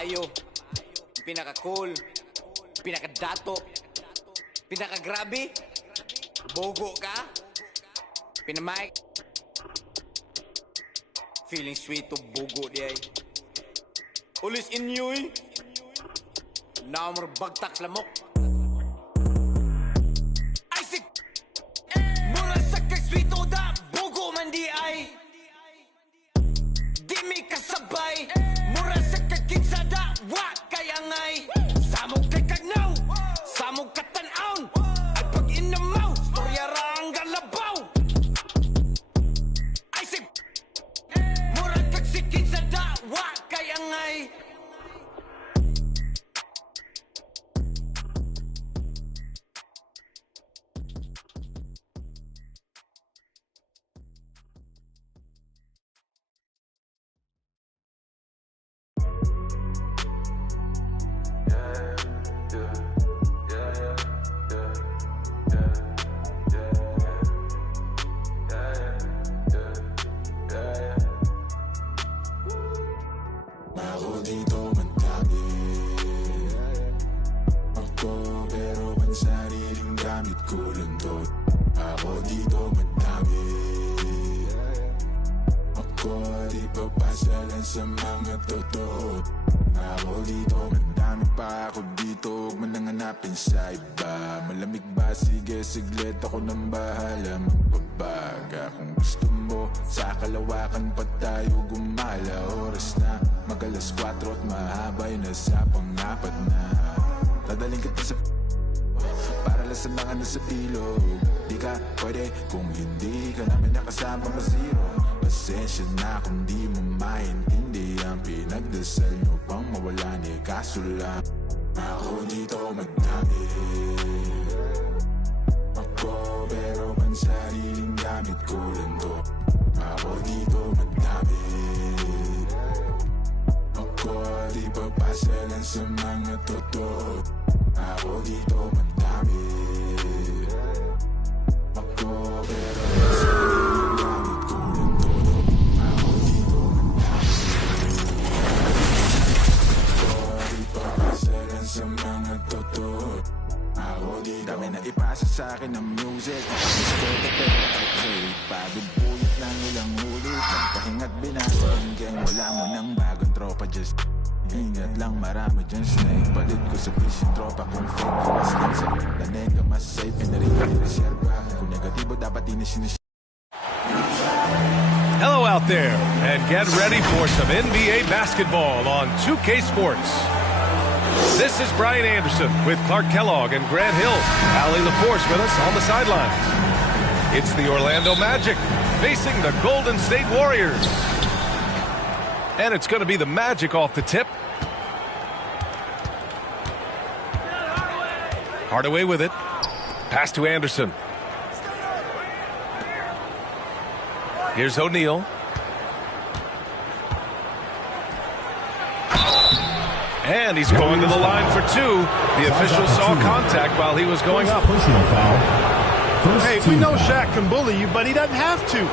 Pinakamaayo, pinaka-cool, pinaka-dato, pinaka-grabe, bogo ka, pinamay. Feeling sweet to bogo di ay. Ulis inyoy. Now bagtak lamok. Ay sik. Mura sa kay sweet to da bogo man di ay. Di mi kasabay. Mura sa kay kinsa da wa kayangay. Samog kay kagnaw. Samog katanaon. At pag inamaw, storya ra ang galabaw. Ay sik. Mura kag sikin sa da wa kayangay. Ako dito madami. Ako pero ang sariling gamit ko lang to. Ako dito madami. Ako di papasalan sa mga totoo. Ako dito madami pa ako dito. Huwag man lang hanapin sa iba. Malamig ba? Sige siglit ako nang bahala magbabaga. Kung gusto mo sa kalawakan pa tayo gumala. Oras na mag-alas 4 at mahabay na sa pang-apat na. Dadaling kita sa para lasalangan na sa ilog. Di ka pwede kung hindi ka namin nakasama ma-zero. Pasensya na kung di mo maintindihan. Pinagdasal nyo pang mawala ni kaso lang. Ako dito magdami. Ako pero ang sariling gamit ko lang to. Ako dito magdami. Ako di papasalan sa mga totoo. Ako dito madami. Ako pero ang sariling gamit ko lang to. Ako dito madami. Ako di papasalan sa mga totoo. Ako dito dami na ipasa sa akin ng music. Gusto ko pero okay. Pagubuyot ng ilang ulit. Nagpahinga't binasang gang. Wala mo ng bagong tropa, just ingat lang, marami dyan snake. Palit ko sa vision, tropa kung fake. Mas lang sa lanega, mas safe. Pinarin ko yung reserva. Kung negatibo, dapat inisinis. Hello out there, and get ready for some NBA basketball on 2K Sports. This is Brian Anderson with Clark Kellogg and Grant Hill. Allie LaForce with us on the sidelines. It's the Orlando Magic facing the Golden State Warriors. And it's going to be the Magic off the tip. Hardaway with it. Pass to Anderson. Here's O'Neal. And he's going to the line for two. The official saw contact while he was going up. Hey, we know Shaq can bully you, but he doesn't have to.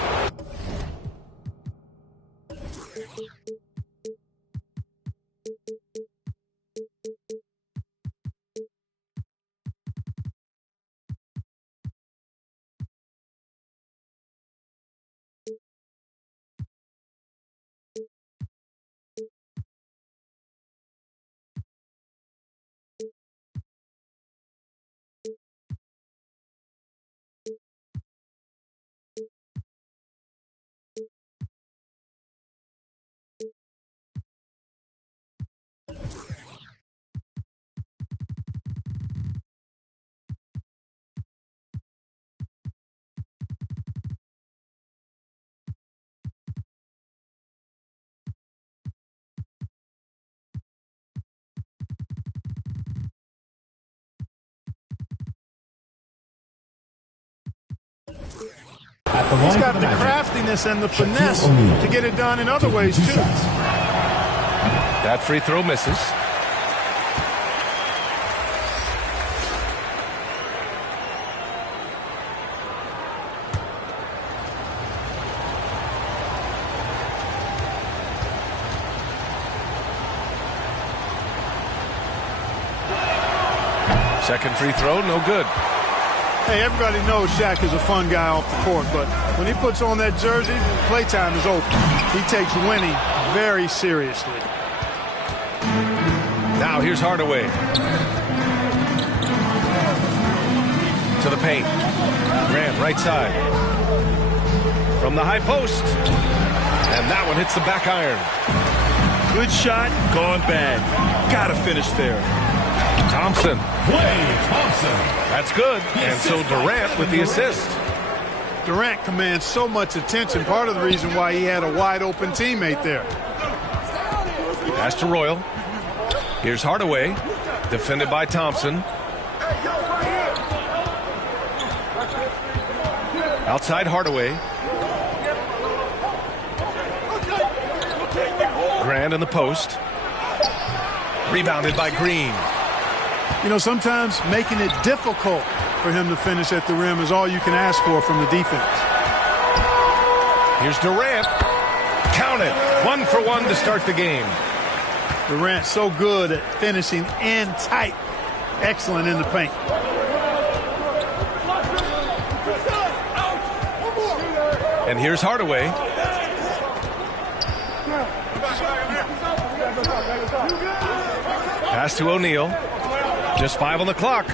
He's got the craftiness and the finesse to get it done in other ways, too. That free throw misses. Second free throw, no good. Hey, everybody knows Shaq is a fun guy off the court, but when he puts on that jersey, playtime is open. He takes winning very seriously. Now here's Hardaway. To the paint. Grant, right side. From the high post. And that one hits the back iron. Good shot, gone bad. Gotta finish there. Thompson. Klay Thompson. That's good. And so Durant with the assist. Durant commands so much attention. Part of the reason why he had a wide open teammate there. Pass to Royal. Here's Hardaway. Defended by Thompson. Outside Hardaway. Grant in the post. Rebounded by Green. You know, sometimes making it difficult for him to finish at the rim is all you can ask for from the defense. Here's Durant. Count it. 1 for 1 to start the game. Durant so good at finishing in tight. Excellent in the paint. And here's Hardaway. Pass to O'Neal. Just 5 on the clock.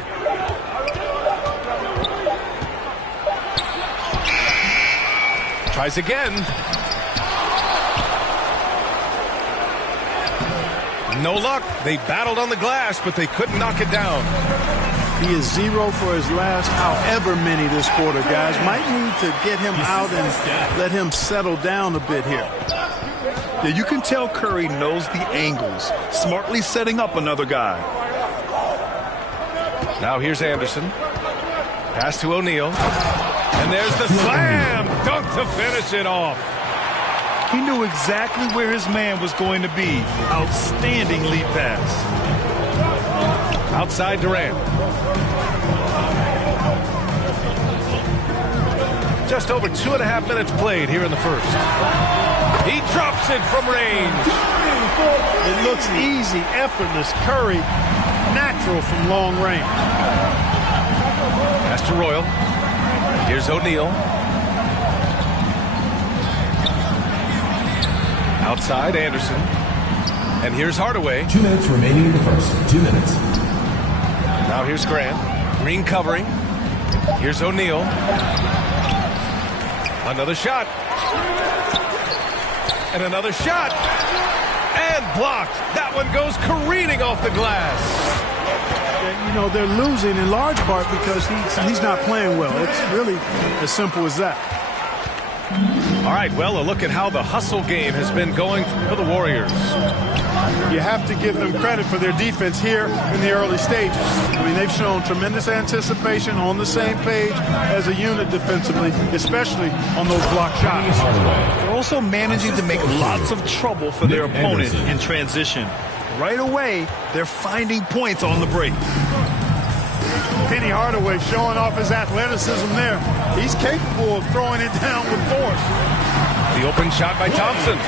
Tries again. No luck. They battled on the glass, but they couldn't knock it down. He is 0 for his last however many this quarter, guys. Might need to get him out and let him settle down a bit here. Yeah, you can tell Curry knows the angles, smartly setting up another guy. Now here's Anderson. Pass to O'Neal. And there's the slam dunk to finish it off. He knew exactly where his man was going to be. Outstanding lead pass. Outside Durant. Just over 2.5 minutes played here in the first. He drops it from range. It looks easy, effortless. Curry, natural from long range. Pass to Royal. Here's O'Neal. Outside Anderson. And here's Hardaway. 2 minutes remaining in the first. 2 minutes. Now here's Grant. Green covering. Here's O'Neal. Another shot. And another shot. And blocked. That one goes careening off the glass. You know, they're losing in large part because he's not playing well. It's really as simple as that. All right, well, a look at how the hustle game has been going for the Warriors. You have to give them credit for their defense here in the early stages. I mean, they've shown tremendous anticipation, on the same page as a unit defensively, especially on those block shots. They're also managing to make lots of trouble for their opponent in transition. Right away, they're finding points on the break. Penny Hardaway showing off his athleticism there. He's capable of throwing it down with force. The open shot by Thompson.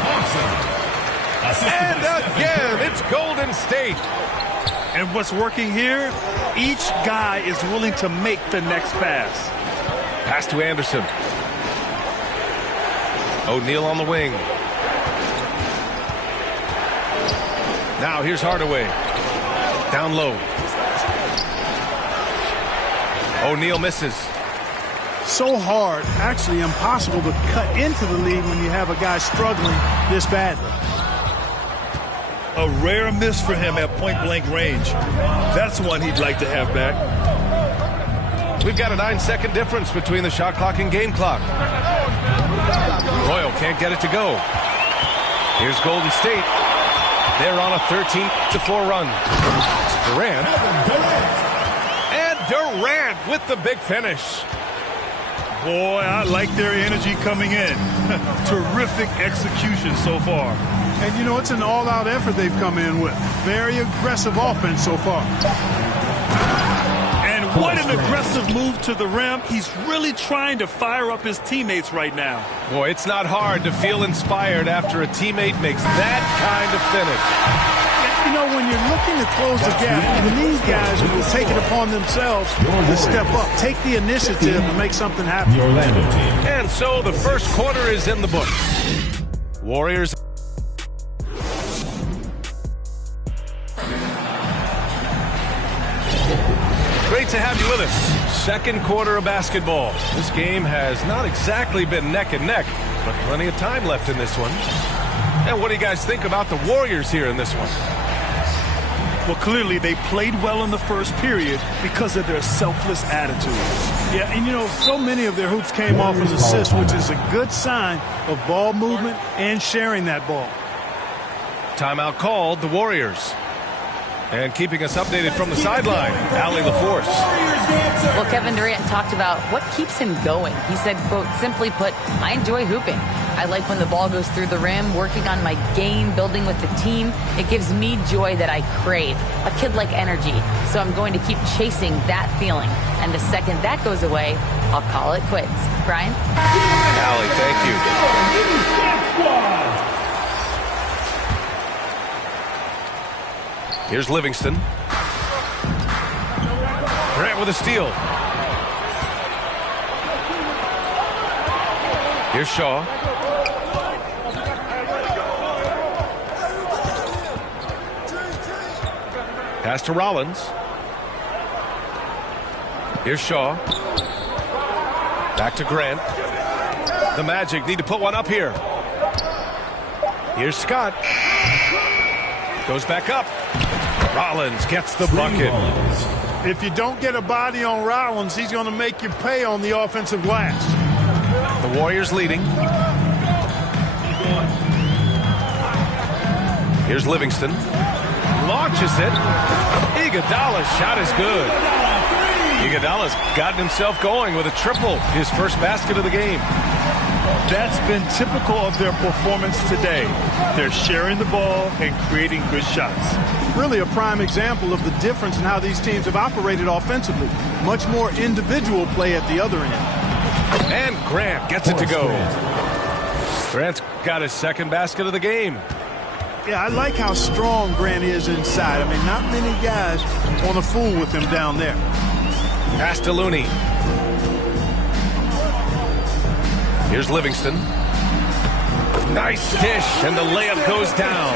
And again, it's Golden State. And what's working here? Each guy is willing to make the next pass. Pass to Anderson. O'Neal on the wing. Now here's Hardaway. Down low. O'Neal misses. So hard, actually impossible to cut into the lead when you have a guy struggling this badly. A rare miss for him at point-blank range. That's one he'd like to have back. We've got a 9-second difference between the shot clock and game clock. Royal can't get it to go. Here's Golden State. They're on a 13-4 run. Durant. And Durant with the big finish. Boy, I like their energy coming in. Terrific execution so far. And, you know, it's an all-out effort they've come in with. Very aggressive offense so far. And what an aggressive move to the rim. He's really trying to fire up his teammates right now. Boy, it's not hard to feel inspired after a teammate makes that kind of finish. You know, when you're looking looking to close the gap, and these guys will take it upon themselves to step up, take the initiative and make something happen. The Orlando team. And so the first quarter is in the books. Warriors. Great to have you with us. Second quarter of basketball. This game has not exactly been neck and neck, but plenty of time left in this one. And what do you guys think about the Warriors here in this one? Well, clearly they played well in the first period because of their selfless attitude. Yeah, and you know, so many of their hoops came off as assists, which is a good sign of ball movement and sharing that ball. Timeout called, the Warriors. And keeping us updated from the sideline, Allie LaForce. Well, Kevin Durant talked about what keeps him going. He said, quote, simply put, I enjoy hooping. I like when the ball goes through the rim, working on my game, building with the team. It gives me joy that I crave, a kid-like energy. So I'm going to keep chasing that feeling. And the second that goes away, I'll call it quits. Brian? Allie, thank you. Here's Livingston. Grant with a steal. Here's Shaw. Pass to Rollins. Here's Shaw. Back to Grant. The Magic need to put one up here. Here's Scott. Goes back up. Rollins gets the bucket. If you don't get a body on Rollins, he's going to make you pay on the offensive glass. The Warriors leading. Here's Livingston. Launches it. Iguodala's shot is good. Iguodala's gotten himself going with a triple. His first basket of the game. That's been typical of their performance today. They're sharing the ball and creating good shots. Really a prime example of the difference in how these teams have operated offensively. Much more individual play at the other end. And Grant gets it to go. Grant's got his second basket of the game. Yeah, I like how strong Grant is inside. I mean, not many guys want to fool with him down there. Pass to Looney. Here's Livingston. Nice dish, and the layup goes down.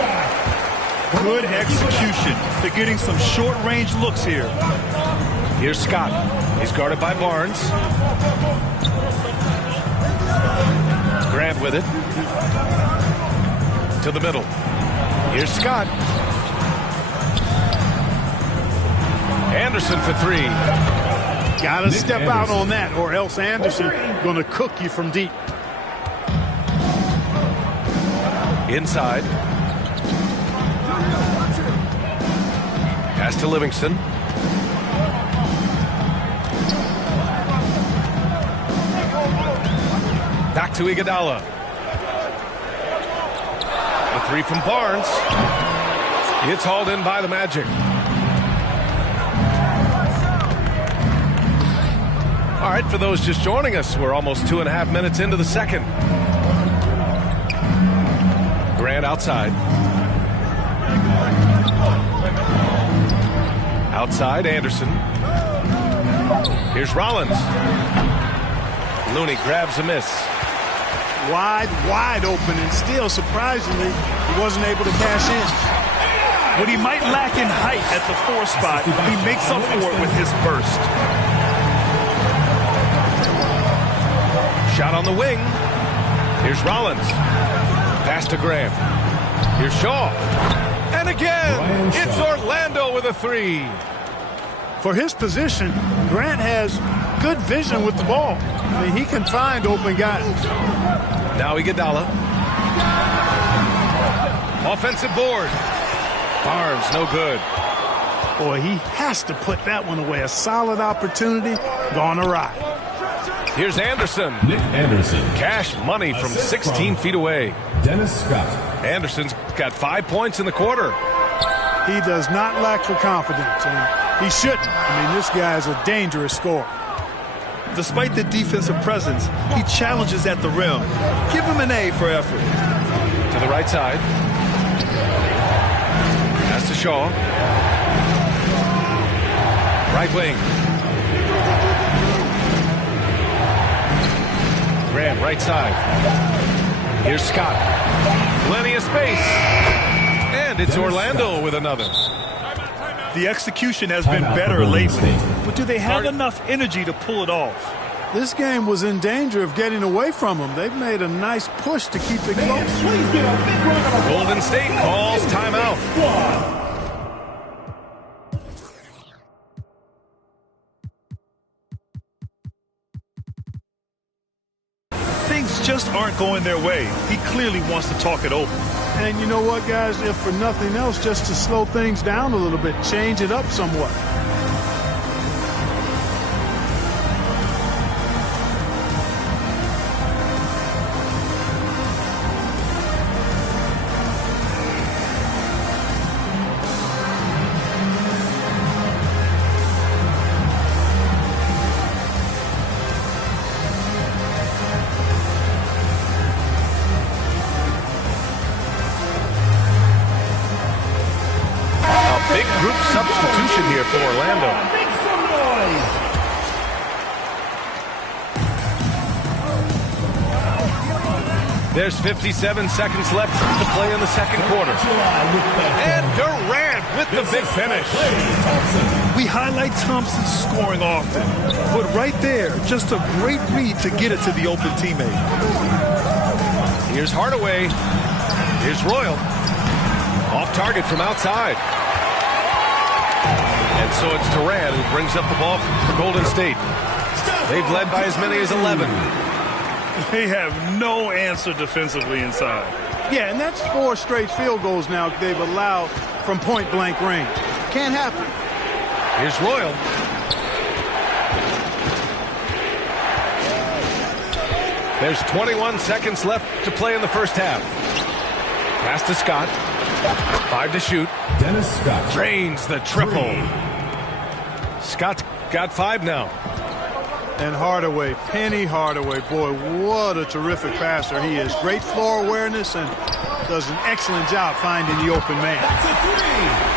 Good execution. They're getting some short-range looks here. Here's Scott. He's guarded by Barnes. Grant with it. To the middle. Here's Scott. Anderson for three. Got to step out on that, or else Anderson going to cook you from deep. Inside. Pass to Livingston. Back to Iguodala. A three from Barnes. It's hauled in by the Magic. All right, for those just joining us, we're almost 2.5 minutes into the second. Grant outside. Outside, Anderson. Here's Rollins. Looney grabs a miss. Wide open, and still, surprisingly, he wasn't able to cash in. When he might lack in height at the 4 spot, he makes up for it with his burst. Shot on the wing. Here's Rollins. Pass to Graham. Here's Shaw. And again, it's Orlando with a three. For his position, Grant has good vision with the ball. I mean, he can find open guys. Now Iguodala. Offensive board. Barnes, no good. Boy, he has to put that one away. A solid opportunity gone awry. Here's Anderson. Nick Anderson. Cash money from 16 feet away. Dennis Scott. Anderson's got 5 points in the quarter. He does not lack for confidence, and he shouldn't. I mean, this guy is a dangerous scorer. Despite the defensive presence, he challenges at the rim. Give him an A for effort. To the right side. Pass to Shaw. Right wing. Grant, right side. Here's Scott. Plenty of space. And it's Orlando with another. The execution has been better lately, but do they have enough energy to pull it off? This game was in danger of getting away from them. They've made a nice push to keep it close. Golden State calls timeout. Things just aren't going their way. He clearly wants to talk it over. And you know what, guys? If for nothing else, just to slow things down a little bit, change it up somewhat. Big group substitution here for Orlando. There's 57 seconds left to play in the second quarter. And Durant with the big finish. We highlight Thompson's scoring often, but right there, just a great read to get it to the open teammate. Here's Hardaway. Here's Royal. Off target from outside. And so it's Durant who brings up the ball for Golden State. They've led by as many as 11. They have no answer defensively inside. Yeah, and that's 4 straight field goals now they've allowed from point-blank range. Can't happen. Here's Royal. There's 21 seconds left to play in the first half. Pass to Scott. 5 to shoot. Dennis Scott Drains the triple. Scott's got 5 now. And Hardaway, Penny Hardaway, boy, what a terrific passer he is. Great floor awareness and does an excellent job finding the open man.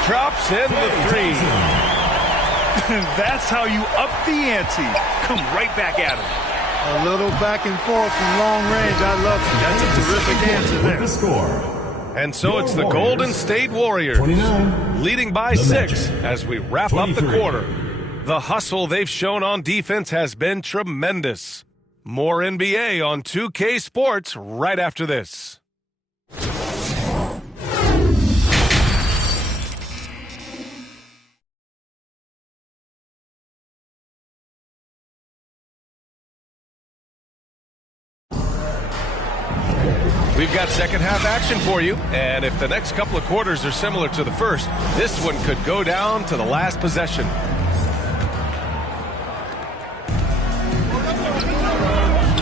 Drops in the 3. That's how you up the ante. Come right back at him. A little back and forth from long range. I love it. That's a terrific answer there. the score. And so it's the Golden State Warriors 29, leading by 6 as we wrap up the quarter. The hustle they've shown on defense has been tremendous. More NBA on 2K Sports right after this. We've got second half action for you, and if the next couple of quarters are similar to the first, this one could go down to the last possession.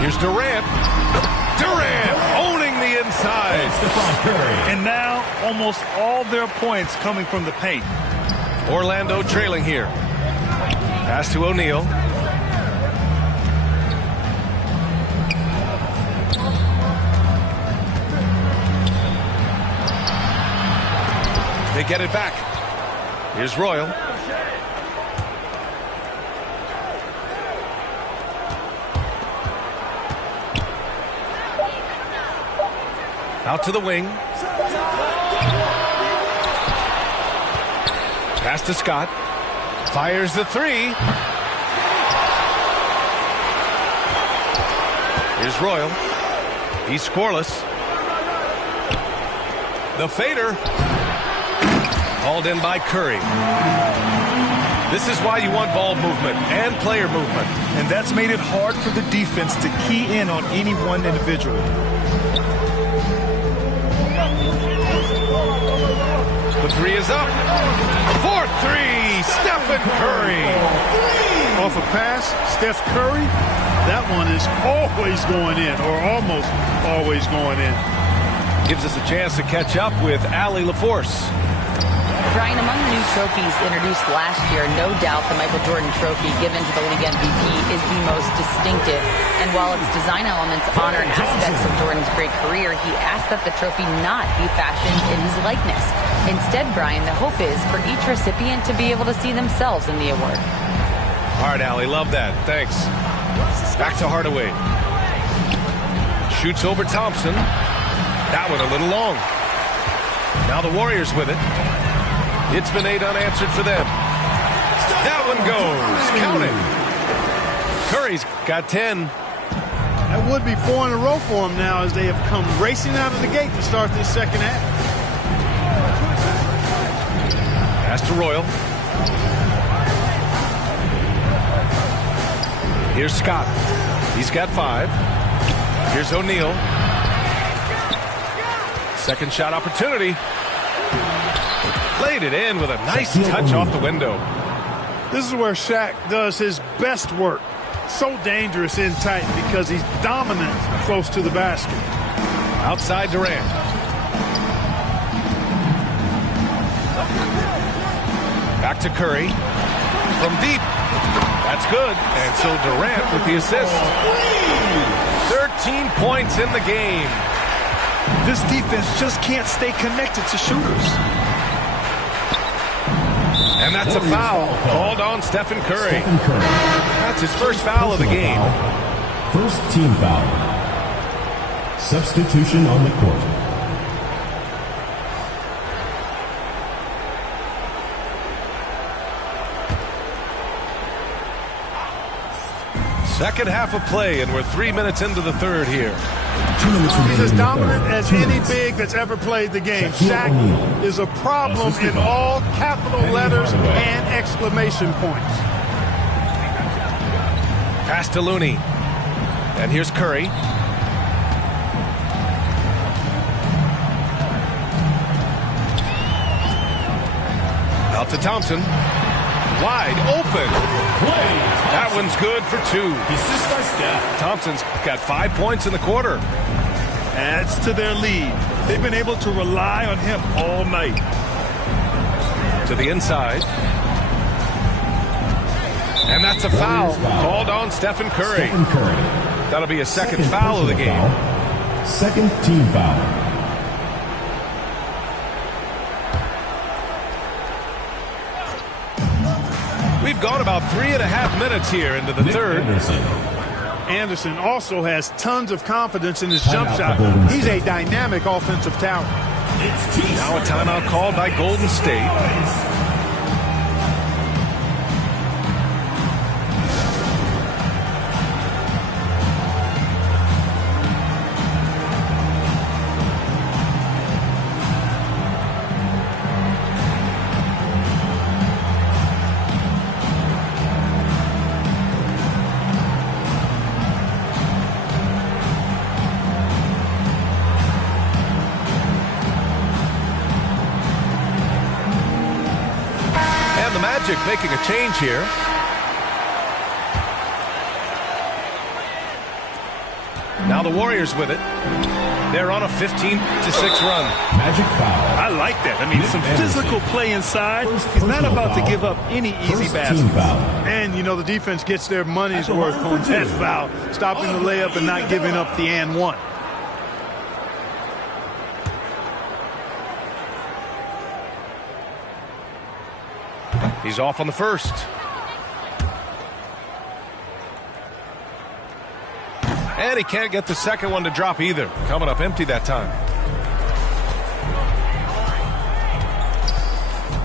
Here's Durant. Durant owning the inside. And now almost all their points coming from the paint. Orlando trailing here. Pass to O'Neal. They get it back. Here's Royal. Out to the wing. Pass to Scott. Fires the 3. Here's Royal. He's scoreless. The fader. Called in by Curry. This is why you want ball movement and player movement. And that's made it hard for the defense to key in on any one individual. The 3 is up. 4-3, Stephen Curry. Off a pass, Steph Curry, that one is always going in, or almost always going in. Gives us a chance to catch up with Allie LaForce. Brian, among the new trophies introduced last year, no doubt the Michael Jordan Trophy given to the league MVP is the most distinctive. And while its design elements honor aspects of Jordan's great career, he asked that the trophy not be fashioned in his likeness. Instead, Brian, the hope is for each recipient to be able to see themselves in the award. All right, Allie, love that. Thanks. Back to Hardaway. Shoots over Thompson. That one a little long. Now the Warriors with it. It's been 8 unanswered for them. That one goes. Count it. Curry's got 10. That would be 4 in a row for him now as they have come racing out of the gate to start this second half. Pass to Royal. Here's Scott. He's got 5. Here's O'Neal. Second shot opportunity. Played it in with a nice touch off the window. This is where Shaq does his best work. So dangerous in tight because he's dominant close to the basket. Outside Durant. Back to Curry. From deep. That's good. And so Durant with the assist. 13 points in the game. This defense just can't stay connected to shooters. And that's a foul called on Stephen Curry. That's his first foul of the game. First team foul. Substitution on the court. Second half of play, and we're 3 minutes into the third here. He's as dominant as any big that's ever played the game. Shaq is a problem in all capital letters and exclamation points. Pass to Looney. And here's Curry. Out to Thompson. Wide open. That one's good for 2. Thompson's got 5 points in the quarter. Adds to their lead. They've been able to rely on him all night. To the inside. And that's a foul called on Stephen Curry. That'll be a second foul of the game. Second team foul. We've gone about 3.5 minutes here into the third. Anderson also has tons of confidence in his jump shot. He's a dynamic offensive talent. Now a timeout called by Golden State. Making a change here. Now the Warriors with it. They're on a 15-6 run. Magic foul. I like that. I mean, some physical play inside. He's not about to give up any easy baskets. And, you know, the defense gets their money's worth on that foul, stopping the layup and not giving up the and one. He's off on the first. And he can't get the second one to drop either. Coming up empty that time.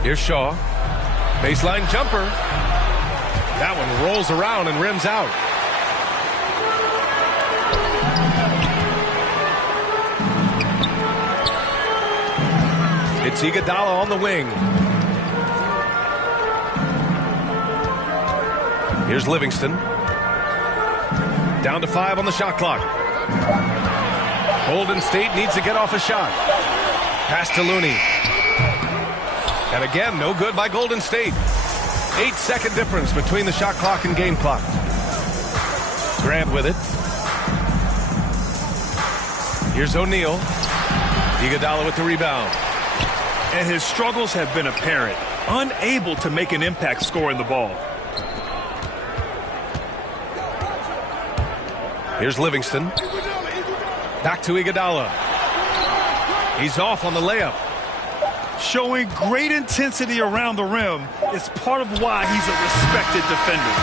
Here's Shaw. Baseline jumper. That one rolls around and rims out. It's Iguodala on the wing. Here's Livingston. Down to 5 on the shot clock. Golden State needs to get off a shot. Pass to Looney. And again, no good by Golden State. 8-second difference between the shot clock and game clock. Grant with it. Here's O'Neal. Iguodala with the rebound. And his struggles have been apparent. Unable to make an impact scoring the ball. Here's Livingston. Back to Iguodala. He's off on the layup. Showing great intensity around the rim is part of why he's a respected defender.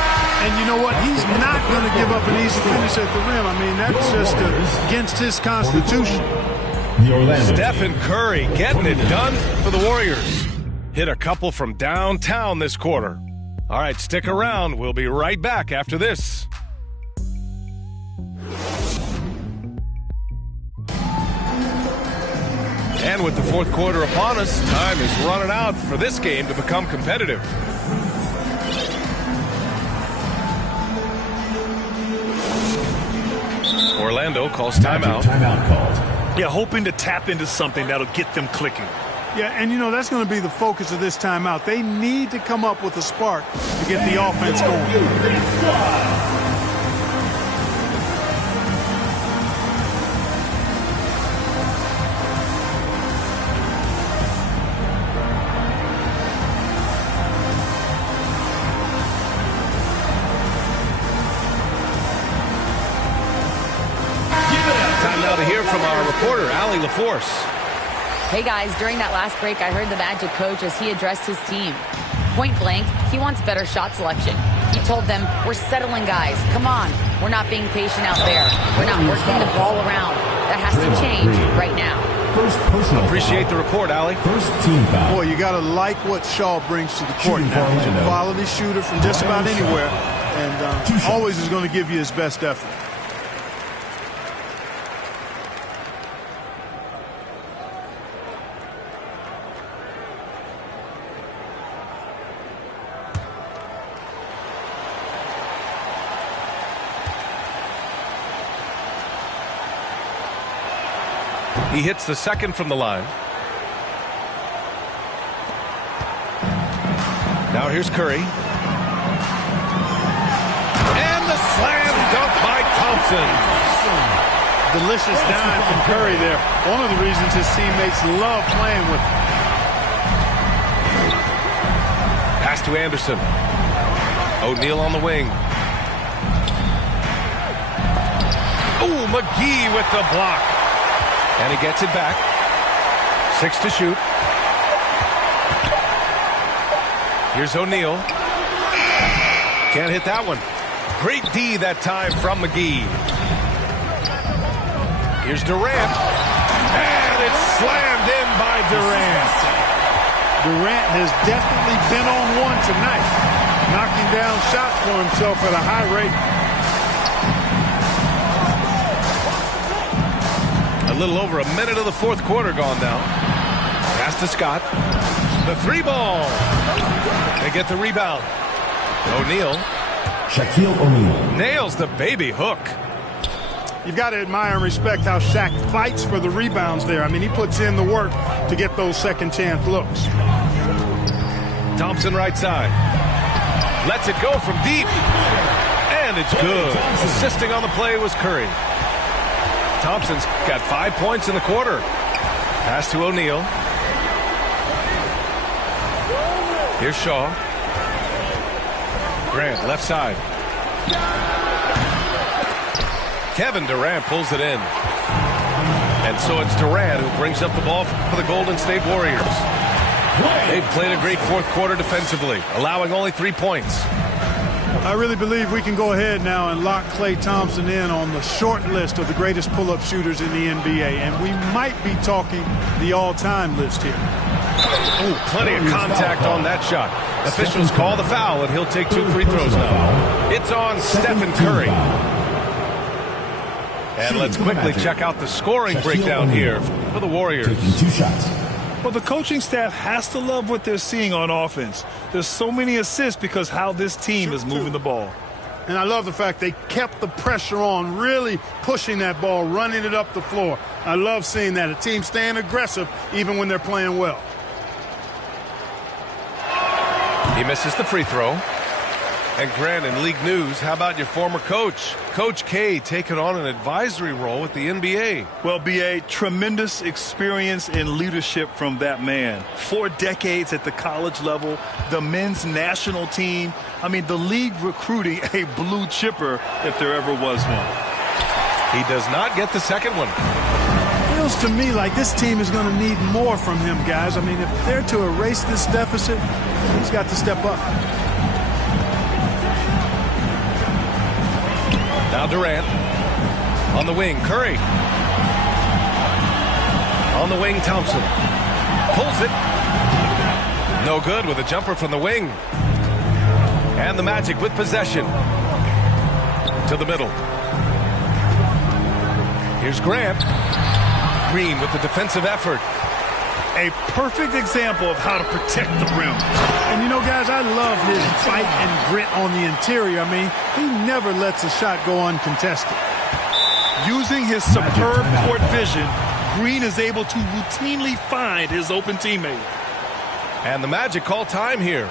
And you know what? He's not going to give up an easy finish at the rim. I mean, that's just against his constitution. Stephen Curry getting it done for the Warriors. Hit a couple from downtown this quarter. All right, stick around. We'll be right back after this. And with the fourth quarter upon us, time is running out for this game to become competitive. Orlando calls timeout. Timeout called. Yeah, hoping to tap into something that'll get them clicking. Yeah, and you know, that's going to be the focus of this timeout. They need to come up with a spark to get the offense going. To hear from our reporter, Allie LaForce. Hey guys, during that last break, I heard the Magic coach as he addressed his team. Point blank, he wants better shot selection. He told them, we're settling guys. Come on. We're not being patient out there. We're not working the ball around. That has to change right now. First personal Appreciate foul. the report, Allie. First team foul. Boy, you got to like what Shaw brings to the court Shooting now. for He's a Orlando. quality shooter from just about anywhere, and always is going to give you his best effort. He hits the second from the line. Now here's Curry. And the slam dunk by Thompson. Delicious dime from Curry there. One of the reasons his teammates love playing with him. Pass to Anderson. O'Neal on the wing. Oh, McGee with the block. And he gets it back. 6 to shoot. Here's O'Neal. Can't hit that one. Great D that time from McGee. Here's Durant. And it's slammed in by Durant. Durant has definitely been on one tonight, knocking down shots for himself at a high rate. A little over a minute of the fourth quarter gone now. Pass to Scott. The three ball. They get the rebound. O'Neal. Shaquille O'Neal. Nails the baby hook. You've got to admire and respect how Shaq fights for the rebounds there. I mean, he puts in the work to get those second chance looks. Thompson right side. Lets it go from deep. And it's good. Assisting on the play was Curry. Thompson's got 5 points in the quarter. Pass to O'Neal. Here's Shaw. Grant, left side. Kevin Durant pulls it in. And so it's Durant who brings up the ball for the Golden State Warriors. They've played a great fourth quarter defensively, allowing only 3 points. I really believe we can go ahead now and lock Klay Thompson in on the short list of the greatest pull-up shooters in the NBA, and we might be talking the all-time list here. Oh, plenty of contact on that shot. Officials call the foul, and he'll take 2 free throws now. It's on Stephen Curry. And let's quickly check out the scoring breakdown here for the Warriors. Taking 2 shots. Well, the coaching staff has to love what they're seeing on offense. There's so many assists because how this team is moving the ball. And I love the fact they kept the pressure on, really pushing that ball, running it up the floor. I love seeing that. A team staying aggressive even when they're playing well. He misses the free throw. And Grant, in league news, how about your former coach? Coach K taking on an advisory role with the NBA. Well, B.A., tremendous experience and leadership from that man. 4 decades at the college level, the men's national team. I mean, the league recruiting a blue chipper if there ever was one. He does not get the second one. feels to me like this team is going to need more from him, guys. I mean, if they're to erase this deficit, he's got to step up. Now Durant. On the wing, Curry. On the wing, Thompson. Pulls it. No good with a jumper from the wing. And the Magic with possession. To the middle. Here's Grant. Green with the defensive effort. A perfect example of how to protect the rim. And you know, guys, I love his fight and grit on the interior. I mean, he never lets a shot go uncontested. Using his superb court vision, Green is able to routinely find his open teammate. And the Magic call time here.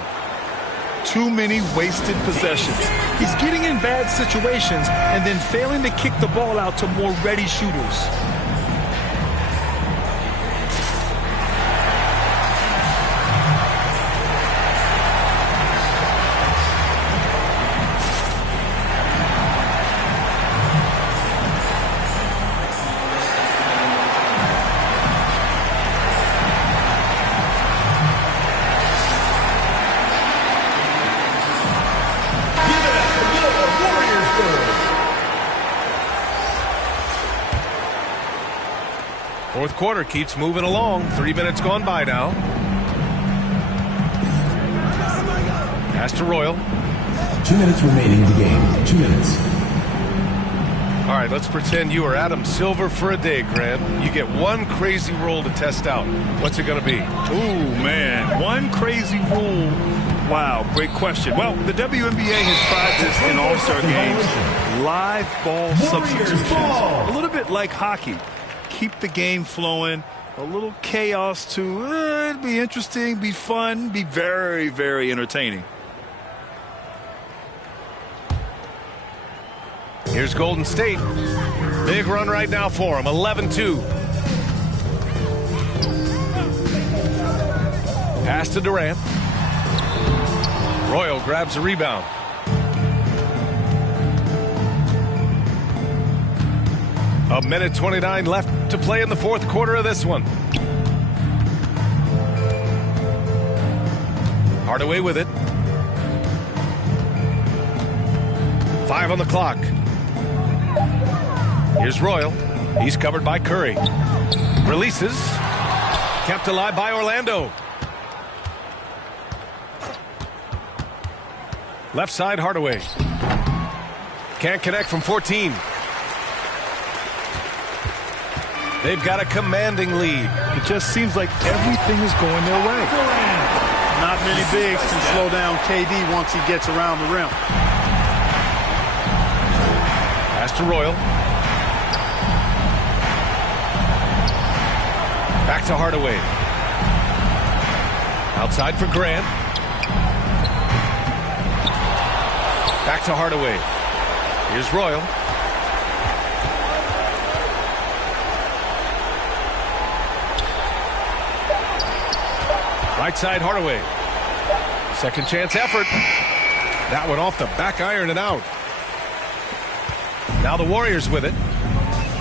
Too many wasted possessions. He's getting in bad situations and then failing to kick the ball out to more ready shooters. Fourth quarter keeps moving along. 3 minutes gone by now. Pass to Royal. 2 minutes remaining in the game. 2 minutes. All right, let's pretend you are Adam Silver for a day, Grant. You get one crazy rule to test out. What's it going to be? Ooh, man. One crazy rule. Wow, great question. Well, the WNBA has tried this in All-Star games. Live ball substitutions. A little bit like hockey. Keep the game flowing. A little chaos to it'd be interesting, be fun, be very, very entertaining. Here's Golden State. Big run right now for him. 11-2. Pass to Durant. Royal grabs a rebound. A minute 29 left to play in the fourth quarter of this one. Hardaway with it. 5 on the clock. Here's Royal. He's covered by Curry. Releases. Kept alive by Orlando. Left side, Hardaway. Can't connect from 14. They've got a commanding lead. It just seems like everything is going their way. Not many bigs can slow down KD once he gets around the rim. Pass to Royal. Back to Hardaway. Outside for Grant. Back to Hardaway. Here's Royal. Right side, Hardaway. Second chance effort. That one off the back iron and out. Now the Warriors with it.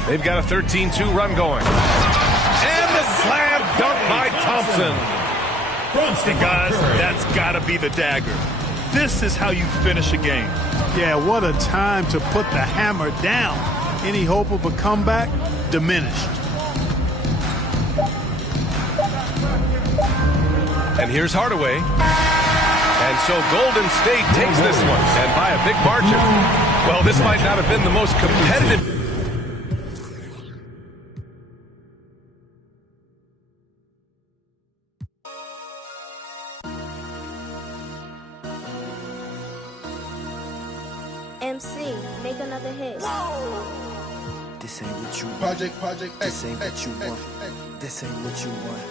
They've got a 13-2 run going. And the slam dunk by Thompson. Guys, that's got to be the dagger. This is how you finish a game. Yeah, what a time to put the hammer down. Any hope of a comeback? Diminished. And here's Hardaway. And so Golden State takes this one, and by a big margin. Well, this might not have been the most competitive. MC, make another hit. This ain't what you want. Project, This ain't what you want. This ain't what you want.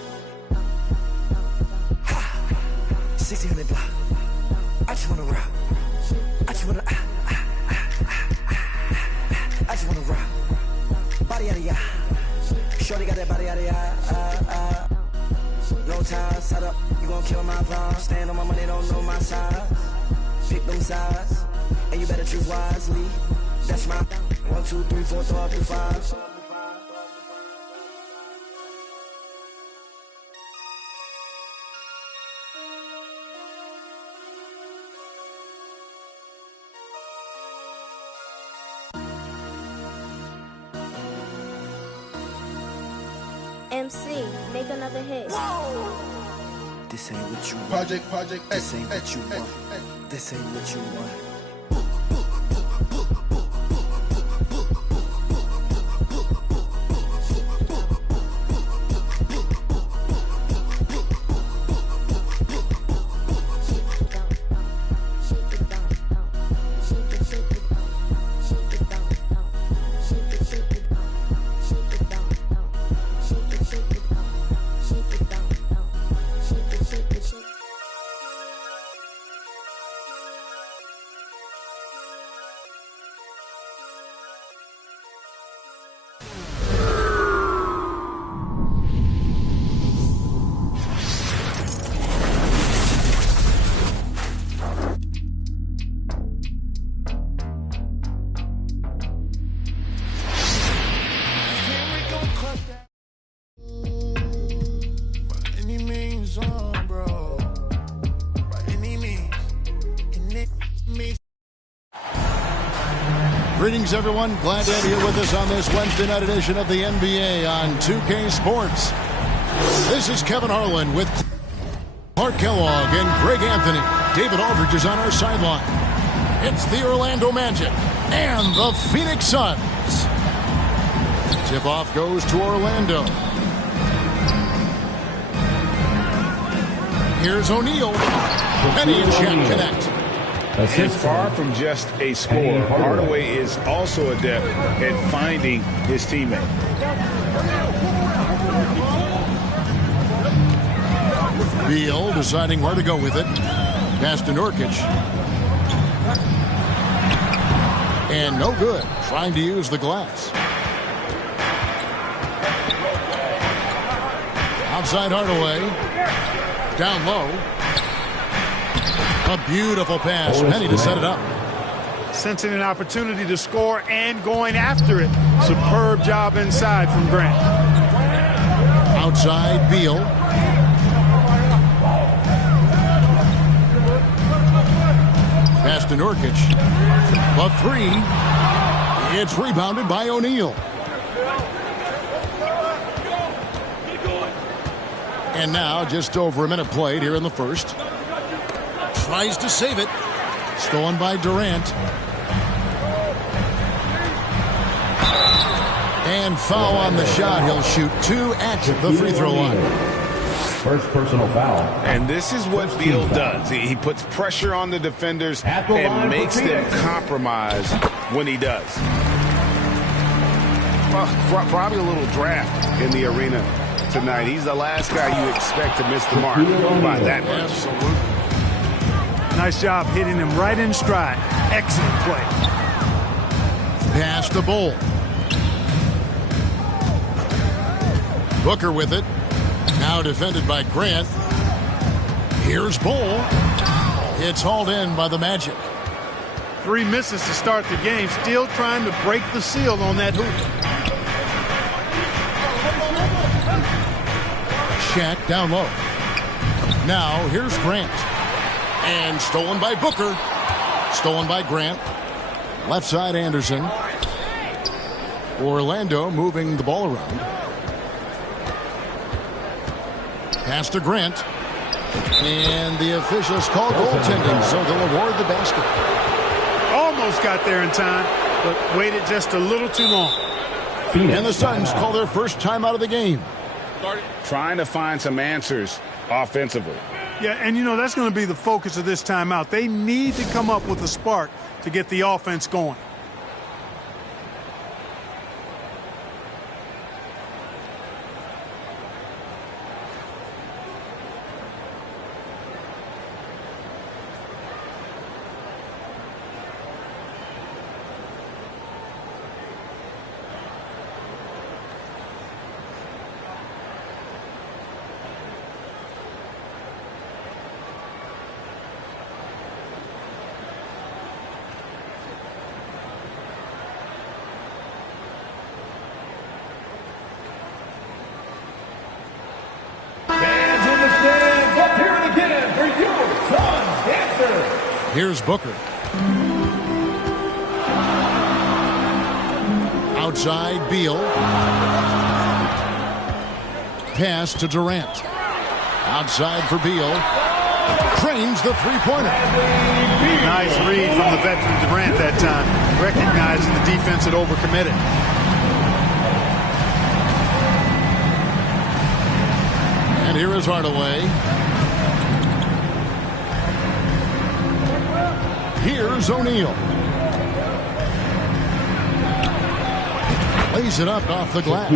1600 block. I just wanna rock. I just wanna I just wanna rock. Body out of ya. Shorty got that body out of ya. Low time, set up. You gon' kill my vibe. Stand on my money, don't know my size. Pick them sides, and you better choose wisely. That's my 1, 2, 3, 4, 5, 5. MC, make another hit. This ain't what you want. Project This ain't what you want. This ain't what you want. Greetings, everyone. Glad to have you here with us on this Wednesday night edition of the NBA on 2K Sports. This is Kevin Harlan with Clark Kellogg and Greg Anthony. David Aldridge is on our sideline. It's the Orlando Magic and the Phoenix Suns. Tip-off goes to Orlando. Here's O'Neal. Penny and Shaq connect. And far from just a scorer, Hardaway is also adept at finding his teammate. Beal deciding where to go with it. Pass to Nurkic. And no good. Trying to use the glass. Outside Hardaway. Down low. A beautiful pass. Penny to set it up. Sensing an opportunity to score and going after it. Superb job inside from Grant. Outside Beal. Pass to Nurkic. The three. It's rebounded by O'Neal. And now just over a minute played here in the first. Tries to save it. Stolen by Durant. And foul on the shot. He'll shoot 2 at the free throw line. First personal foul. And this is what Beal does. He puts pressure on the defenders and makes them compromise when he does. Well, probably a little draft in the arena tonight. He's the last guy you expect to miss the mark by that much. Absolutely. Nice job hitting him right in stride. Excellent play. Pass to Bull. Booker with it. Now defended by Grant. Here's Bull. It's hauled in by the Magic. 3 misses to start the game. Still trying to break the seal on that hoop. Shaq down low. Now here's Grant. And stolen by Booker. Stolen by Grant. Left side Anderson. Orlando moving the ball around. Pass to Grant. And the officials call goaltending, so they'll award the basket. Almost got there in time, but waited just a little too long. And the Suns call their first time out of the game. Trying to find some answers offensively. Yeah, and you know, that's going to be the focus of this timeout. They need to come up with a spark to get the offense going. Here's Booker. Outside Beal. pass to Durant. Outside for Beal. Cranes the three-pointer. Nice read from the veteran Durant that time, recognizing the defense had overcommitted. And here is Hardaway. Here's O'Neal. Lays it up off the glass.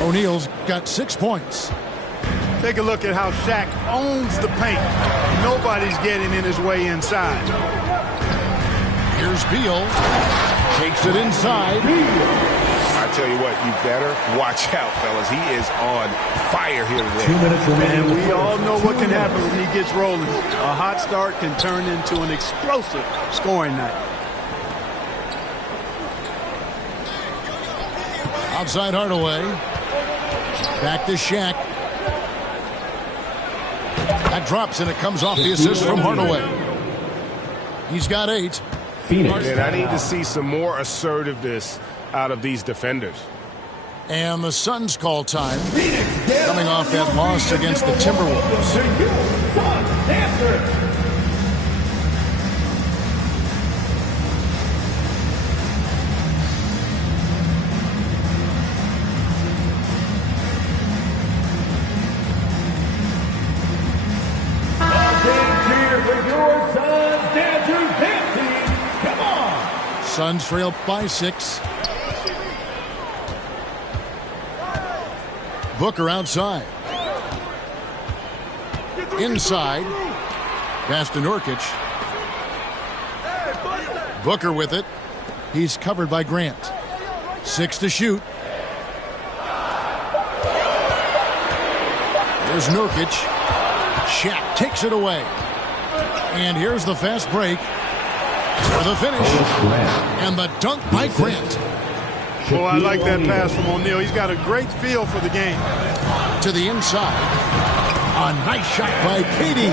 O'Neal's got 6 points. Take a look at how Shaq owns the paint. Nobody's getting in his way inside. Here's Beal. Takes it inside. I tell you what, you better watch out, fellas. He is on fire here today. 2 minutes remaining. And we all know what can happen when he gets rolling. A hot start can turn into an explosive scoring night. Outside Hardaway. Back to Shaq. That drops and it comes off the assist from Hardaway. He's got 8. Phoenix. And I need to see some more assertiveness out of these defenders. And the Suns call time. Coming off that loss against the Timberwolves. Suns trail by 6. Booker outside. Inside. Pass to Nurkic. Booker with it. He's covered by Grant. 6 to shoot. There's Nurkic. Shaq takes it away. And here's the fast break. For the finish. And the dunk by Grant. Well, I like that pass from O'Neal. He's got a great feel for the game. To the inside. A nice shot by KD.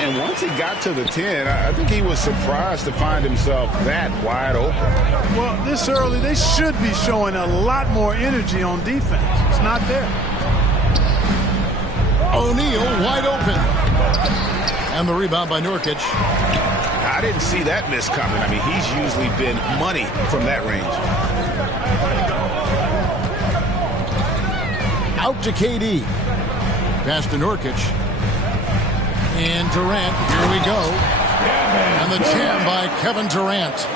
And once he got to the 10, I think he was surprised to find himself that wide open. Well, this early, they should be showing a lot more energy on defense. It's not there. O'Neal wide open. And the rebound by Nurkic. I didn't see that miss coming. I mean, he's usually been money from that range. Out to KD. Pass to Nurkic. And Durant. Here we go. And the jam by Kevin Durant.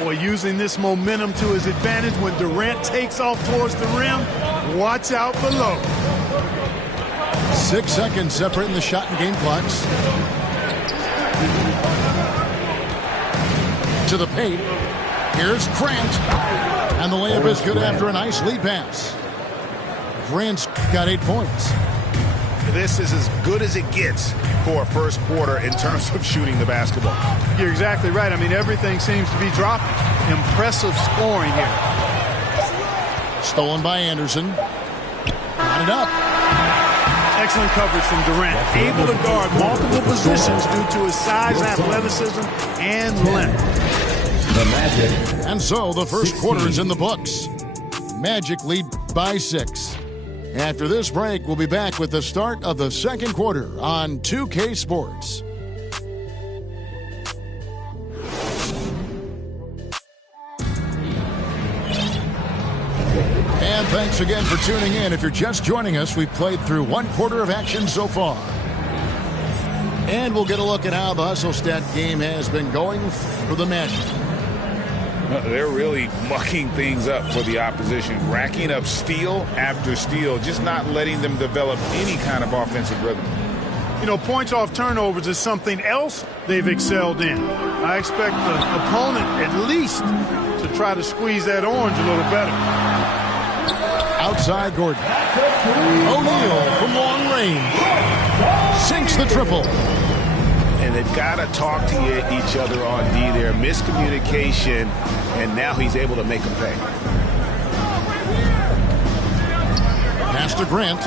Boy, using this momentum to his advantage when Durant takes off towards the rim. Watch out below. 6 seconds separating the shot and game clocks. To the paint. Here's Grant. And the layup is good after a nice lead pass. Grant's got 8 points. This is as good as it gets for a first quarter in terms of shooting the basketball. You're exactly right. I mean, everything seems to be dropping. Impressive scoring here. Stolen by Anderson. Got it up. Excellent coverage from Durant. Able to guard multiple positions due to his size, athleticism, and length. The Magic. And so the first quarter is in the books. Magic lead by 6. After this break, we'll be back with the start of the second quarter on 2K Sports. And thanks again for tuning in. If you're just joining us, we've played through 1 quarter of action so far. And we'll get a look at how the Hustle Stat game has been going for the Magic. They're really mucking things up for the opposition, racking up steal after steal, just not letting them develop any kind of offensive rhythm. You know, points off turnovers is something else they've excelled in. I expect the opponent at least to try to squeeze that orange a little better. Outside Gordon. O'Neal from long range. Sinks the triple. And they've got to talk to each other on D there. Miscommunication, and now he's able to make a pay. Pass to Grant.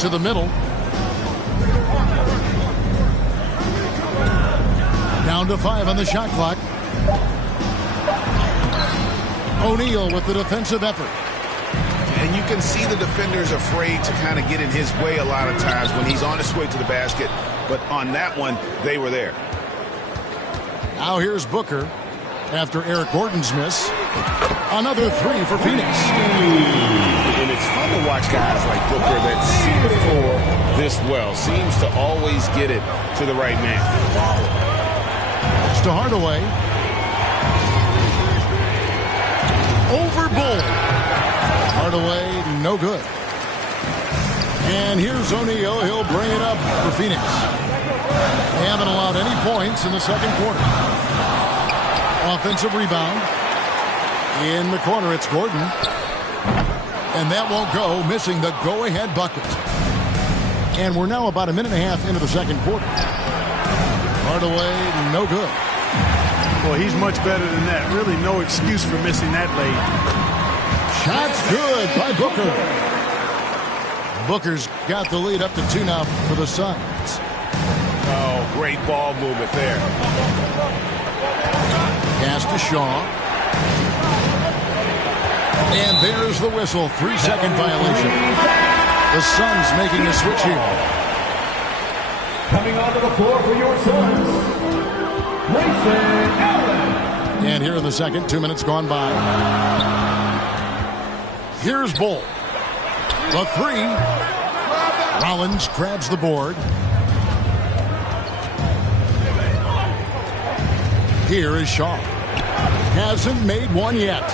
To the middle. Down to 5 on the shot clock. O'Neal with the defensive effort. And you can see the defenders afraid to kind of get in his way a lot of times when he's on his way to the basket. But on that one, they were there. Now here's Booker after Eric Gordon's miss. Another three for Phoenix. And it's fun to watch guys like Booker that see the floor this well. Seems to always get it to the right man. It's to Hardaway. Over Bull. Hardaway, no good. And here's O'Neal. He'll bring it up for Phoenix. They haven't allowed any points in the second quarter. Offensive rebound. In the corner, it's Gordon. And that won't go, missing the go-ahead bucket. And we're now about a minute and a half into the second quarter. Hardaway, no good. Well, he's much better than that. Really no excuse for missing that late. Shot's good by Booker. Booker's got the lead up to 2 now for the Suns. Oh, great ball movement there. Pass to Shaw. And there's the whistle. 3-second violation. The Suns making a switch here. Coming onto the floor for your Suns, Grayson Allen. And here in the second, 2 minutes gone by. Here's Bull. The three. Rollins grabs the board. Here is Shaw. Hasn't made one yet.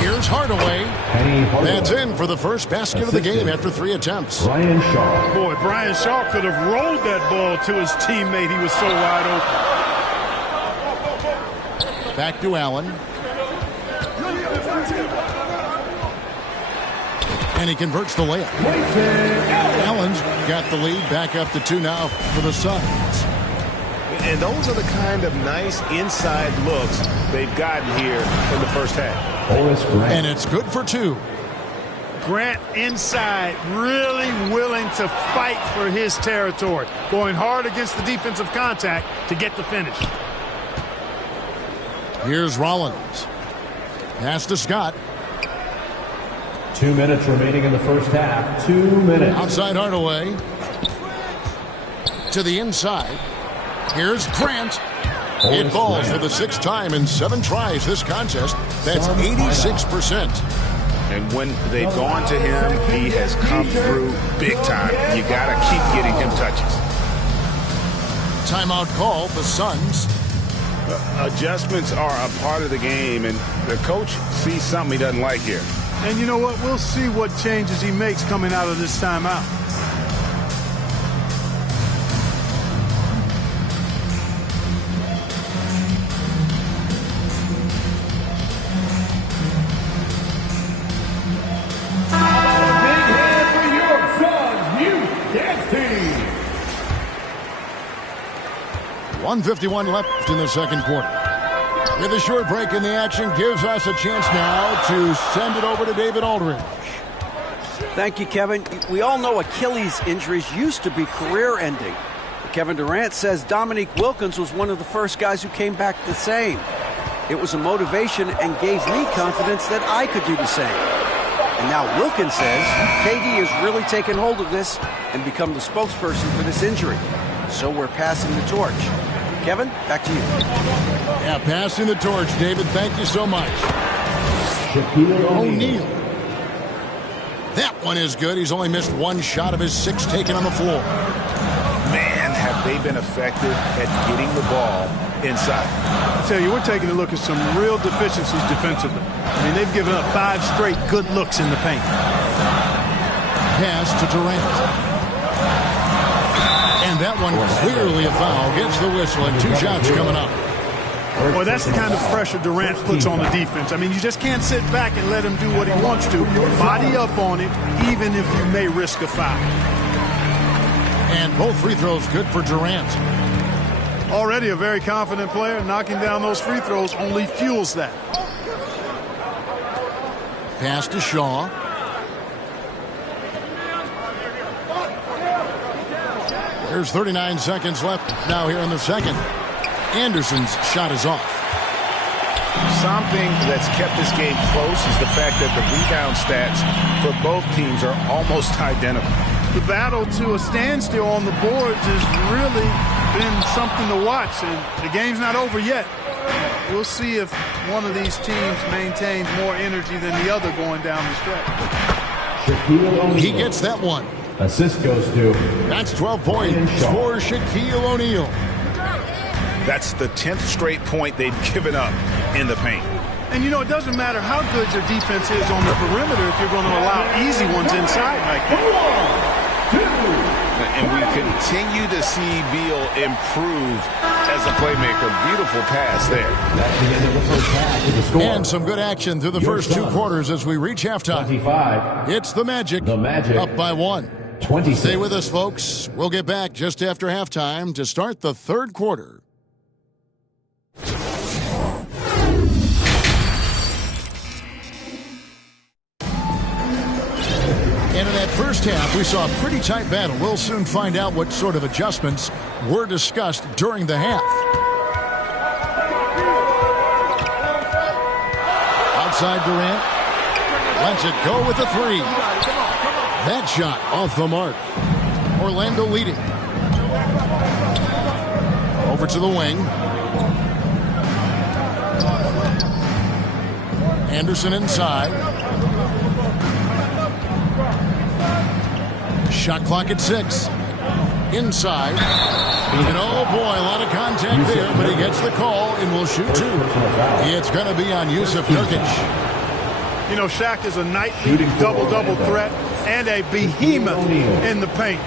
Here's Hardaway. That's in for the first basket of the game after 3 attempts. Brian Shaw. Boy, Brian Shaw could have rolled that ball to his teammate. He was so wide open. Back to Allen. And he converts the layup. Allen's got the lead back up to 2 now for the Suns. And those are the kind of nice inside looks they've gotten here in the first half. And it's good for 2. Grant inside, really willing to fight for his territory. Going hard against the defensive contact to get the finish. Here's Rollins. Pass to Scott. 2 minutes remaining in the first half. 2 minutes. Outside Hardaway. To the inside. Here's Grant. It falls for the 6th time in 7 tries this contest. That's 86%. And when they've gone to him, he has come through big time. You got to keep getting him touches. Timeout call, the Suns. Adjustments are a part of the game, and the coach sees something he doesn't like here. And you know what? We'll see what changes he makes coming out of this timeout. Big hand for your Suns youth dance team. 1:51 left in the second quarter. With a short break in the action gives us a chance now to send it over to David Aldridge. Thank you, Kevin. We all know Achilles injuries used to be career-ending. Kevin Durant says Dominique Wilkins was one of the first guys who came back the same. It was a motivation and gave me confidence that I could do the same. And now Wilkins says KD has really taken hold of this and become the spokesperson for this injury. So we're passing the torch. Kevin, back to you. Yeah, passing the torch, David. Thank you so much. Shaquille O'Neal. That one is good. He's only missed 1 shot of his 6 taken on the floor. Man, have they been effective at getting the ball inside. I tell you, we're taking a look at some real deficiencies defensively. I mean, they've given up 5 straight good looks in the paint. Pass to Durant. And that one clearly a foul. Gets the whistle and 2 shots coming up. Boy, that's the kind of pressure Durant puts on the defense. I mean, you just can't sit back and let him do what he wants to. Body up on it, even if you may risk a foul. And both free throws good for Durant. Already a very confident player. Knocking down those free throws only fuels that. Pass to Shaw. There's 39 seconds left now here in the second. Anderson's shot is off. something that's kept this game close is the fact that the rebound stats for both teams are almost identical. The battle to a standstill on the boards has really been something to watch, and the game's not over yet. We'll see if one of these teams maintains more energy than the other going down the stretch. He gets that one. Assist goes to. That's 12 points for Shaquille O'Neal. That's the 10th straight point they've given up in the paint. And, you know, it doesn't matter how good your defense is on the perimeter if you're going to allow easy ones inside like that. And we continue to see Beal improve as a playmaker. Beautiful pass there. That's the end of the first half to the score. And some good action through the first two quarters as we reach halftime. 25. It's the Magic. Up by 1. 26. Stay with us, folks. We'll get back just after halftime to start the third quarter. And in that first half, we saw a pretty tight battle. We'll soon find out what sort of adjustments were discussed during the half. Outside Durant. Lets it go with the three. That shot off the mark. Orlando leading. Over to the wing. Anderson inside. Shot clock at 6. Inside. And oh boy, a lot of contact there, but he gets the call and will shoot 2. It's going to be on Yusuf Nurkic. You know, Shaq is a nightly double-double threat and a behemoth in the paint.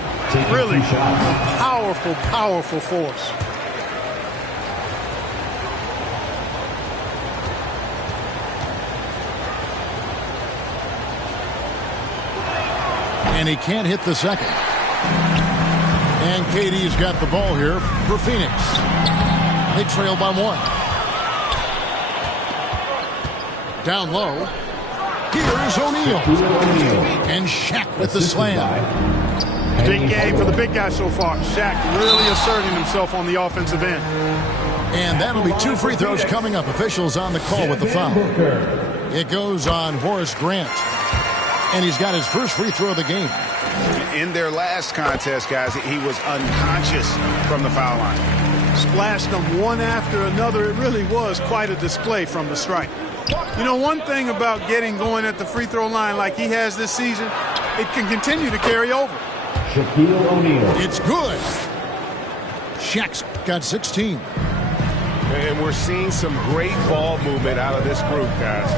Really powerful, powerful force. And he can't hit the second. And KD's got the ball here for Phoenix. They trail by 1. Down low. Here's O'Neal. And Shaq with the slam. Big game for the big guy so far. Shaq really asserting himself on the offensive end. And that'll be 2 free throws coming up. Officials on the call with the foul. It goes on Horace Grant. And he's got his first free throw of the game. In their last contest, guys, he was unconscious from the foul line. Splashed them one after another. It really was quite a display from the stripe. You know, one thing about getting going at the free throw line like he has this season, it can continue to carry over. Shaquille O'Neal. It's good. Shaq's got 16. And we're seeing some great ball movement out of this group, guys.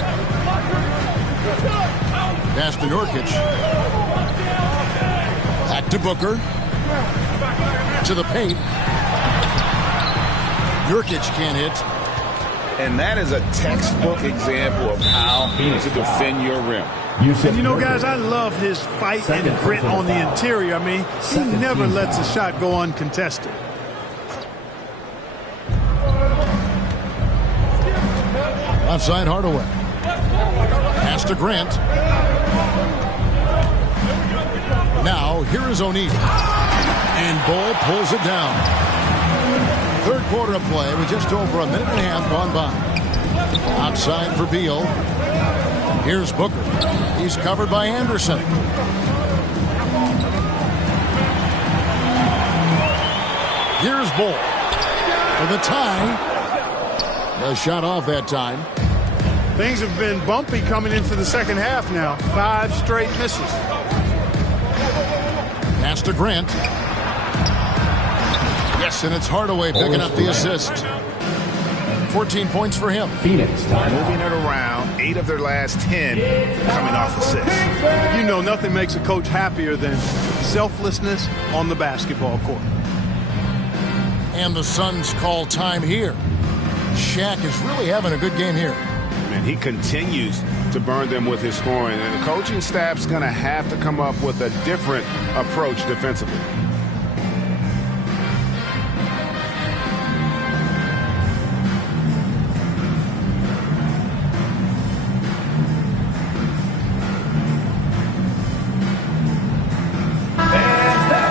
Pass to Nurkic. Back to Booker. To the paint. Nurkic can't hit. And that is a textbook example of how to defend your rim. And you know, guys, I love his fight and grit on the interior. I mean, he never lets a shot go uncontested. Outside Hardaway. Pass to Grant. Now, here is O'Neal. And Ball pulls it down. Third quarter of play with just over a minute and a half gone by. Outside for Beal. Here's Booker. He's covered by Anderson. Here's Ball for the tie. The shot off that time. Things have been bumpy coming into the second half now. 5 straight misses. Pass to Grant. Yes, and it's Hardaway picking up the assist. 14 points for him. Phoenix moving it around. 8 of their last 10 coming off assists. You know, nothing makes a coach happier than selflessness on the basketball court. And the Suns call time here. Shaq is really having a good game here. And he continues to burn them with his scoring. And the coaching staff's going to have to come up with a different approach defensively.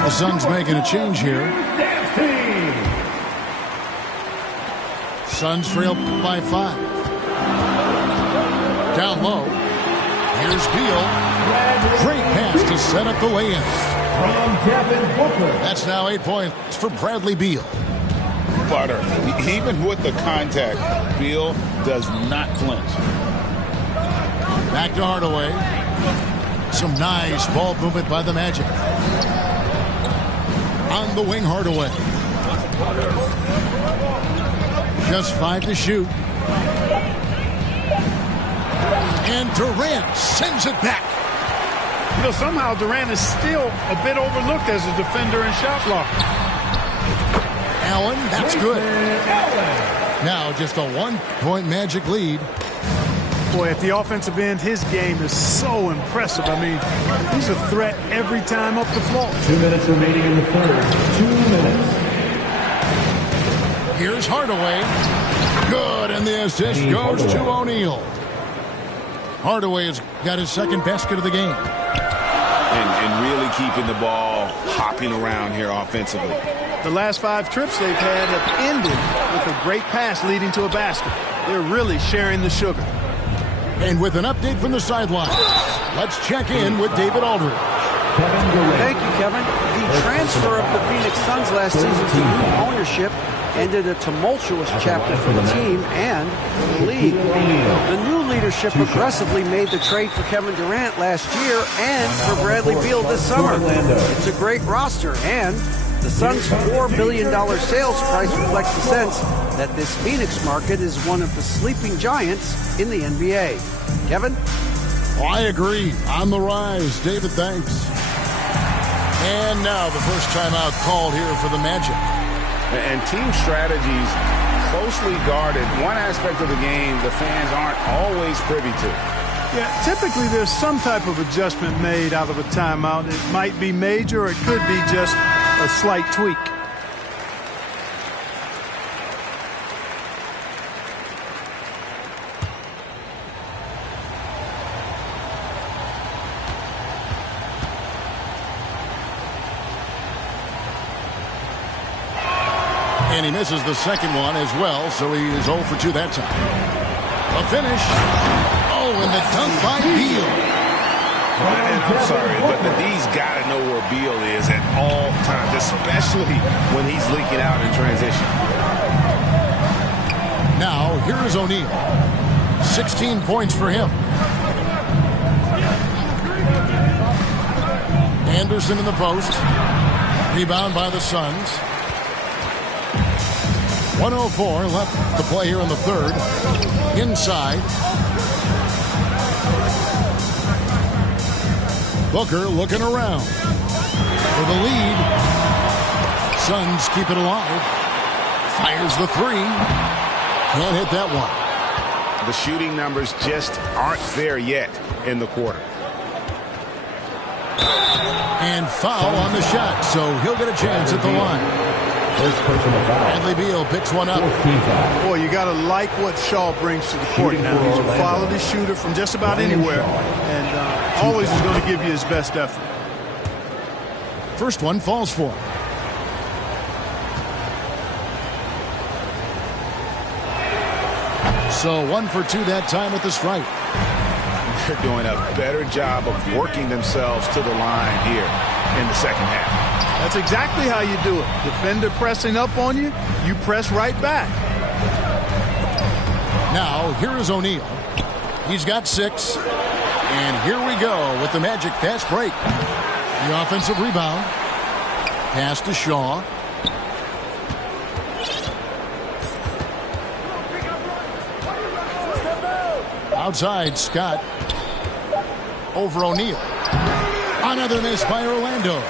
The Suns making a change here. Suns trail by 5. Down low. Here's Beal. Great pass to set up the lay-in. That's now 8 points for Bradley Beal. Butter. Even with the contact, Beal does not flinch. Back to Hardaway. Some nice ball movement by the Magic. On the wing, Hardaway. Just 5 to shoot. And Durant sends it back. You know, somehow Durant is still a bit overlooked as a defender and shot blocker. Allen, that's good. Now just a 1-point Magic lead. Boy, at the offensive end, his game is so impressive. I mean, he's a threat every time up the floor. 2 minutes remaining in the third. 2 minutes. Here's Hardaway. Good, and the assist goes to O'Neal. Hardaway has got his second basket of the game. And really keeping the ball hopping around here offensively. The last 5 trips they've had have ended with a great pass leading to a basket. They're really sharing the sugar. And with an update from the sideline, let's check in with David Aldridge. Thank you, Kevin. The transfer of the Phoenix Suns last season to new ownership ended a tumultuous chapter for the team and for the league. The new leadership aggressively made the trade for Kevin Durant last year and for Bradley Beal this summer. It's a great roster, and the Suns' $4 billion sales price reflects the sense that this Phoenix market is one of the sleeping giants in the NBA. Kevin? Oh, I agree. On the rise. David, thanks. And now the first timeout called here for the Magic. And team strategies closely guarded. One aspect of the game the fans aren't always privy to. Yeah, typically there's some type of adjustment made out of a timeout. It might be major or it could be just a slight tweak. And he misses the second one as well, so he is 0 for 2 that time. A finish. Oh, and the dunk by Beal. And I'm sorry, but the D's got to know where Beal is at all times, especially when he's leaking out in transition. Now, here is O'Neal. 16 points for him. Anderson in the post. Rebound by the Suns. 1:04 left to play here in the third. Inside. Booker looking around for the lead. Suns keep it alive. Fires the three. Can't hit that one. The shooting numbers just aren't there yet in the quarter. And foul on the shot, so he'll get a chance at the line. Bradley Beal picks one up. Boy, you got to like what Shaw brings to the court now. He's a quality shooter from just about anywhere, and always is going to give you his best effort. First one falls for him. So 1 for 2 that time at the stripe. They're doing a better job of working themselves to the line here in the second half. That's exactly how you do it. Defender pressing up on you, you press right back. Now, here is O'Neal. He's got 6. And here we go with the Magic fast break. The offensive rebound. Pass to Shaw. Outside, Scott. Over O'Neal. Another miss by Orlando.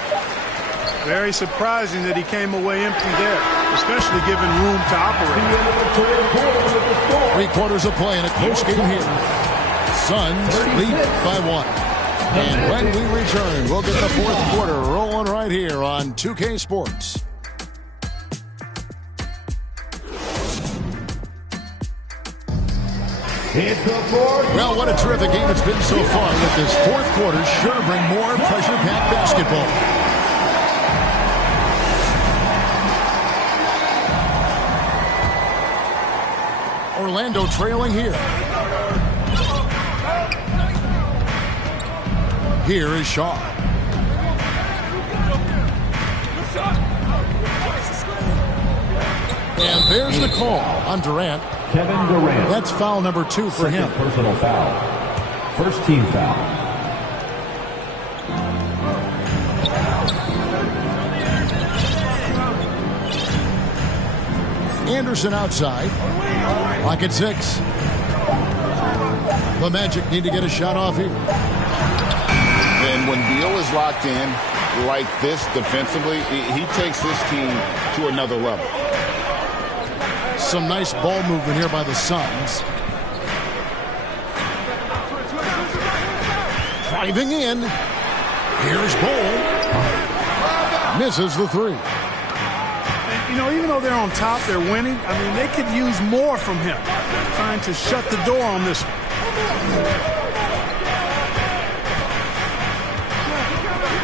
Very surprising that he came away empty there, especially given room to operate. 3 quarters of play in a close game here. Suns lead by 1. And when we return, we'll get the fourth quarter rolling right here on 2K Sports. Well, what a terrific game it's been so far, with this fourth quarter sure to bring more pressure-packed basketball. Orlando trailing here. Here is Shaw. And there's the call on Durant. Kevin Durant. That's foul number 2 for him. Personal foul. First team foul. Anderson outside. Clock at 6. The Magic need to get a shot off here. And when Beal is locked in like this defensively, he takes this team to another level. Some nice ball movement here by the Suns. Driving in. Here's Bol. Misses the 3. You know, even though they're on top, they're winning. I mean, they could use more from him. Trying to shut the door on this one.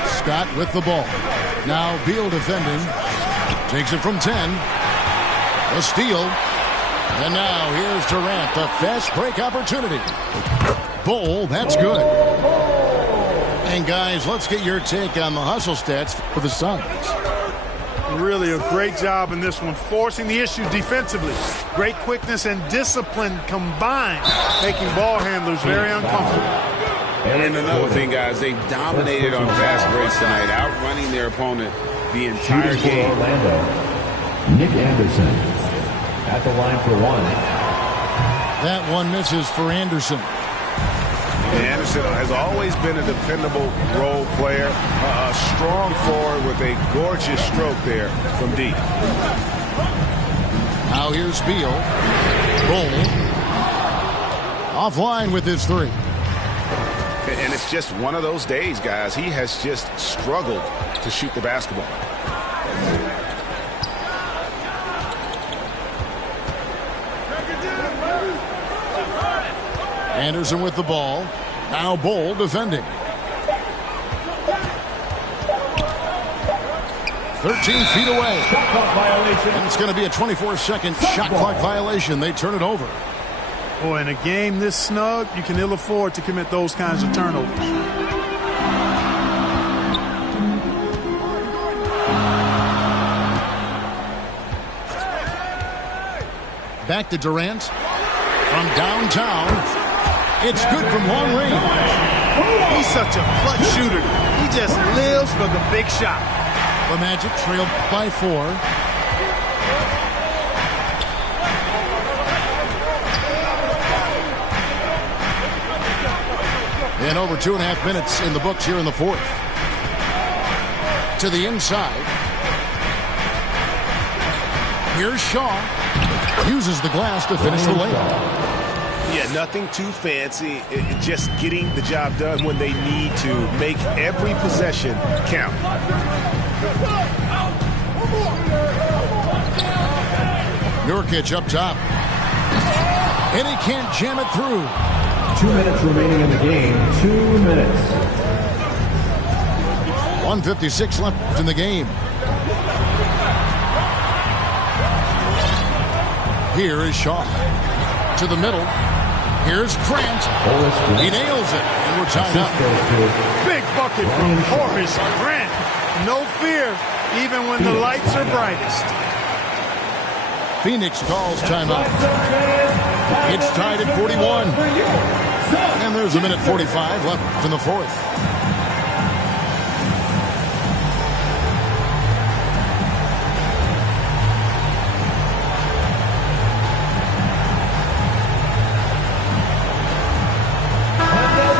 Scott with the ball. Now Beal defending. Takes it from 10. A steal. And now here's Durant. The fast break opportunity. Bol, that's good. And guys, let's get your take on the hustle stats for the Suns. Really a great job in this one, forcing the issue defensively. Great quickness and discipline combined, making ball handlers very uncomfortable. And another thing, guys, they've dominated on fast breaks tonight, outrunning their opponent the entire game. Orlando, Nick Anderson at the line for 1. That one misses for Anderson. Anderson has always been a dependable role player, a strong forward with a gorgeous stroke there from deep. Now here's Beal. Bol. Offline with his 3. And it's just one of those days, guys. He has just struggled to shoot the basketball. Anderson with the ball. Now Bol defending. 13 feet away. Shot clock violation. And it's going to be a 24-second shot clock violation. They turn it over. Boy, in a game this snug, you can ill afford to commit those kinds of turnovers. Back to Durant. From downtown. It's good from long range. He's such a clutch shooter. He just lives for the big shot. The Magic trailed by 4. And over 2.5 minutes in the books here in the 4th. To the inside. Here's Shaw. Uses the glass to finish the layup. Yeah, nothing too fancy. Just getting the job done when they need to. Make every possession count. Nurkic up top. And he can't jam it through. 2 minutes remaining in the game. 2 minutes. 1:56 left in the game. Here is Shaw. To the middle. Here's Grant. He nails it. And we're tied up. Big bucket from Horace Grant. No fear, even when the lights are brightest. Phoenix calls timeout. It's tied at 41. And there's 1:45 left in the 4th.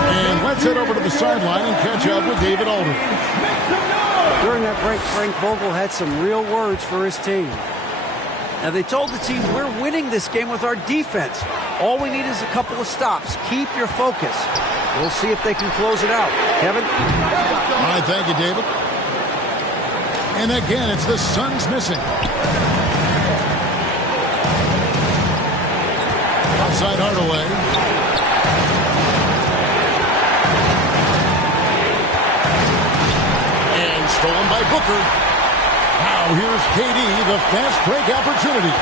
And let's head over to the sideline and catch up with David Aldridge. During that break, Frank Vogel had some real words for his team. Now, they told the team, we're winning this game with our defense. All we need is a couple of stops. Keep your focus. We'll see if they can close it out. Kevin? All right, thank you, David. And again, it's the Suns missing. Outside Hardaway. And stolen by Booker. Now here's KD, the fast break opportunity.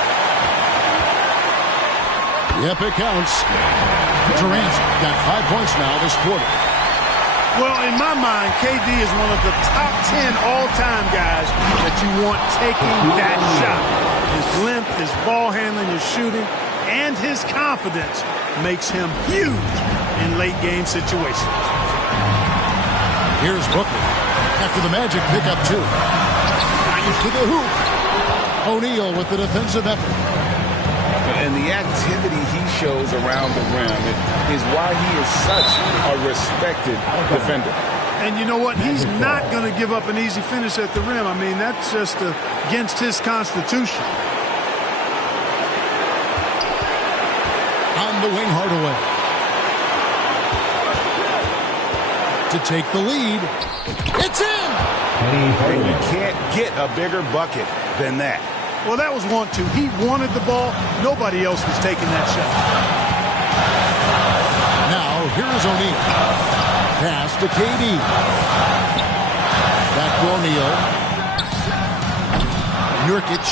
Yep, it counts. Durant's got 5 points now this quarter. Well, in my mind, KD is one of the top 10 all-time guys that you want taking that shot. His length, his ball handling, his shooting, and his confidence makes him huge in late-game situations. Here's Booker. After the Magic pick up 2. To the hoop. O'Neal with the defensive effort. And the activity he shows around the rim is why he is such a respected defender. And you know what? He's not going to give up an easy finish at the rim. I mean, that's just against his constitution. On the wing, Hardaway. To take the lead. It's in! And you can't get a bigger bucket than that. Well, that was 1-2. He wanted the ball. Nobody else was taking that shot. Now, here's O'Neal. Pass to KD. Back to O'Neal. Nurkic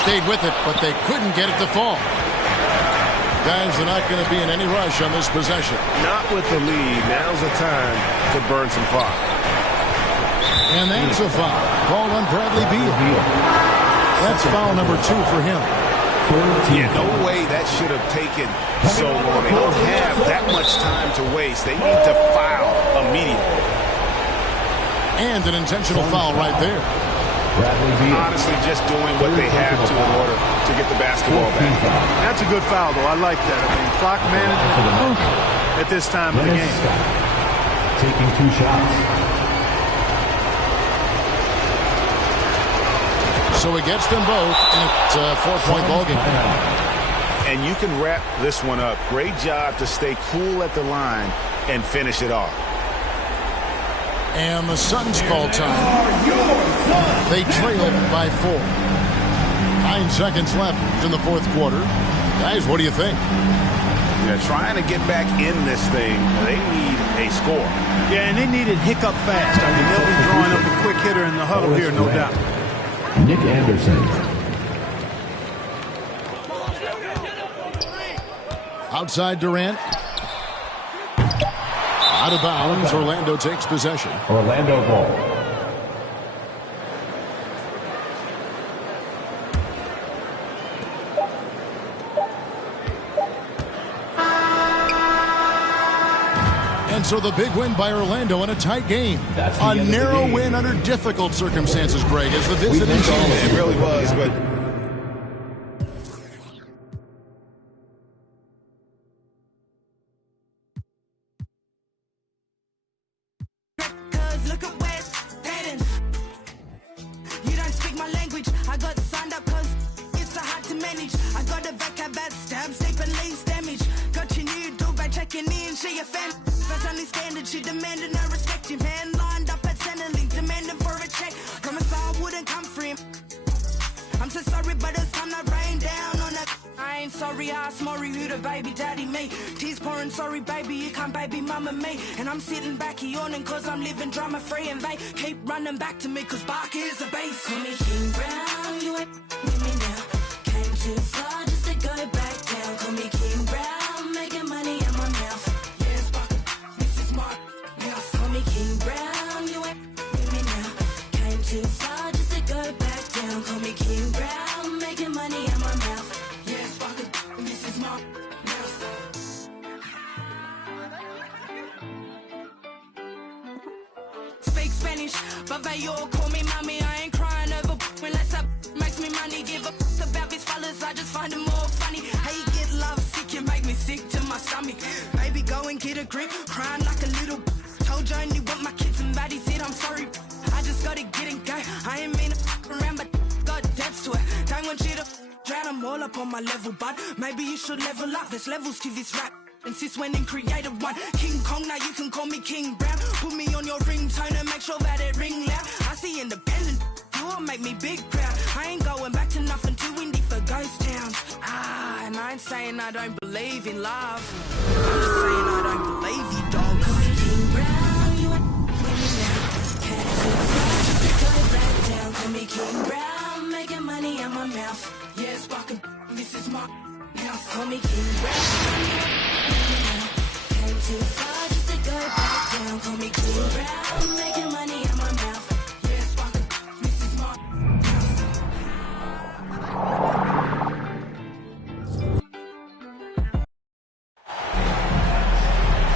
stayed with it, but they couldn't get it to fall. Guys are not going to be in any rush on this possession. Not with the lead. Now's the time to burn some clock. And that's a foul. Called on Bradley Beal. That's foul number 2 for him. Yeah, no way that should have taken so long. They don't have that much time to waste. They need to foul immediately. And an intentional foul right there. Honestly, just doing what they have to in order to get the basketball back. That's a good foul, though. I like that. I mean, clock management at this time of the game. Taking 2 shots. So it gets them both, and it's a 4-point ball game. And you can wrap this one up. Great job to stay cool at the line and finish it off. And the Suns call time. They trail by 4. 9 seconds left in the 4th quarter. Guys, what do you think? Yeah, trying to get back in this thing, they need a score. Yeah, and they need it hiccup fast. I mean, they'll be drawing up a quick hitter in the huddle here, no doubt. Nick Anderson. Outside Durant. Out of bounds. Orlando takes possession. Orlando ball. And so the big win by Orlando in a tight game. A narrow win under difficult circumstances, Greg, as the visiting team. It really was, but look at where it's heading. You don't speak my language. I got signed up cause it's so hard to manage. I got a vac bad stabs, deep and leaves damage. Got your new dog by checking in, she a fan. First only standard, she demanding I respect him. Man lined up at Centrelink, demanding for a check. Promise I wouldn't come for him. I'm so sorry, but it's time to rain down on that. I ain't sorry, ass Maury, who the baby daddy me. Tears pouring, sorry baby, you can't baby mama me. And I'm sitting back yawning cause I'm living drama free. And they keep running back to me cause Barker is the base. Call me King Brown, you ain't with me now. Came too far just to go back down. Call me King Brown, making money in my mouth. Yes, Barker, this is my mouth. Call me King Brown, you ain't with me now. Came too far just to go back down. Call me King Brown, making money in my mouth. Yes, Barker, this is my mouth. Speak Spanish, but they all call me mommy. I ain't crying over unless that makes me money. Give a about these fellas, I just find them more funny. How you get love sick, you make me sick to my stomach. Baby, go and get a grip, crying like a little. Told you I only want my kids and daddy said I'm sorry. I just gotta get in game. I ain't mean to around, but got depths to it. Don't want you to drown them all up on my level, bud. Maybe you should level up. There's levels to this rap. And sis went and created one. King Kong, now you can call me King Brown. Put me on your ringtone and make sure that it ring loud. I see independent, you will make me big proud. I ain't going back to nothing too windy for ghost towns. And I ain't saying I don't believe in love. I'm just saying I don't believe you, dog. Call me King Brown, you ain't with me now. Can't go back down. Call me King Brown, making money in my mouth. Yes, walking, this is my mouth. Call me King Brown. Came too far just to go back. down, call me Queen Brown. I'm making money in my mouth. Yes, welcome, Mrs. Mark.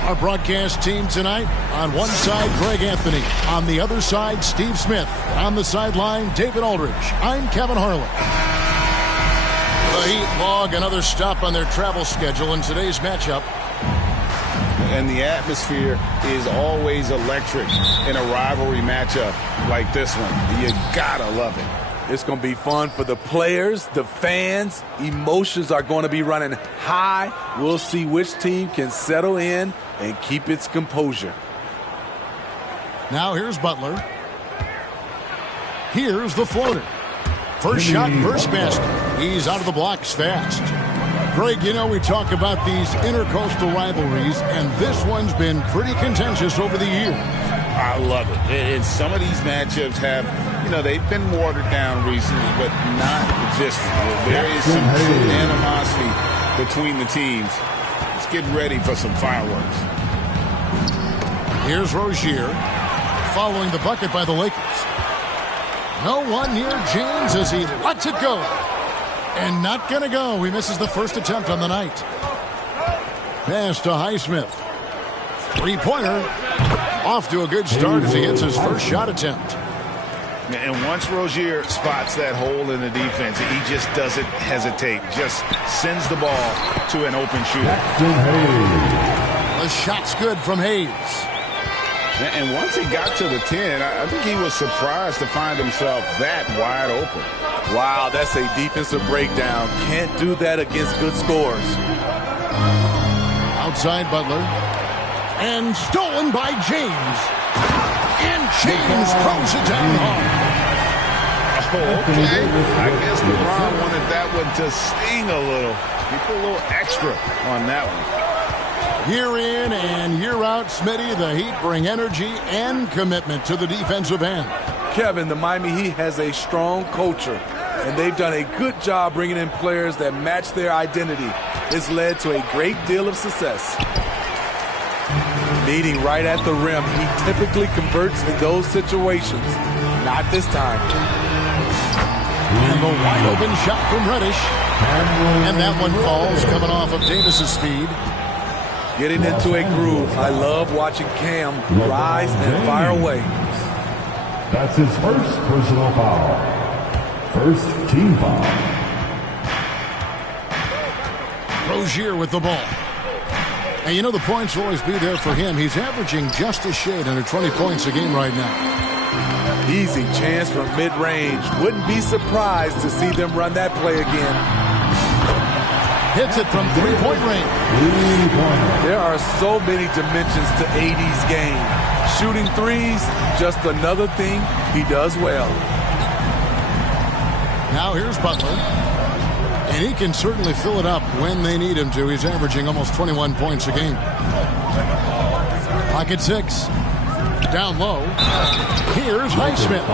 Our broadcast team tonight, on one side, Greg Anthony. On the other side, Steve Smith. On the sideline, David Aldridge. I'm Kevin Harlan. The Heat log another stop on their travel schedule in today's matchup. And the atmosphere is always electric in a rivalry matchup like this one. You gotta love it. It's going to be fun for the players, the fans. Emotions are going to be running high. We'll see which team can settle in and keep its composure. Now here's Butler. Here's the floater. First shot, first basket. He's out of the blocks fast. Greg, you know we talk about these intercoastal rivalries, and this one's been pretty contentious over the years. I love it. And some of these matchups have, you know, they've been watered down recently, but not just. There is some true animosity between the teams. Let's get ready for some fireworks. Here's Rozier following the bucket by the Lakers. No one near James as he lets it go. And not going to go. He misses the first attempt on the night. Pass to Highsmith. Three-pointer. Off to a good start as he hits his first shot attempt. And once Rozier spots that hole in the defense, he just doesn't hesitate. Just sends the ball to an open shooter. The shot's good from Hayes. And once he got to the 10, I think he was surprised to find himself that wide open. Wow, that's a defensive breakdown. Can't do that against good scores. Outside Butler. And stolen by James. And James throws it down hard. Oh, okay. I guess LeBron wanted that one to sting a little. He put a little extra on that one. Year in and year out, Smitty, the Heat bring energy and commitment to the defensive end. Kevin, the Miami Heat has a strong culture, and they've done a good job bringing in players that match their identity. It's led to a great deal of success. Meeting right at the rim, he typically converts in those situations. Not this time. And the wide open shot from Reddish. And that one falls, coming off of Davis's speed. Getting into a groove. I love watching Cam rise and fire away. That's his first personal foul. First team foul. Rozier with the ball. And you know the points will always be there for him. He's averaging just a shade under 20 points a game right now. Easy chance from mid-range. Wouldn't be surprised to see them run that play again. Hits it from three-point range. There are so many dimensions to AD's game. Shooting threes, just another thing he does well. Now here's Butler. And he can certainly fill it up when they need him to. He's averaging almost 21 points a game. Pocket six. Down low. Here's Highsmith.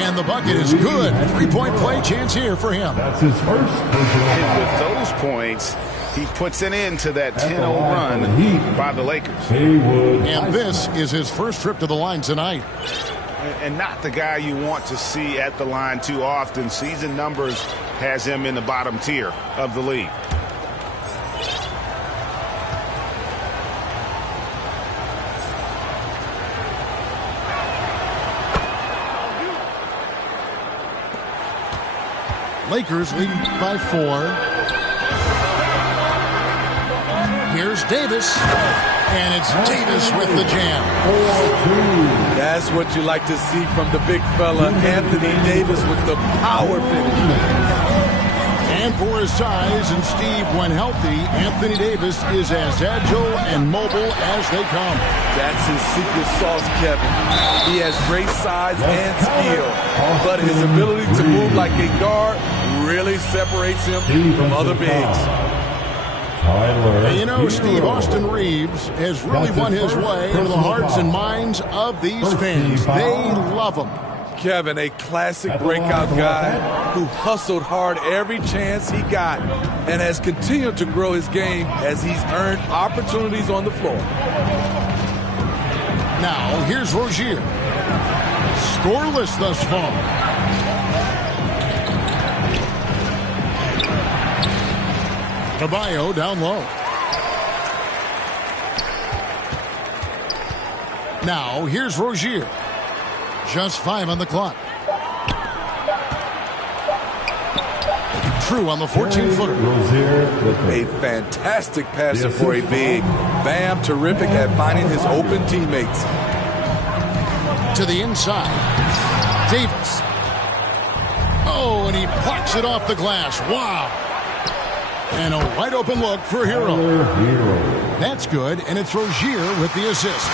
And the bucket is good. Three-point play chance here for him. That's his first. And with those points, he puts an end to that 10-0 run by the Lakers. And this is his first trip to the line tonight. And not the guy you want to see at the line too often. Season numbers has him in the bottom tier of the league. Lakers leading by 4. Here's Davis. And it's Davis with the jam. That's what you like to see from the big fella, Anthony Davis, with the power finish. And for his size, and Steve, when healthy, Anthony Davis is as agile and mobile as they come. That's his secret sauce, Kevin. He has great size and skill, but his ability to move like a guard really separates him from other bigs. And you know, Steve, Austin Reeves has really won his way into the hearts and minds of these fans. They love him. Kevin, a classic breakout guy who hustled hard every chance he got and has continued to grow his game as he's earned opportunities on the floor. Now, here's Rozier. Scoreless thus far. Caballo down low. Now, here's Rozier. Just 5 on the clock. True on the 14-footer. A fantastic passer for a big. Bam, terrific at finding his open teammates. To the inside. Davis. Oh, and he plucks it off the glass. Wow. And a wide open look for Hero. That's good, and it's Rozier with the assist.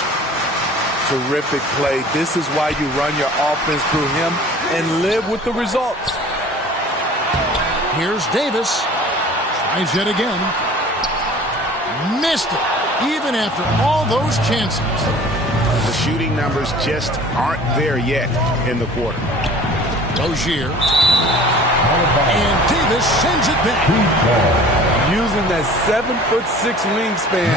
Terrific play. This is why you run your offense through him and live with the results. Here's Davis. Tries it again. Missed it, even after all those chances. The shooting numbers just aren't there yet in the quarter. Rozier. And Davis sends it back. Using that 7'6" wingspan,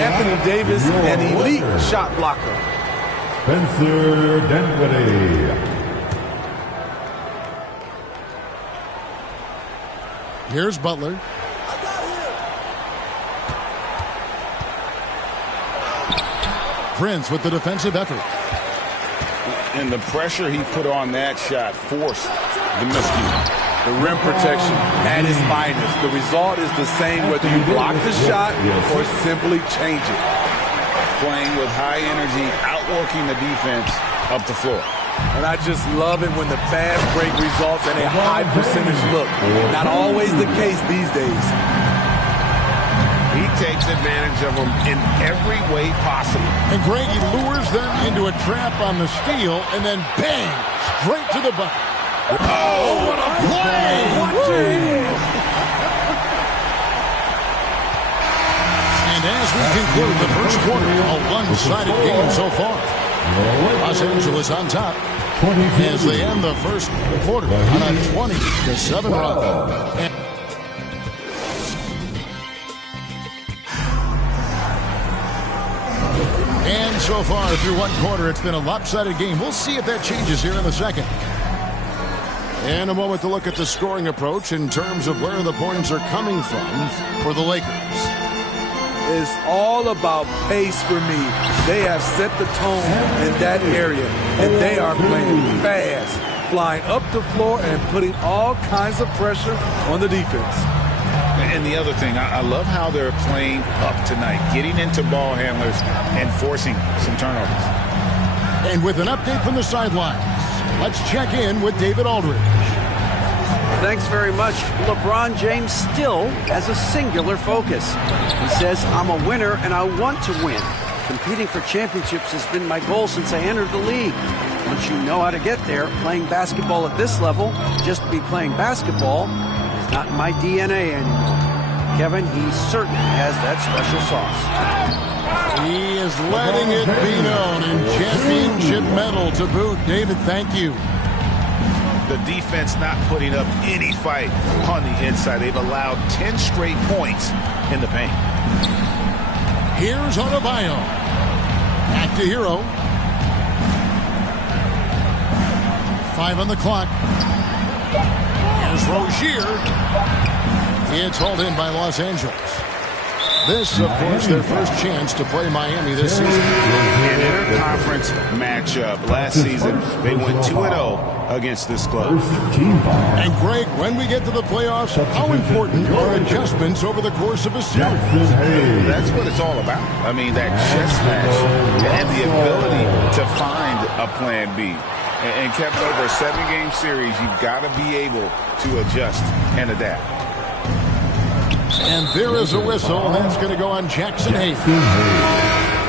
Anthony Davis, an elite shot blocker. Spencer Dinwiddie. Here's Butler. Prince with the defensive effort. And the pressure he put on that shot forced the miscue. The rim protection at its finest. The result is the same whether you block the shot or simply change it. Playing with high energy, outworking the defense up the floor. And I just love it when the fast break results in a high percentage look. Not always the case these days. He takes advantage of them in every way possible. And Greg, he lures them into a trap on the steal, and then bang, straight to the bucket. Oh, what a play! And as we conclude the first quarter, a one-sided game so far. Los Angeles on top as they end the first quarter on a 20-7 run. And so far through one quarter, it's been a lopsided game. We'll see if that changes here in the second. And a moment to look at the scoring approach in terms of where the points are coming from for the Lakers. It's all about pace for me. They have set the tone in that area, and they are playing fast, flying up the floor and putting all kinds of pressure on the defense. And the other thing, I love how they're playing up tonight, getting into ball handlers and forcing some turnovers. And with an update from the sidelines, let's check in with David Aldridge. Thanks very much. LeBron James still has a singular focus. He says, I'm a winner and I want to win. Competing for championships has been my goal since I entered the league. Once you know how to get there, playing basketball at this level, just to be playing basketball, is not in my DNA anymore. Kevin, he certainly has that special sauce. He is letting it be known, and championship medal to boot. David, thank you. The defense not putting up any fight on the inside. They've allowed 10 straight points in the paint. Here's Adebayo. Back to Hero. 5 on the clock. Here's Rozier. It's hauled in by Los Angeles. This, of course, their first chance to play Miami this season. An interconference matchup. Last season, they went 2-0 against this club. And Greg, when we get to the playoffs, how important are adjustments over the course of a series? That's what it's all about. I mean, that chess match and the ability to find a plan B. And kept over a 7-game series, you've got to be able to adjust and adapt. And there is a whistle, and that's going to go on Jackson Hayes.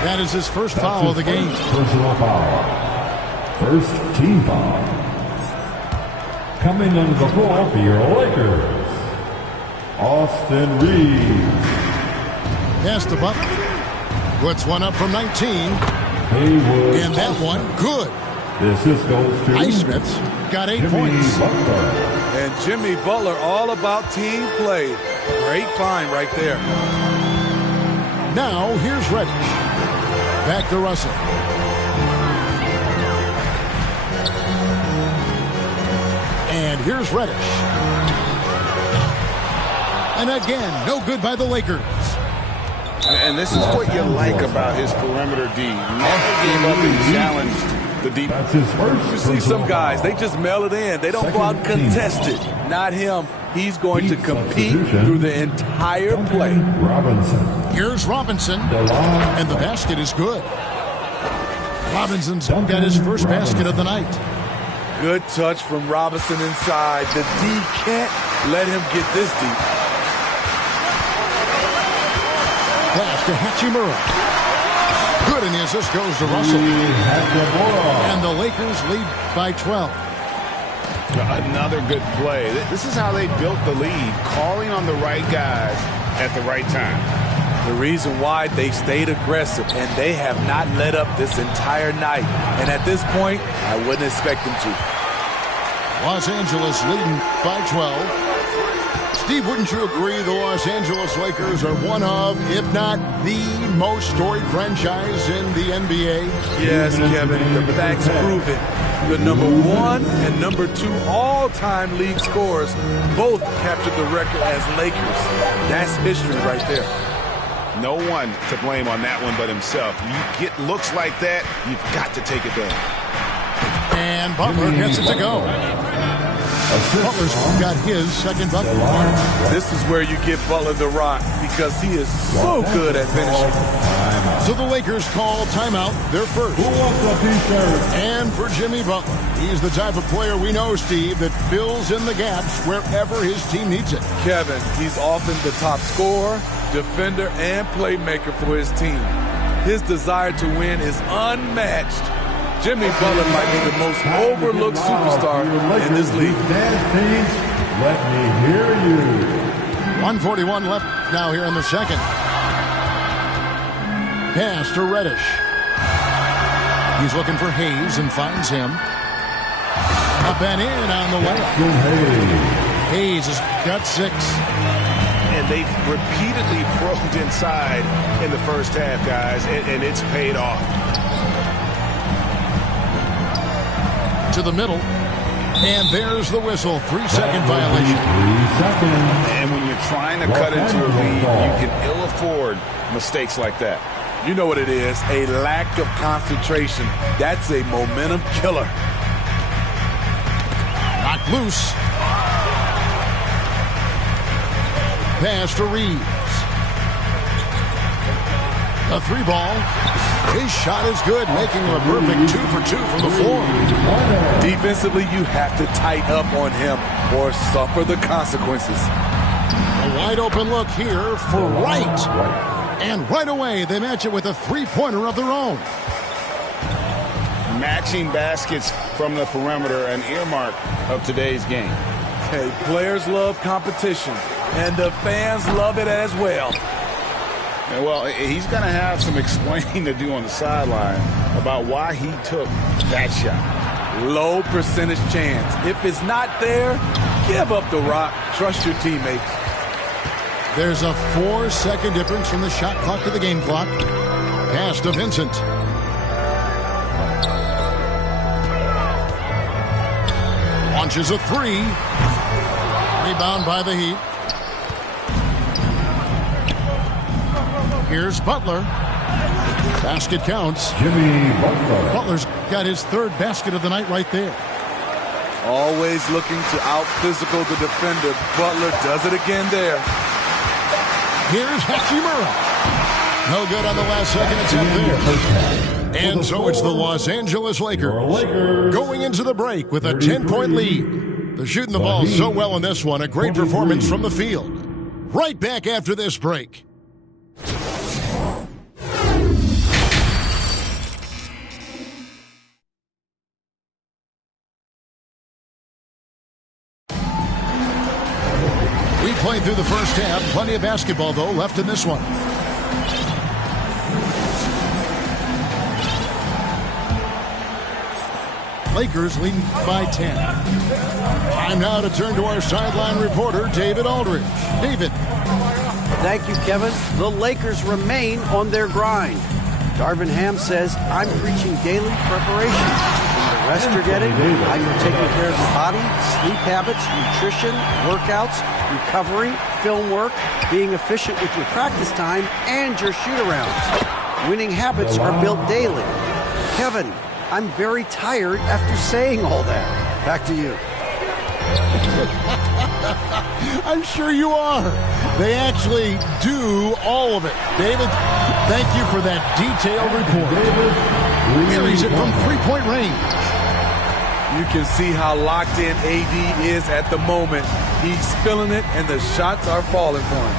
That is his first foul of the game. Personal foul. First team foul. Coming on the floor for your Lakers, Austin Reeves. Pass the Butler. Puts one up from 19. Haywood. And that one, good. The assist goes to Highsmith's got 8 points. Butler. And Jimmy Butler, all about team play. Great find right there. Now, here's Reddish. Back to Russell. And here's Reddish. And again, no good by the Lakers. And this is what you like about his perimeter D. Never gave up and challenged the deep. You see some guys, they just mail it in. They don't go out and contest it. Not him. He's going to compete through the entire play. Here's Robinson. And the basket is good. Robinson's got his first basket of the night. Good touch from Robinson inside. The D can't let him get this deep. Pass to Hachimura. Good, and the assist goes to Russell. And the Lakers lead by 12. Another good play. This is how they built the lead, calling on the right guys at the right time. The reason why they stayed aggressive, and they have not let up this entire night. And at this point, I wouldn't expect them to. Los Angeles leading by 12. Steve, wouldn't you agree the Los Angeles Lakers are one of, if not the most storied franchise in the NBA? Yes, Kevin. The facts prove it. The #1 and #2 all-time league scorers both captured the record as Lakers. That's history right there. No one to blame on that one but himself. You get looks like that, you've got to take it down. And Butler gets it to go. Butler's got his second bucket. This is where you give Butler the rock because he is so good at finishing. So the Lakers call timeout, their first. Who wants a t-shirt? And for Jimmy Butler, he's the type of player we know, Steve, that fills in the gaps wherever his team needs it. Kevin, he's often the top scorer, defender, and playmaker for his team. His desire to win is unmatched. Jimmy Butler might be the most overlooked superstar in this league. Let me hear you. 1:41 left now here in the second. Pass to Reddish. He's looking for Hayes and finds him. Up and in on the layup. Hayes has got 6. And they've repeatedly probed inside in the first half, guys, and it's paid off. To the middle, and there's the whistle. 3-second violation. 3 seconds. And when you're trying to cut into a lead, you can ill afford mistakes like that. You know what it is, a lack of concentration. That's a momentum killer. Knocked loose. Pass to Reeves. A 3-ball. His shot is good, making him a perfect 2 for 2 from the floor. Defensively, you have to tighten up on him or suffer the consequences. A wide open look here for Wright. And right away, they match it with a 3-pointer of their own. Matching baskets from the perimeter, an earmark of today's game. Hey, players love competition, and the fans love it as well. And well, he's going to have some explaining to do on the sideline about why he took that shot. Low percentage chance. If it's not there, give up the rock. Trust your teammates. There's a 4-second difference from the shot clock to the game clock. Pass to Vincent. Launches a 3. Rebound by the Heat. Here's Butler. Basket counts. Jimmy Butler. Butler's got his 3rd basket of the night right there. Always looking to out-physical the defender. Butler does it again there. Here's Hachimura. No good on the last second attempt there. And so it's the Los Angeles Lakers going into the break with a 10-point lead. They're shooting the ball so well in this one. A great performance from the field. Right back after this break. We played through the first half. Plenty of basketball, though, left in this one. Lakers leading by 10. Time now to turn to our sideline reporter, David Aldridge. David. Thank you, Kevin. The Lakers remain on their grind. Darvin Ham says, I'm preaching daily preparation. From the rest you're getting, how you're taking care of your body, sleep habits, nutrition, workouts, recovery, film work, being efficient with your practice time, and your shoot-arounds. Winning habits are built daily. Kevin, I'm very tired after saying all that. Back to you. I'm sure you are. They actually do all of it. David, thank you for that detailed report. Here he's it from three-point range. You can see how locked in AD is at the moment. He's feeling it, and the shots are falling for him.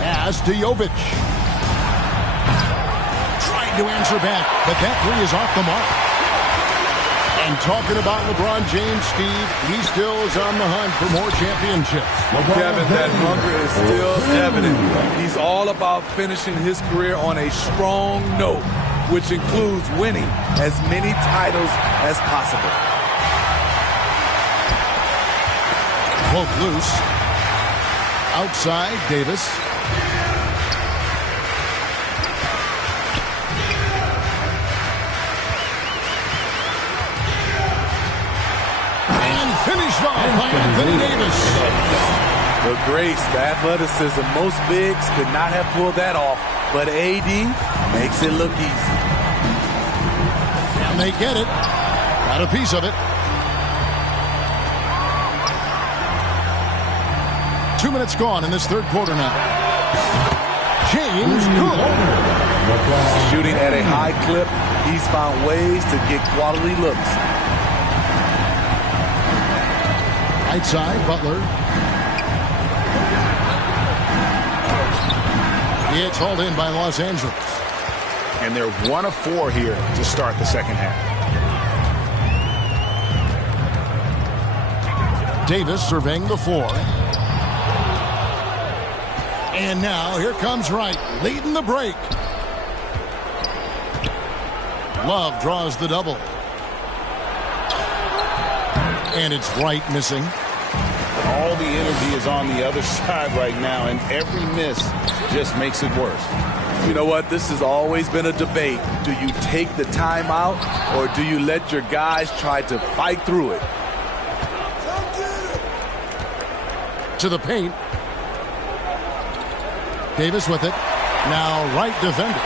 Pass to Jovic. Trying to answer back, but that three is off the mark. And talking about LeBron James, Steve, he still is on the hunt for more championships. Kevin, that hunger is still evident. He's all about finishing his career on a strong note, which includes winning as many titles as possible. Poke loose. Outside, Davis. Finished off by Anthony Davis. The grace, the athleticism, most bigs could not have pulled that off, but AD makes it look easy. And they get it. Got a piece of it. 2 minutes gone in this third quarter now. James good. Shooting at a high clip, he's found ways to get quality looks. Right side, Butler. It's hauled in by Los Angeles. And they're 1 of 4 here to start the second half. Davis surveying the floor. And now here comes Wright, leading the break. Love draws the double. And it's Wright missing. All the energy is on the other side right now, and every miss just makes it worse. You know what? This has always been a debate. Do you take the timeout, or do you let your guys try to fight through it? To the paint. Davis with it. Now Wright defending.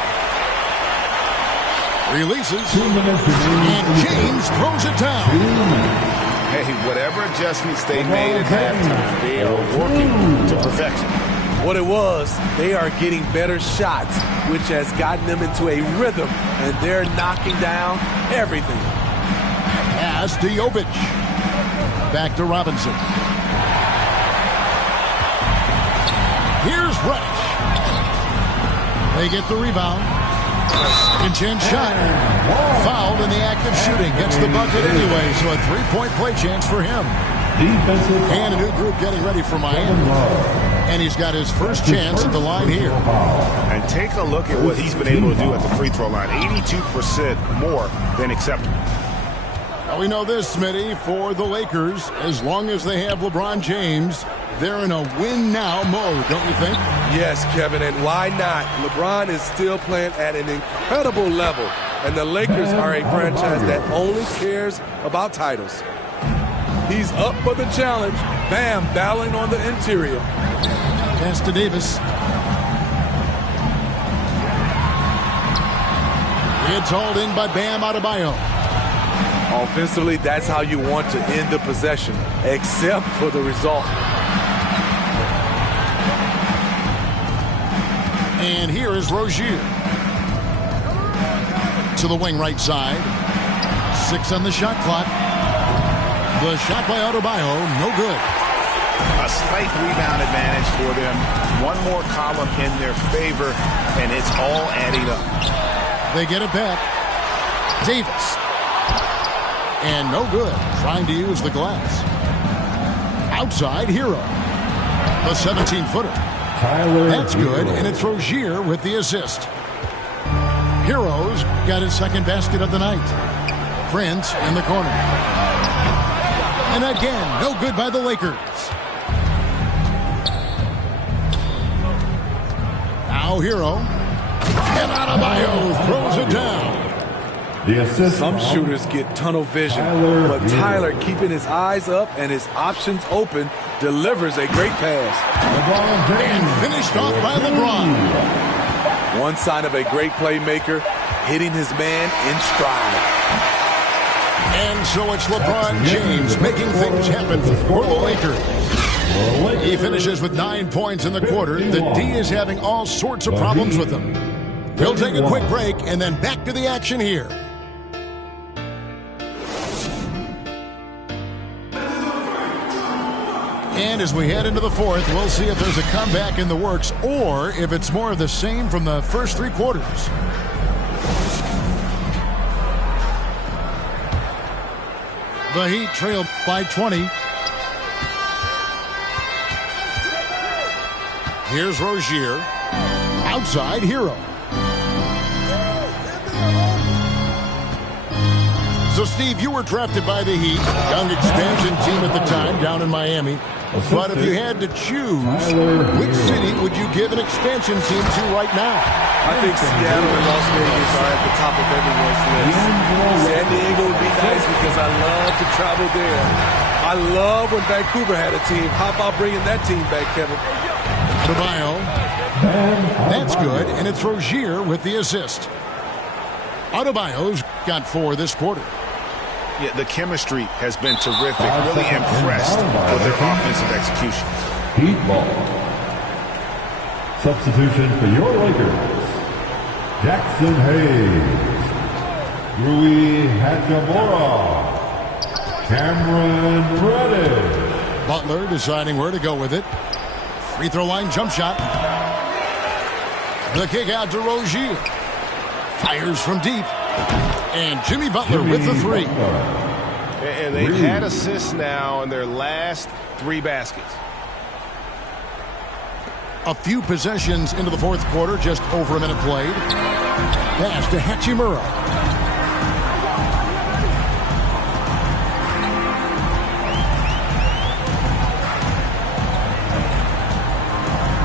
Releases. And James throws it down. Hey, whatever adjustments they made at halftime, they are working to perfection. What it was, they are getting better shots, which has gotten them into a rhythm, and they're knocking down everything. Pass to Jovic. Back to Robinson. Here's Reddish. They get the rebound. Second chance shot. Fouled in the act of shooting. Gets the bucket anyway, so a three-point play chance for him. And a new group getting ready for Miami. And he's got his first chance at the line here. And take a look at what he's been able to do at the free throw line. 82% more than acceptable. Well, we know this, Smitty, for the Lakers, as long as they have LeBron James, they're in a win-now mode, don't you think? Yes, Kevin, and why not? LeBron is still playing at an incredible level, and the Lakers are a franchise that only cares about titles. He's up for the challenge. Bam, battling on the interior. Pass to Davis. It's hauled in by Bam Adebayo. Offensively, that's how you want to end the possession, except for the result. And here is Rozier. To the wing right side. 6 on the shot clock. The shot by Adebayo, no good. A slight rebound advantage for them. One more column in their favor, and it's all adding up. They get it back. Davis. And no good. Trying to use the glass. Outside, Hero. The 17-footer. That's good, and it's Rozier with the assist. Heroes got his second basket of the night. Prince in the corner. And again, no good by the Lakers. Now Hero. And Adebayo throws it down. The assist. Some shooters get tunnel vision, but Tyler, keeping his eyes up and his options open, delivers a great pass. And finished off by LeBron. One sign of a great playmaker, hitting his man in stride. And so it's LeBron James making things happen for the Lakers. He finishes with 9 points in the quarter. The D is having all sorts of problems with them. We'll take a quick break and then back to the action here. And as we head into the fourth, we'll see if there's a comeback in the works or if it's more of the same from the first 3 quarters. The Heat trail by 20. Here's Rozier. Outside Hero. So, Steve, you were drafted by the Heat, young expansion team at the time down in Miami. But if you had to choose, which city would you give an expansion team to right now? I think Seattle and Las Vegas are at the top of everyone's list. San Diego would be nice because I love to travel there. I love when Vancouver had a team. How about bringing that team back, Kevin? Adebayo. That's good, and it's Rozier with the assist. Adebayo's got 4 this quarter. Yeah, the chemistry has been terrific. Really impressed with their offensive execution. Heat ball. Substitution for your Lakers. Jackson Hayes. Rui Hachimura. Cameron Reddish. Butler deciding where to go with it. Free throw line jump shot. The kick out to Rozier. Fires from deep. And Jimmy Butler with the 3. And they've had assists now in their last 3 baskets. A few possessions into the fourth quarter, just over a minute played. Pass to Hachimura.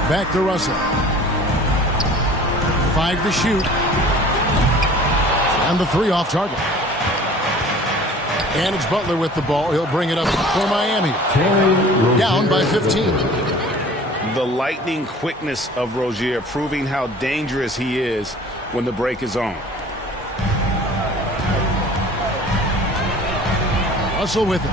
Back to Russell. 5 to shoot. And the 3 off target. And it's Butler with the ball. He'll bring it up for Miami. Down by 15. The lightning quickness of Rozier proving how dangerous he is when the break is on. Russell with it.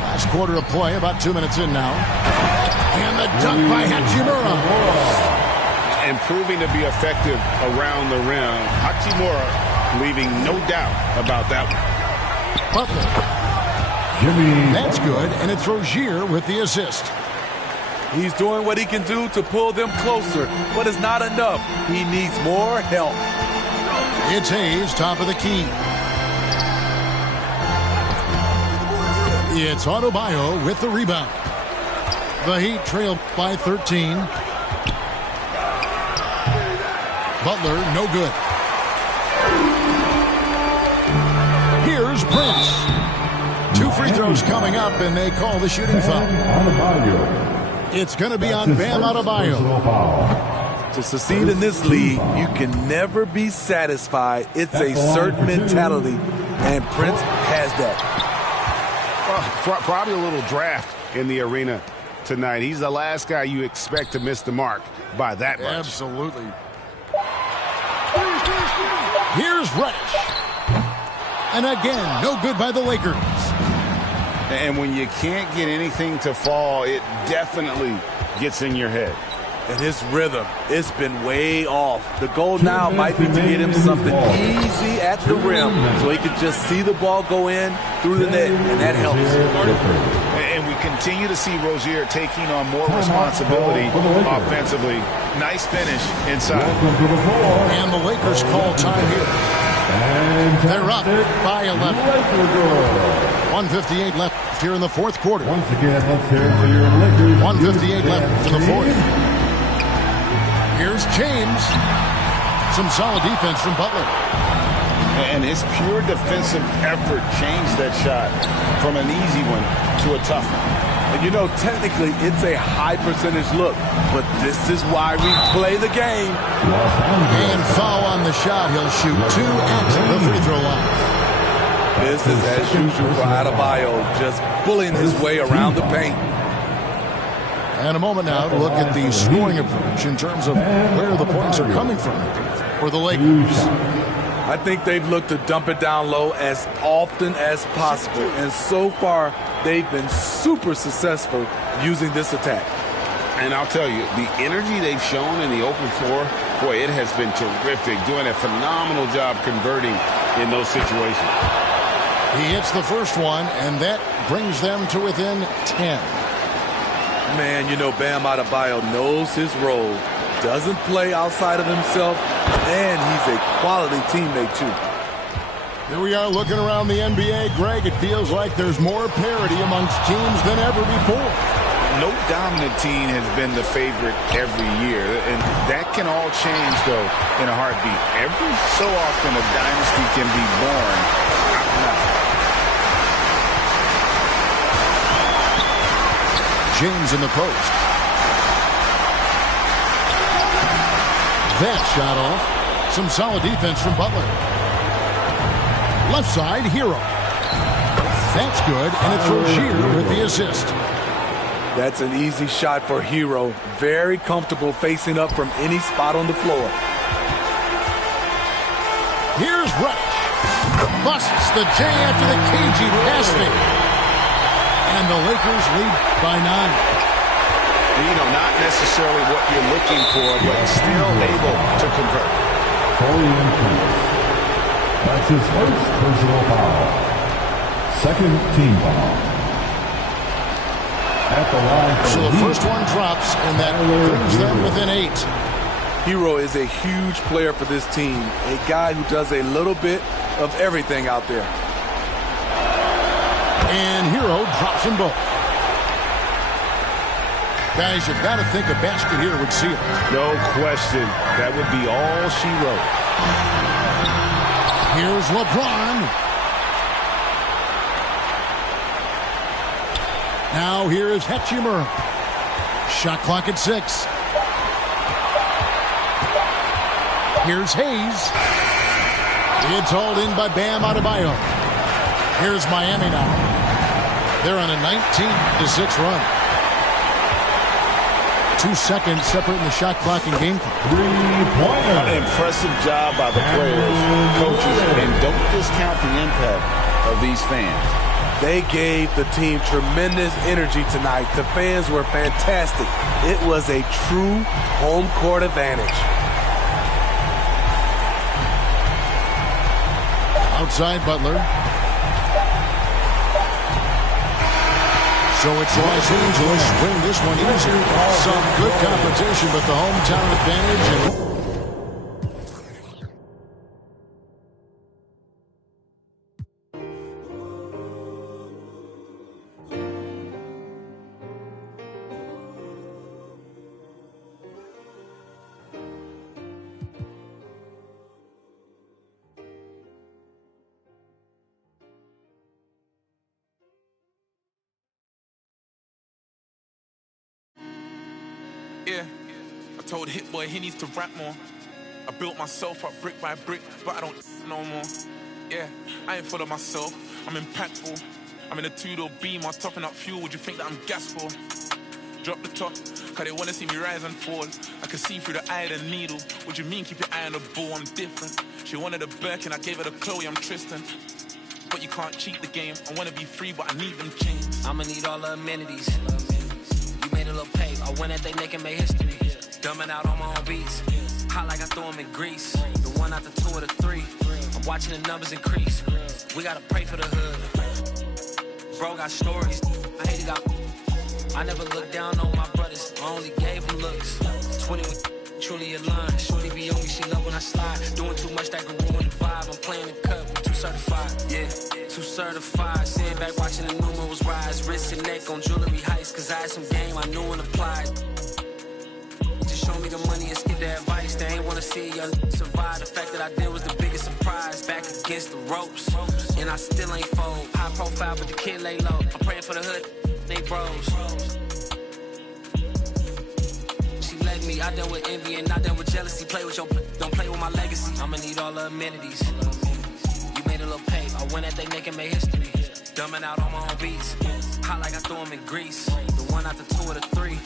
Last quarter of play, about 2 minutes in now. And the dunk by Hachimura. And proving to be effective around the rim. Hachimura leaving no doubt about that one. Butler. That's good, and it's Rozier with the assist. He's doing what he can do to pull them closer, but it's not enough. He needs more help. It's Hayes, top of the key. It's Adebayo with the rebound. The Heat trail by 13. Butler, no good. Here's Prince. 2 free throws coming up, and they call the shooting foul. It's going to be on Bam Adebayo. To succeed in this league, you can never be satisfied. It's a certain mentality, and Prince has that. Well, probably a little draft in the arena tonight. He's the last guy you expect to miss the mark by that much. Absolutely. Here's Reddish. And again, no good by the Lakers. And when you can't get anything to fall, it definitely gets in your head. And his rhythm, it's been way off. The goal now might be to get him something easy at the rim so he can just see the ball go in through the net, and that helps. And we continue to see Rozier taking on more responsibility offensively. Nice finish inside. And the Lakers call time here. They're up by 11. 1:58 left here in the fourth quarter. Once again, let's hear it for your Lakers. 1:58 left in the fourth. Here's James. Some solid defense from Butler. And his pure defensive effort changed that shot from an easy one to a tough one. And you know, technically, it's a high percentage look, but this is why we play the game. And foul on the shot. He'll shoot 2 at the free throw line. Business as usual for Adebayo, just bullying his way around the paint. And a moment now to look at the scoring approach in terms of where the points are coming from for the Lakers. I think they've looked to dump it down low as often as possible. And so far, they've been super successful using this attack. And I'll tell you, the energy they've shown in the open floor, boy, it has been terrific. Doing a phenomenal job converting in those situations. He hits the first one, and that brings them to within 10. Man, you know, Bam Adebayo knows his role. Doesn't play outside of himself, and he's a quality teammate, too. Here we are looking around the NBA. Greg, it feels like there's more parity amongst teams than ever before. No dominant team has been the favorite every year, and that can all change, though, in a heartbeat. Every so often, a dynasty can be born out of nothing. James in the post. That shot off. Some solid defense from Butler. Left side, Hero. That's good, and it's Rozier with the assist. That's an easy shot for Hero. Very comfortable facing up from any spot on the floor. Here's Rush. Busts the J after the cagey pass fake. And the Lakers lead by 9. You know, not necessarily what you're looking for, but still able to convert. That's his first personal foul. Second team foul. At the line. So the first one drops, and that brings them within 8. Hero is a huge player for this team. A guy who does a little bit of everything out there. And Hero drops them both. Guys, you've got to think a basket here would seal it. No question. That would be all she wrote. Here's LeBron. Now here is Hachimura. Shot clock at 6. Here's Hayes. It's hauled in by Bam Adebayo. Here's Miami now. They're on a 19-6 run. 2 seconds separating the shot clock and game clock. An impressive job by the players, coaches, and don't discount the impact of these fans. They gave the team tremendous energy tonight. The fans were fantastic. It was a true home court advantage. Outside Butler. So it's Los Angeles win this one easy. Some good competition, but the hometown advantage. Yeah, I told Hit Boy he needs to rap more. I built myself up brick by brick, but I don't no more. Yeah, I ain't full of myself, I'm impactful. I'm in a 2-door beam, I'm topping up fuel, would you think that I'm gas for? Drop the top, cause they wanna see me rise and fall. I can see through the eye of the needle. What you mean, keep your eye on the ball, I'm different. She wanted a Birkin, I gave her the Chloe, I'm Tristan. But you can't cheat the game, I wanna be free, but I need them chains. I'ma need all the amenities. You made a little pay, I went at they neck and made history. Dumbing out on my own beats. Hot like I threw them in grease. The 1 out the 2 or the 3. I'm watching the numbers increase. We gotta pray for the hood. Bro got stories. I hate it got. I never looked down on my brothers. I only gave them looks. 20 with truly aligned. Shorty be on me, she love when I slide. Doing too much that can ruin the vibe. I'm playing the cut, I'm too certified. Yeah, too certified. Sitting back watching the numerals rise. Wrist and neck on jewelry heights. Cause I had some game I knew and applied. Show me the money and skip the advice. They ain't wanna see young survive. The fact that I did was the biggest surprise. Back against the ropes, and I still ain't fold. High profile, but the kid lay low. I'm praying for the hood. they bros. She let me, I dealt with envy and I dealt with jealousy. Play with your, don't play with my legacy. I'ma need all the amenities. You made a little pay, I went at they neck and made history. Dumbing out on my own beats. Hot like I threw them in grease. The one out the 2 or the 3.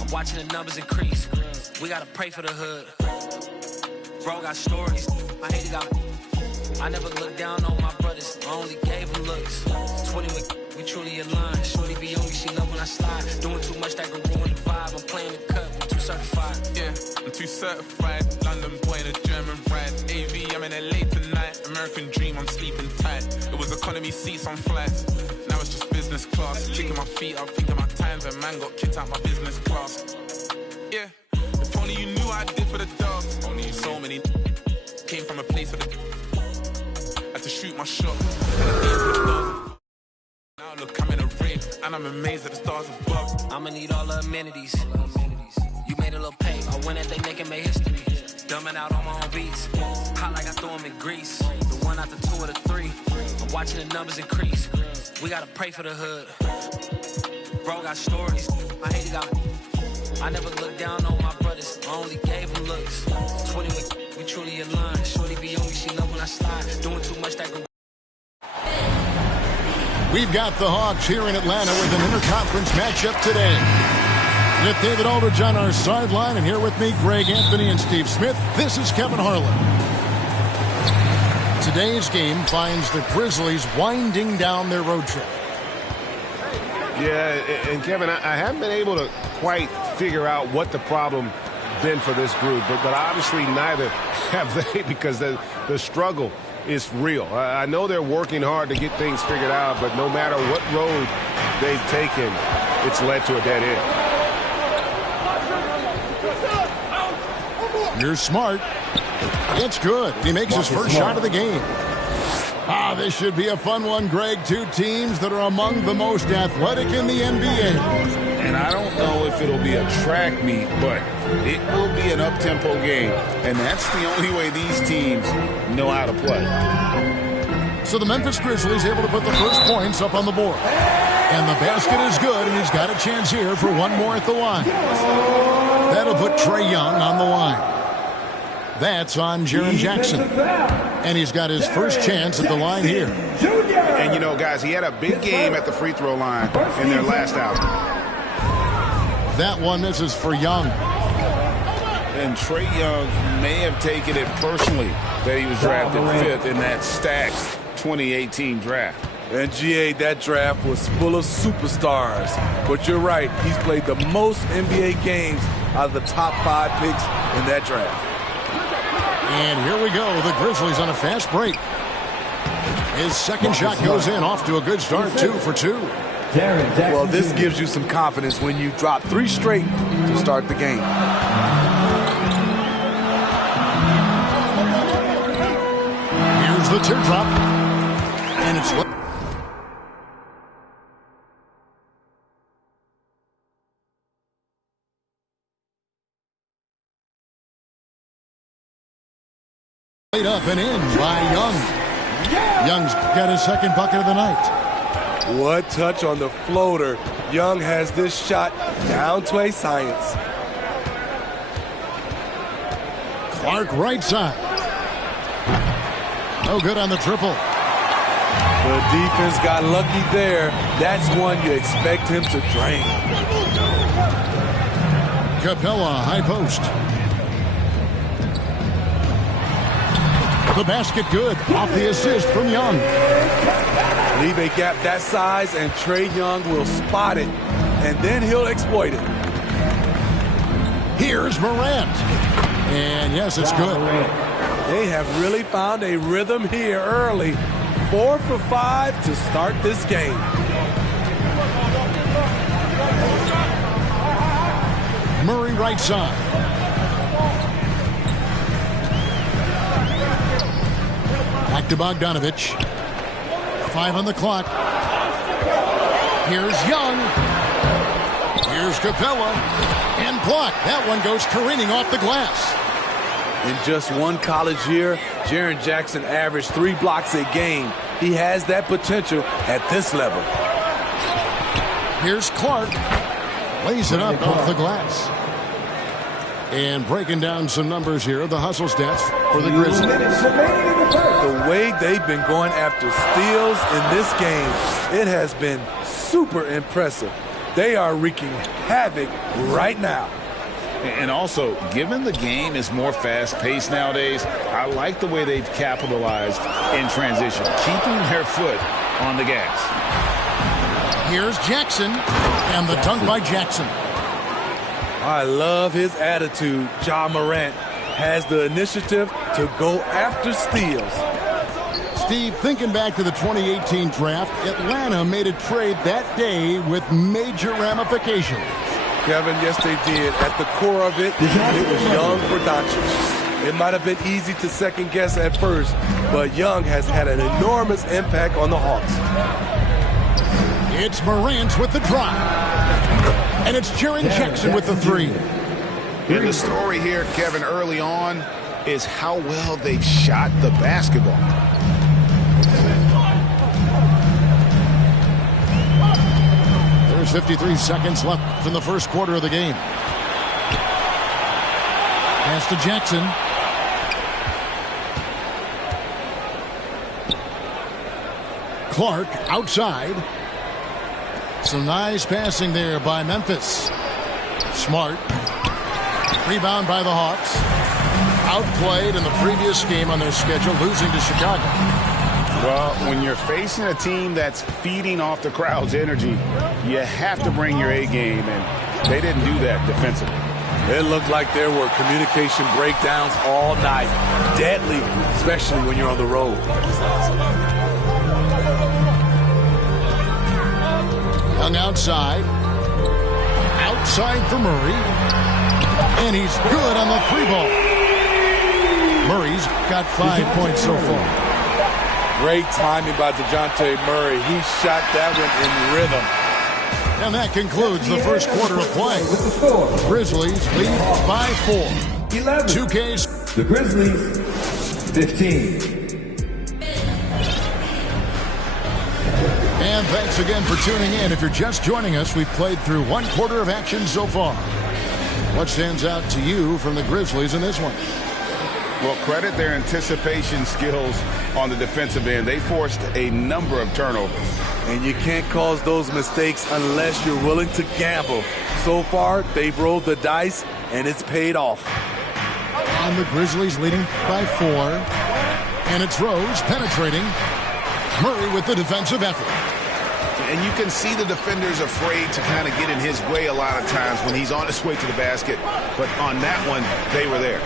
I'm watching the numbers increase. We gotta pray for the hood. Bro got stories. I hate it got. I never looked down on my brothers. I only gave them looks. 20 we truly aligned. Shorty be on me, she love when I slide. Doing too much that could ruin the vibe. I'm playing the cut, I'm too certified. Yeah, I'm too certified. London boy in a German ride. AV, I'm in LA tonight. American dream, I'm sleeping tight. It was economy seats on flights. Now it's just business class. Kicking my feet up, thinking my times. And man got kicked out my business class. Yeah, if only you knew what I did for the dogs. Only you so many came from a place where the had to shoot my shot. Now look, I'm in a rave, and I'm amazed at the stars above. I'ma need all the amenities. You made a little pay, I went at they neck and made history. Dumbing out on my own beats. Hot like I threw them in grease. The one out the 2 or the 3. I'm watching the numbers increase. We gotta pray for the hood. Bro got stories. I hate it got. I never looked down on my brothers. I only gave them looks. 20 we truly aligned. Shorty be on me, she love when I slide. Doing too much that could. We've got the Hawks here in Atlanta with an interconference matchup today. With David Aldridge on our sideline, and here with me, Greg Anthony and Steve Smith. This is Kevin Harlan. Today's game finds the Grizzlies winding down their road trip. Yeah, and Kevin, I haven't been able to quite figure out what the problem been for this group, but obviously neither have they, because the struggle is real. I know they're working hard to get things figured out, but no matter what road they've taken, it's led to a dead end. You're smart. It's good. He makes his first shot of the game. This should be a fun one, Greg. Two teams that are among the most athletic in the NBA. And I don't know if it'll be a track meet, but it will be an up-tempo game. And that's the only way these teams know how to play. So the Memphis Grizzlies able to put the first points up on the board. And the basket is good, and he's got a chance here for one more at the line. That'll put Trae Young on the line. That's on Jaren Jackson. And he's got his first chance at the line here. And, you know, guys, he had a big game at the free throw line in their last outing. That one misses for Young. And Trae Young may have taken it personally that he was drafted 5th in that stacked 2018 draft. And GA, that draft was full of superstars. But you're right, he's played the most NBA games out of the top 5 picks in that draft. And here we go, the Grizzlies on a fast break. His second shot goes in, off to a good start, 2 for 2. Well, this gives you some confidence when you drop 3 straight to start the game. Here's the teardrop. And it's laid up and in by Young. Young's got his second bucket of the night. What touch on the floater. Young has this shot down to a science. Clark right side. No good on the triple. The defense got lucky there. That's one you expect him to drain. Capella, high post. The basket good. Off the assist from Young. Leave a gap that size and Trae Young will spot it. And then he'll exploit it. Here's Morant. And yes, it's good. They have really found a rhythm here early. 4 for 5 to start this game. Murray right side. Back to Bogdanovich. 5 on the clock. Here's Young. Here's Capella. And blocked. That one goes careening off the glass. In just one college year, Jaren Jackson averaged 3 blocks a game. He has that potential at this level. Here's Clark. Lays it up off the glass. And breaking down some numbers here, the hustle stats for the Grizzlies. The way they've been going after steals in this game, it has been super impressive. They are wreaking havoc right now. And also, given the game is more fast-paced nowadays, I like the way they've capitalized in transition, keeping their foot on the gas. Here's Jackson, and the dunk by Jackson. I love his attitude. Ja Morant has the initiative to go after steals. Steve, thinking back to the 2018 draft, Atlanta made a trade that day with major ramifications. Kevin, yes, they did. At the core of it, it was Young for Doncic. It might have been easy to second guess at first, but Young has had an enormous impact on the Hawks. It's Morant with the drive. And it's Jaren Jackson with the three. And the story here, Kevin, early on is how well they've shot the basketball. There's 53 seconds left in the first quarter of the game. Pass to Jackson. Clark outside. Some nice passing there by Memphis. Smart. Rebound by the Hawks. Outplayed in the previous game on their schedule, losing to Chicago. Well, when you're facing a team that's feeding off the crowd's energy, you have to bring your A game, and they didn't do that defensively. It looked like there were communication breakdowns all night. Deadly, especially when you're on the road. Young outside. Outside for Murray. And he's good on the three ball. Murray's got 5 points so far. Great timing by DeJounte Murray. He shot that one in rhythm. And that concludes the first quarter of play. Grizzlies lead by 4. 11. 2K's. The Grizzlies, 15. And thanks again for tuning in. If you're just joining us, we've played through 1 quarter of action so far. What stands out to you from the Grizzlies in this one? Well, credit their anticipation skills on the defensive end. They forced a number of turnovers. And you can't cause those mistakes unless you're willing to gamble. So far, they've rolled the dice, and it's paid off. And the Grizzlies leading by 4. And it's Rose penetrating. Murray with the defensive effort. And you can see the defenders afraid to kind of get in his way a lot of times when he's on his way to the basket. But on that one, they were there.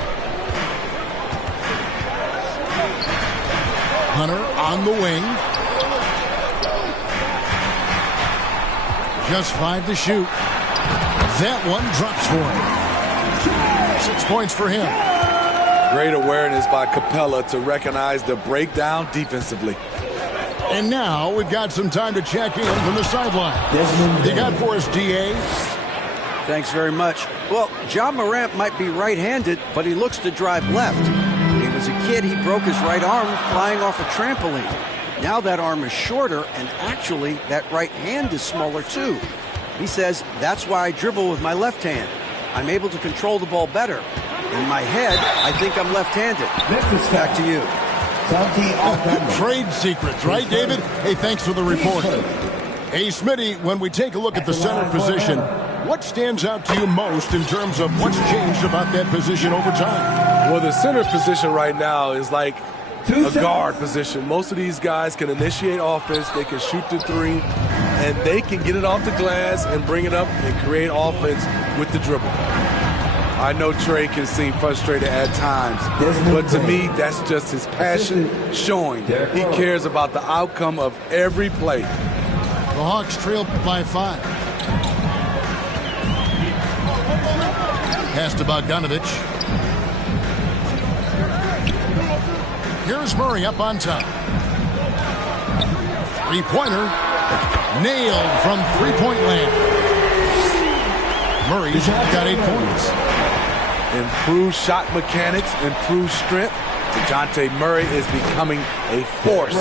Hunter on the wing. Just 5 to shoot. That one drops for him. 6 points for him. Great awareness by Capella to recognize the breakdown defensively. And now we've got some time to check in from the sideline. You got for us, D.A.? Thanks very much. Well, Ja Morant might be right-handed, but he looks to drive left. When he was a kid, he broke his right arm flying off a trampoline. Now that arm is shorter, and actually that right hand is smaller too. He says, that's why I dribble with my left hand. I'm able to control the ball better. In my head, I think I'm left-handed. Back to you. Trade secrets, right, David? Hey, thanks for the report. Hey, Smitty, when we take a look at the center position, what stands out to you most in terms of what's changed about that position over time? Well, the center position right now is like a guard position. Most of these guys can initiate offense, they can shoot the three, and they can get it off the glass and bring it up and create offense with the dribble. I know Trey can seem frustrated at times, but to me, that's just his passion showing. He cares about the outcome of every play. The Hawks trail by 5. Pass to Bogdanovich. Here's Murray up on top. Three-pointer. Nailed from three-point land. Murray's got 8 points. Improved shot mechanics, improved strength. DeJounte Murray is becoming a force.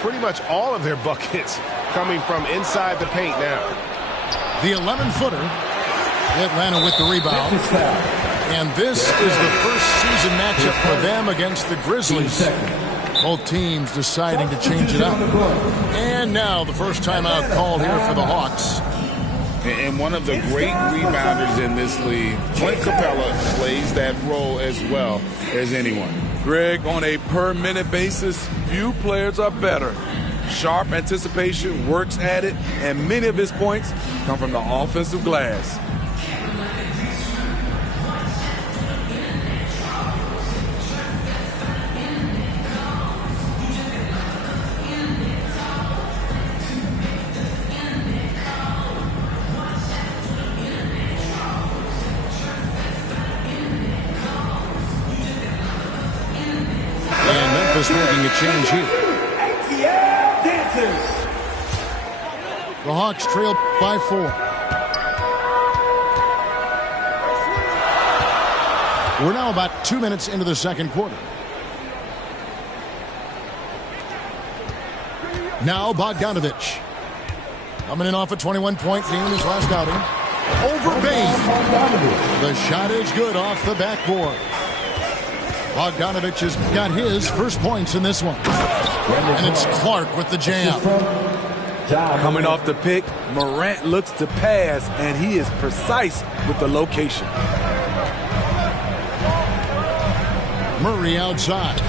Pretty much all of their buckets coming from inside the paint now. The 11-footer. Atlanta with the rebound. And this is the first season matchup for them against the Grizzlies. Both teams deciding to change it up. And now the first timeout called here for the Hawks. And one of the great rebounders in this league, Clint Capella, plays that role as well as anyone. Greg, on a per-minute basis, few players are better. Sharp anticipation, works at it, and many of his points come from the offensive glass. Making a change here. The Hawks trail by 4. We're now about 2 minutes into the second quarter. Now Bogdanovic. Coming in off a 21-point game in his last outing. Over Bane. The shot is good off the backboard. Bogdanovic has got his first points in this one. And it's Clark with the jam. Coming off the pick, Morant looks to pass, and he is precise with the location. Murray outside.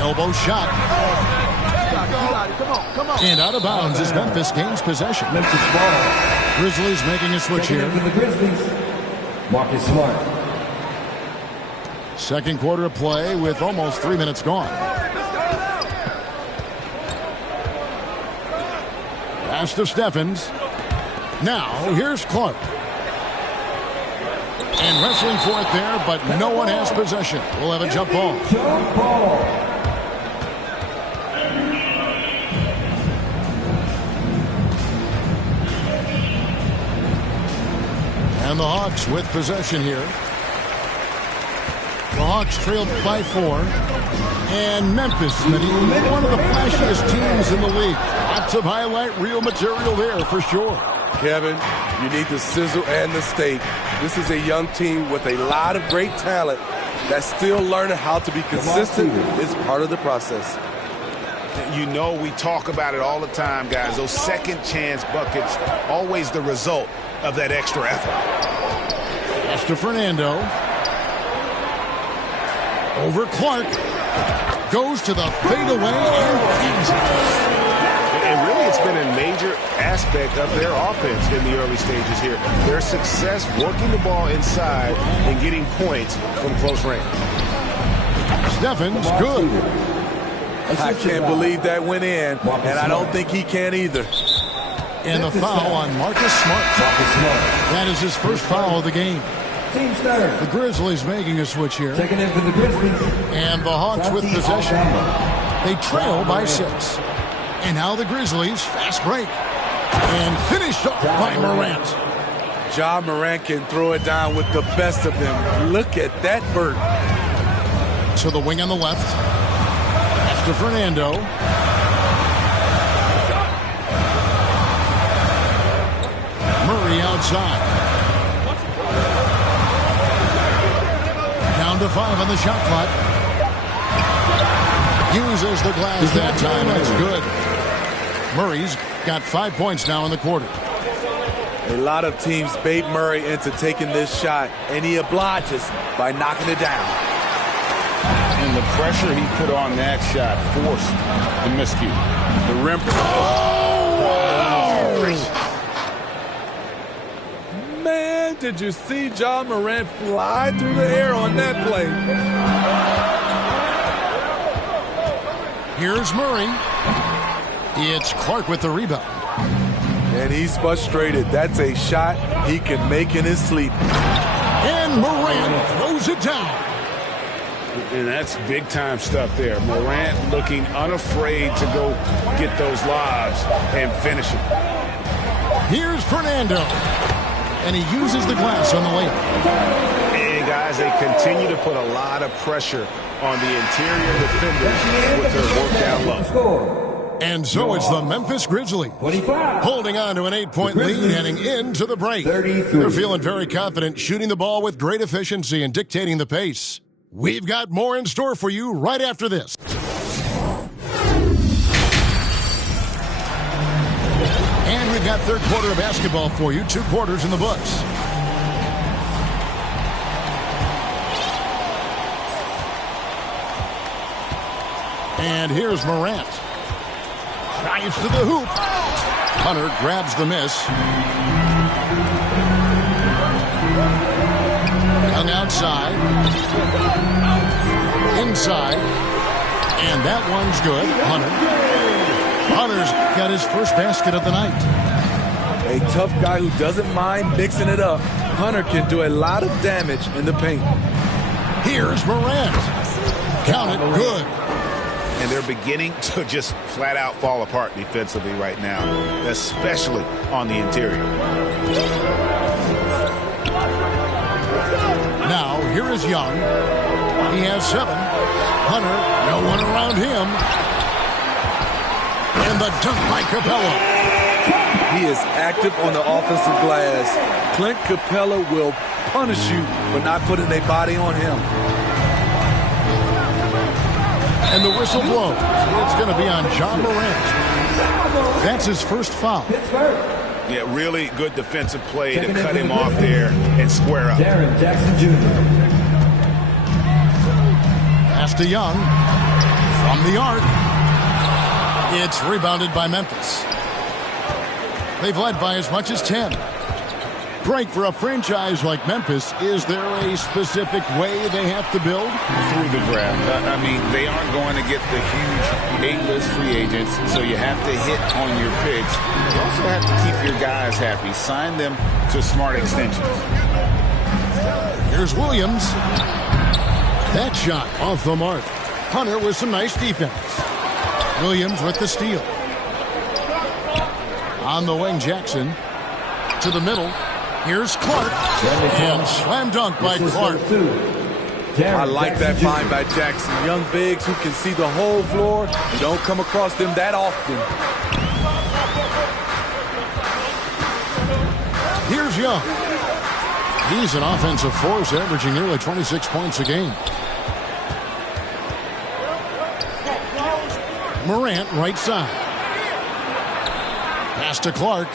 Elbow shot. Come on. And out of bounds as Memphis gains possession. Memphis ball. Grizzlies making a switch here. For the Grizzlies, Marcus Smart. Second quarter of play with almost 3 minutes gone. Pass to Steffens. Now here's Clark. And wrestling for it there, but no one has possession. We'll have a jump ball. Jump ball. And the Hawks with possession here. The Hawks trailed by 4. And Memphis, one of the flashiest teams in the league. Lots of highlight reel material there for sure. Kevin, you need the sizzle and the steak. This is a young team with a lot of great talent that's still learning how to be consistent. It's part of the process. You know, we talk about it all the time, guys. Those second chance buckets, always the result of that extra effort. Pass to Fernando. Over Clark. Goes to the fadeaway and really it's been a major aspect of their offense in the early stages here. Their success working the ball inside and getting points from close range. Steffens, good. I can't believe that went in, and I don't think he can either. And the foul on Marcus Smart. That is his first foul of the game. Team starter. The Grizzlies making a switch here. Checking in for the Grizzlies. And the Hawks with possession. They trail by 6. And now the Grizzlies, fast break. And finished off by Morant. Ja Morant can throw it down with the best of them. Look at that vert. To the wing on the left. Pass to Fernando. Murray outside. Down to 5 on the shot clock. Uses the glass that time. That's good. Murray's got 5 points now in the quarter. A lot of teams bait Murray into taking this shot, and he obliges by knocking it down. And the pressure he put on that shot forced the miscue. The rim. Man, did you see Ja Morant fly through the air on that play? Here's Murray. It's Clark with the rebound. And he's frustrated. That's a shot he can make in his sleep. And Morant throws it down. And that's big-time stuff there. Morant looking unafraid to go get those lobs and finish it. Here's Fernando. And he uses the glass on the layup. And guys, they continue to put a lot of pressure on the interior defenders with their work down low. And so it's the Memphis Grizzlies holding on to an 8-point lead heading into the break. They're feeling very confident, shooting the ball with great efficiency and dictating the pace. We've got more in store for you right after this. And we've got third quarter of basketball for you, 2 quarters in the books. And here's Morant. Drives to the hoop. Hunter grabs the miss. Young outside. Inside. And that one's good. Hunter's got his first basket of the night. A tough guy who doesn't mind mixing it up. Hunter can do a lot of damage in the paint. Here's Morant. Count it, good. And they're beginning to just flat out fall apart defensively right now, especially on the interior. Now, here is Young. He has 7. Hunter, no one around him. And the dunk by Capella. He is active on the offensive glass. Clint Capella will punish you for not putting a body on him. And the whistle blows. It's going to be on John Morant. That's his first foul. Yeah, really good defensive play to cut him off there and square up. Jaren Jackson Jr. Pass to Young. From the arc. It's rebounded by Memphis. They've led by as much as 10. Frank, for a franchise like Memphis, is there a specific way they have to build? Through the draft. I mean, they aren't going to get the huge A-list free agents, so you have to hit on your picks. You also have to keep your guys happy. Sign them to smart extensions. Here's Williams. That shot off the mark. Hunter with some nice defense. Williams with the steal. On the wing, Jackson. To the middle. Here's Clark. And slam dunk by Clark. I like that find by Jackson. Young bigs who can see the whole floor. You don't come across them that often. Here's Young. He's an offensive force, averaging nearly 26 points a game. Morant, right side. Pass to Clark.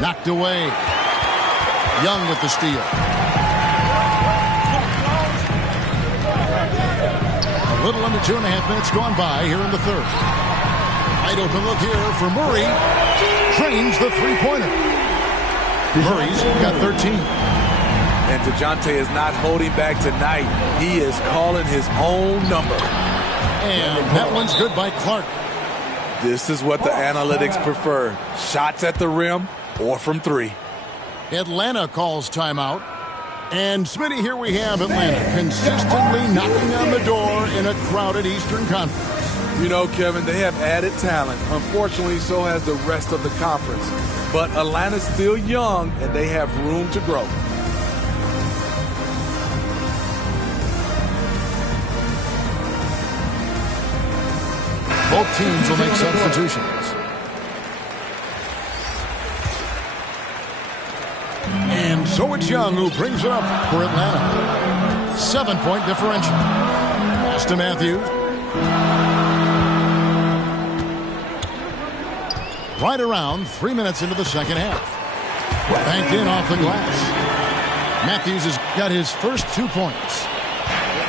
Knocked away. Young with the steal. A little under 2.5 minutes gone by here in the third. Wide open look here for Murray. Trains the three-pointer. Murray's got 13. And DeJounte is not holding back tonight. He is calling his own number. And that one's good by Clark. This is what the analytics prefer. Shots at the rim or from 3. Atlanta calls timeout. And Smitty, here we have Atlanta consistently knocking on the door in a crowded Eastern Conference. You know, Kevin, they have added talent. Unfortunately, so has the rest of the conference. But Atlanta's still young, and they have room to grow. Both teams will make substitutions. And so it's Young who brings it up for Atlanta. 7-point differential. Pass to Matthews. Right around 3 minutes into the second half. Banked in off the glass. Matthews has got his first 2 points.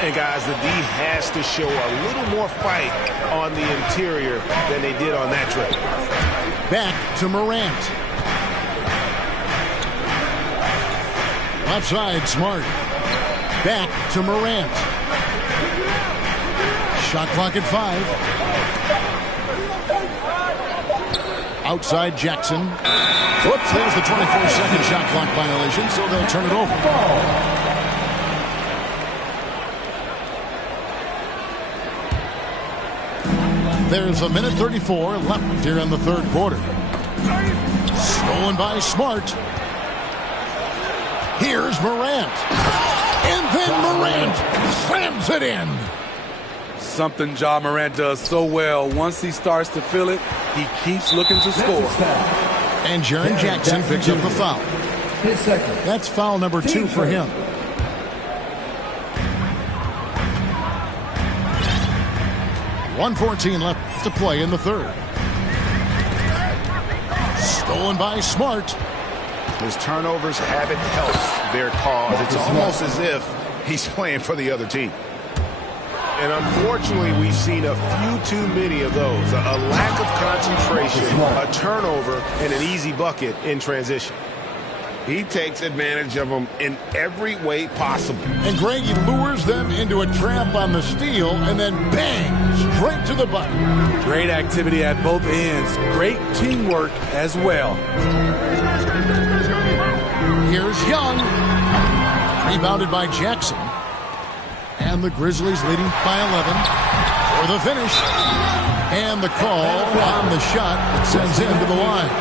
And guys, the D has to show a little more fight on the interior than they did on that trip. Back to Morant. Left side, Smart. Back to Morant. Shot clock at 5. Outside Jackson. Whoops, there's the 24-second shot clock violation, so they'll turn it over. There's 1:34 left here in the third quarter. Stolen by Smart. Here's Morant. And then Morant slams it in. Something Ja Morant does so well. Once he starts to feel it, he keeps looking to score. And Jaren Jackson picks up the foul. His second. That's foul number 2 for him. .114 left to play in the third. Stolen by Smart. His turnovers haven't helped their cause. It's almost as if he's playing for the other team. And unfortunately, we've seen a few too many of those. A lack of concentration, a turnover, and an easy bucket in transition. He takes advantage of them in every way possible. And Greg, he lures them into a trap on the steal, and then bang, straight to the bucket. Great activity at both ends. Great teamwork as well. Here's Young. Rebounded by Jackson. And the Grizzlies leading by 11 for the finish. And the call on the shot that sends him to the line.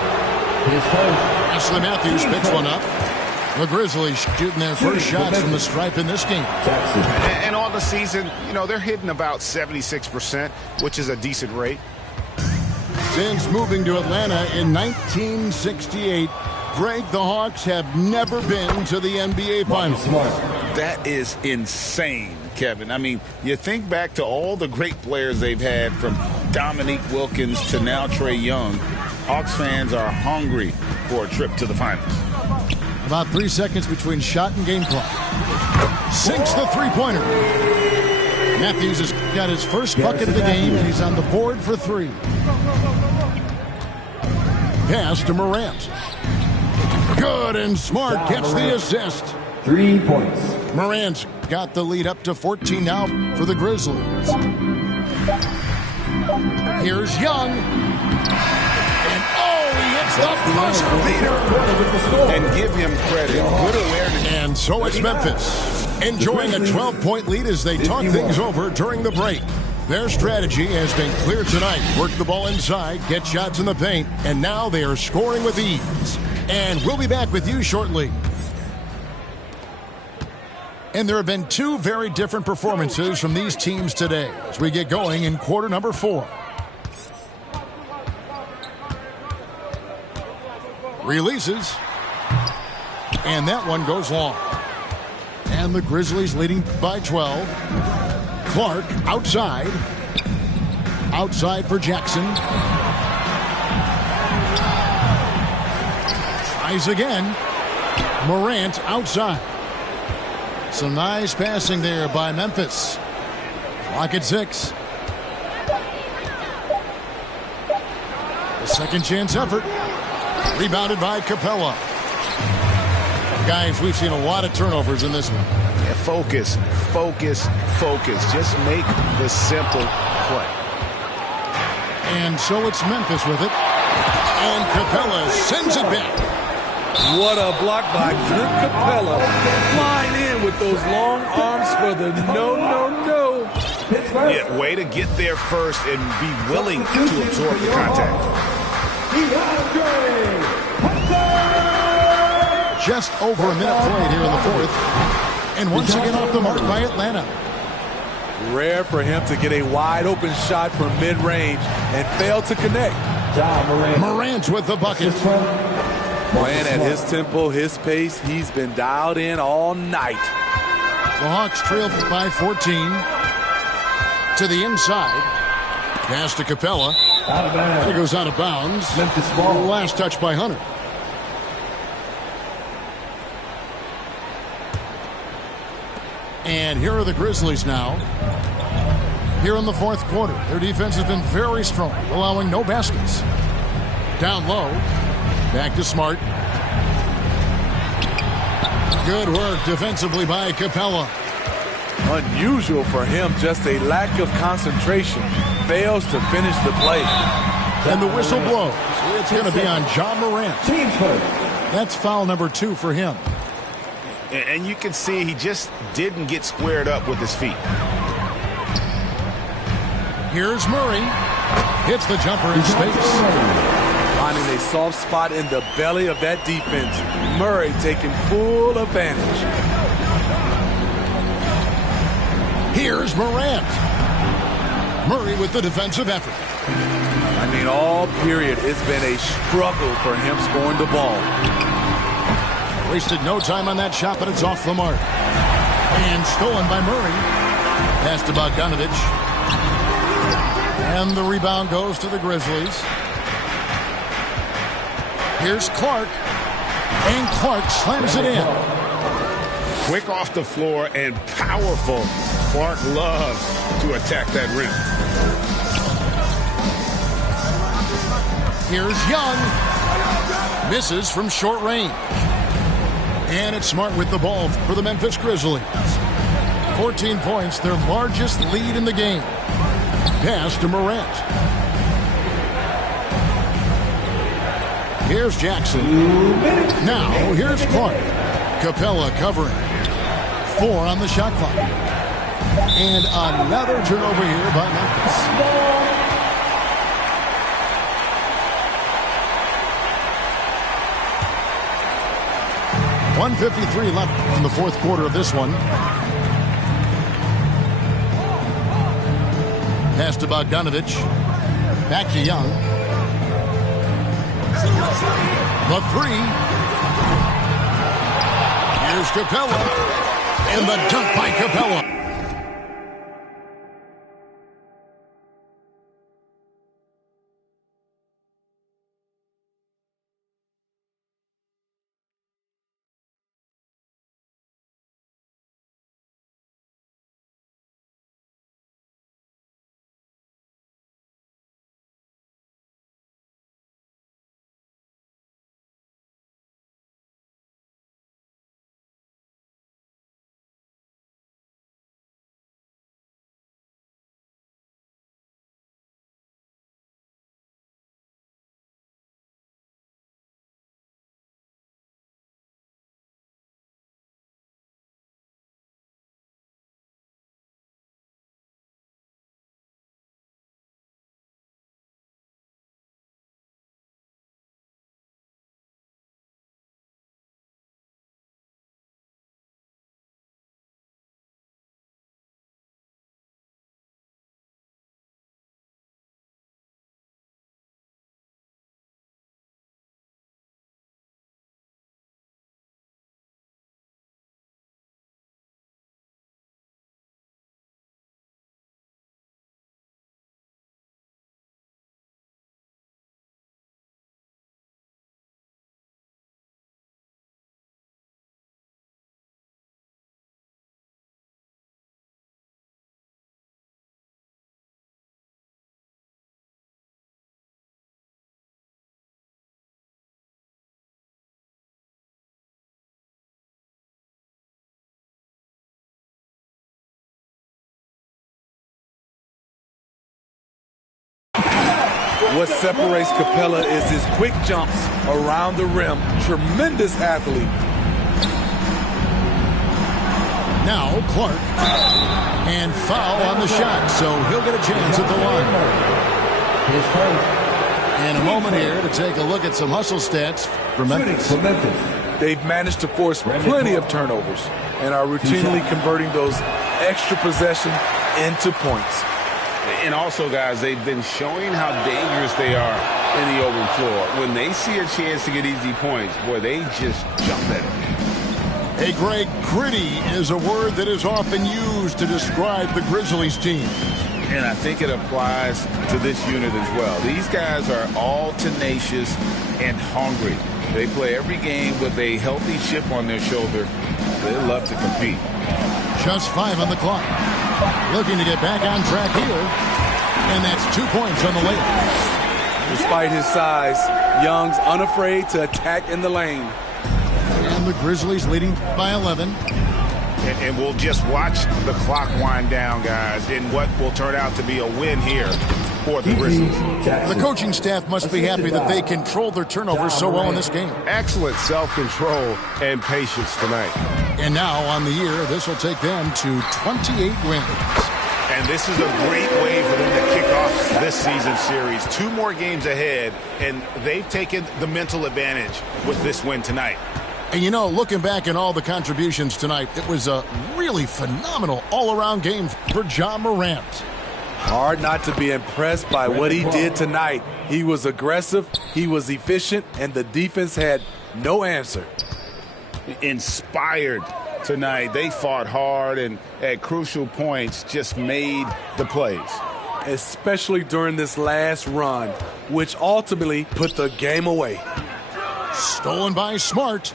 Wesley Matthews picks one up. The Grizzlies shooting their first shots from the stripe in this game. And on the season, you know, they're hitting about 76%, which is a decent rate. Since moving to Atlanta in 1968, Greg, the Hawks have never been to the NBA Finals. That is insane, Kevin. I mean, you think back to all the great players they've had, from Dominique Wilkins to now Trae Young. Hawks fans are hungry for a trip to the finals. About 3 seconds between shot and game clock. Sinks the three-pointer. Matthews has got his first bucket of the game, and he's on the board for 3. Pass to Morant. Good, and Smart gets the assist. 3 points. Morant's got the lead up to 14 now for the Grizzlies. Here's Young. And he hits the buzzer beater. And give him credit. Good awareness. And so it's Memphis, enjoying a 12-point lead as they talk things over during the break. Their strategy has been clear tonight. Work the ball inside, get shots in the paint, and now they are scoring with ease. And we'll be back with you shortly. And there have been 2 very different performances from these teams today as we get going in quarter number 4. Releases. And that one goes long. And the Grizzlies leading by 12. Clark outside. Outside for Jackson. Tries again. Morant outside. Some nice passing there by Memphis. Clock at 6. The second chance effort. Rebounded by Capella. Guys, we've seen a lot of turnovers in this one. Yeah, focus, focus, focus. Just make the simple play. And so it's Memphis with it. And Capella sends it back. What a block by Clint Capella. Flying in with those long arms for the no. Yeah, way to get there first and be willing to absorb the contact. Just over a minute played here in the fourth. And once again off the mark by Atlanta. Rare for him to get a wide open shot from mid-range and fail to connect. Morant with the bucket. Playing at his tempo, his pace, he's been dialed in all night. The Hawks trailed by 14. To the inside. Pass to Capella. It goes out of bounds. Memphis ball. Last touch by Hunter. And here are the Grizzlies now. Here in the fourth quarter. Their defense has been very strong, allowing no baskets. Down low. Back to Smart. Good work defensively by Capella. Unusual for him, just a lack of concentration. Fails to finish the play. And the whistle blows. It's going to be on Ja Morant. That's foul number 2 for him. And you can see he just didn't get squared up with his feet. Here's Murray. Hits the jumper in space. finding a soft spot in the belly of that defense. Murray taking full advantage. Here's Morant. Murray with the defensive effort. I mean, all period, it's been a struggle for him scoring the ball. Wasted no time on that shot, but it's off the mark. And stolen by Murray. Pass to Bogdanovic. And the rebound goes to the Grizzlies. Here's Clark. And Clark slams it in. Quick off the floor and powerful. Clark loves to attack that rim. Here's Young. Misses from short range. And it's Smart with the ball for the Memphis Grizzlies. 14 points, their largest lead in the game. Pass to Morant. Here's Jackson. Now, here's Clark. Capella covering. 4 on the shot clock. And another turnover here by Memphis. .153 left in the fourth quarter of this one. Pass to Bogdanovic. Back to Young. The 3. Here's Capella. And the dunk by Capella. What separates Capella is his quick jumps around the rim. Tremendous athlete. Now Clark. And foul on the shot, so he'll get a chance at the line. And a moment here to take a look at some hustle stats for Memphis. They've managed to force plenty of turnovers and are routinely converting those extra possessions into points. And also, guys, they've been showing how dangerous they are in the open floor. When they see a chance to get easy points, boy, they just jump at it. Hey, Greg, gritty is a word that is often used to describe the Grizzlies team. And I think it applies to this unit as well. These guys are all tenacious and hungry. They play every game with a healthy chip on their shoulder. They love to compete. Just 5 on the clock. Looking to get back on track here. And that's 2 points on the layup. Despite his size, Young's unafraid to attack in the lane. And the Grizzlies leading by 11. And we'll just watch the clock wind down, guys, in what will turn out to be a win here for the Grizzlies. The coaching staff must be happy that they controlled their turnovers so well in this game. Excellent self-control and patience tonight. And now on the year, this will take them to 28 wins. And And this is a great way for them to kick off this season series. 2 more games ahead, and they've taken the mental advantage with this win tonight. And, you know, looking back at all the contributions tonight, it was a really phenomenal all-around game for Ja Morant. Hard not to be impressed by what he did tonight. He was aggressive, he was efficient, and the defense had no answer. Inspired tonight. They fought hard and at crucial points just made the plays. Especially during this last run, which ultimately put the game away. Stolen by Smart.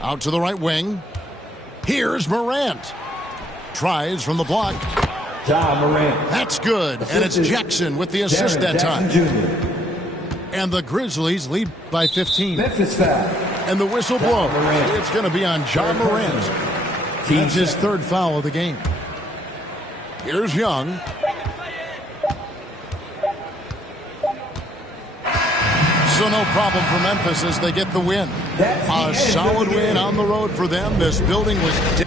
Out to the right wing. Here's Morant. Tries from the block. Ja Morant. That's good. And it's Jackson with the assist that time. And the Grizzlies lead by 15. Memphis foul. And the whistle blows. It's going to be on Ja Morant. That's his 3rd foul of the game. Here's Young. So no problem for Memphis as they get the win. A solid win on the road for them. This building was...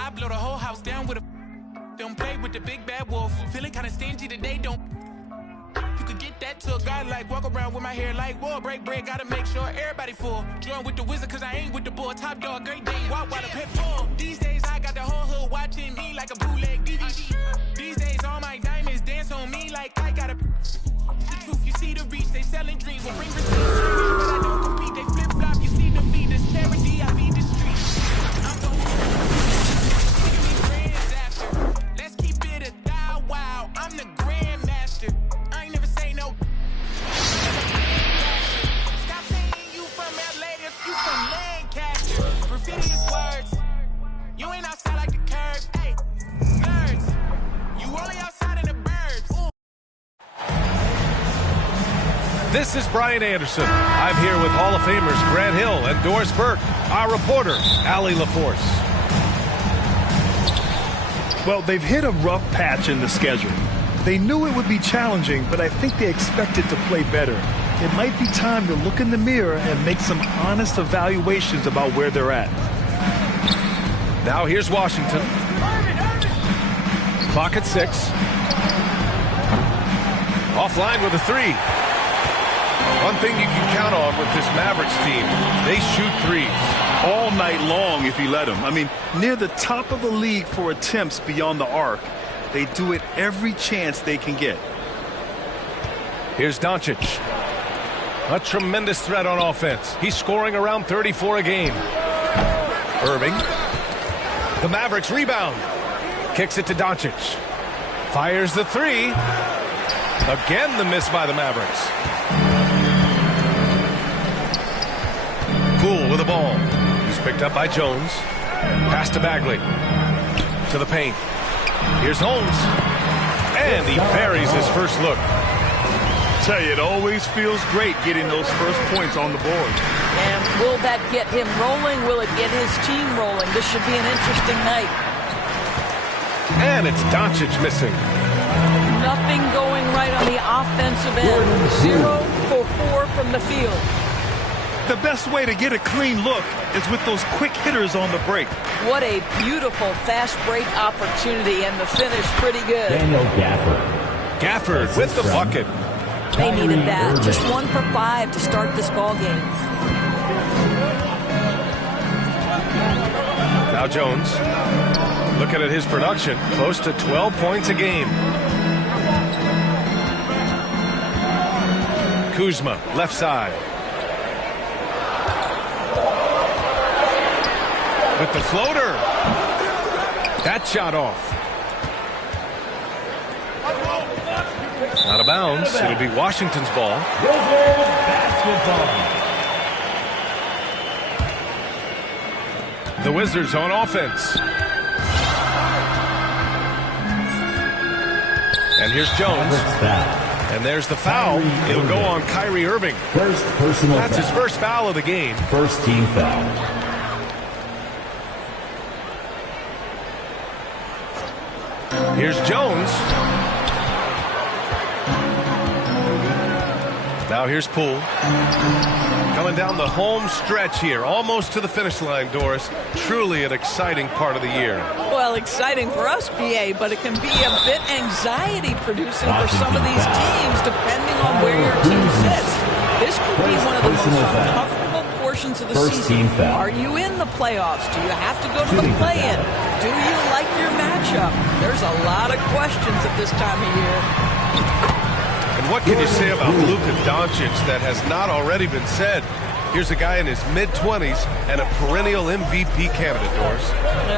I blow the whole house down with a don't play with the big bad wolf. Feeling kinda stingy today, don't you could get that to a guy like walk around with my hair like whoa, break bread, gotta make sure everybody full. Join with the wizard cause I ain't with the bull. Top dog, great day, walk while the pit full. These days I got the whole hood watching me like a bootleg DVD. These days all my diamonds dance on me like I got a the truth, you see the reach, they selling dreams. Will bring receipts, but I don't compete, they flip flop. You see the feed, this charity, I feed the streets. I'm the give me friends after. Let's keep it a thou wow. I'm the grandmaster. I ain't never say no. Stop saying you from LA if you from Lancaster. Graffiti is words. You ain't outside like the curb. Hey, nerds. You only outside in the burbs. Ooh. This is Brian Anderson. I'm here with Hall of Famers Grant Hill and Doris Burke. Our reporter, Allie LaForce. Well, they've hit a rough patch in the schedule. They knew it would be challenging, but I think they expected to play better. It might be time to look in the mirror and make some honest evaluations about where they're at. Now here's Washington. Clock at 6. Offline with a 3. One thing you can count on with this Mavericks team, they shoot threes. All night long if you let them. I mean, near the top of the league for attempts beyond the arc. They do it every chance they can get. Here's Doncic. A tremendous threat on offense. He's scoring around 34 a game. Irving. The Mavericks rebound. Kicks it to Doncic. Fires the three. Again, the miss by the Mavericks. Poole with the ball. He's picked up by Jones. Pass to Bagley. To the paint. Here's Holmes. And he buries his first look. Tell you, it always feels great getting those first points on the board. And will that get him rolling? Will it get his team rolling? This should be an interesting night. And it's Doncic missing. Nothing going right on the offensive end. 0 for 4 from the field. The best way to get a clean look is with those quick hitters on the break. What a beautiful fast break opportunity, and the finish pretty good. Daniel Gafford. Gafford with the bucket. They needed that. Just 1 for 5 to start this ball game. Now Jones. Looking at his production, close to 12 points a game. Kuzma, left side. With the floater. That shot off. Out of bounds. It'll be Washington's ball. Wizards basketball. The Wizards on offense. And here's Jones. And there's the foul. It'll go on Kyrie Irving. First personal That's foul. his first foul of the game. First team foul. Here's Jones. Now here's Poole. Coming down the home stretch here, almost to the finish line, Doris. Truly an exciting part of the year. Well, exciting for us, BA, but it can be a bit anxiety-producing for some of these teams, depending on where your team sits. This could be one of the most uncomfortable portions of the season. Are you in the playoffs? Do you have to go to the play-in? Do you like your matchup? There's a lot of questions at this time of year. And what can you say about Luka Doncic that has not already been said? Here's a guy in his mid-20s and a perennial MVP candidate, Doris.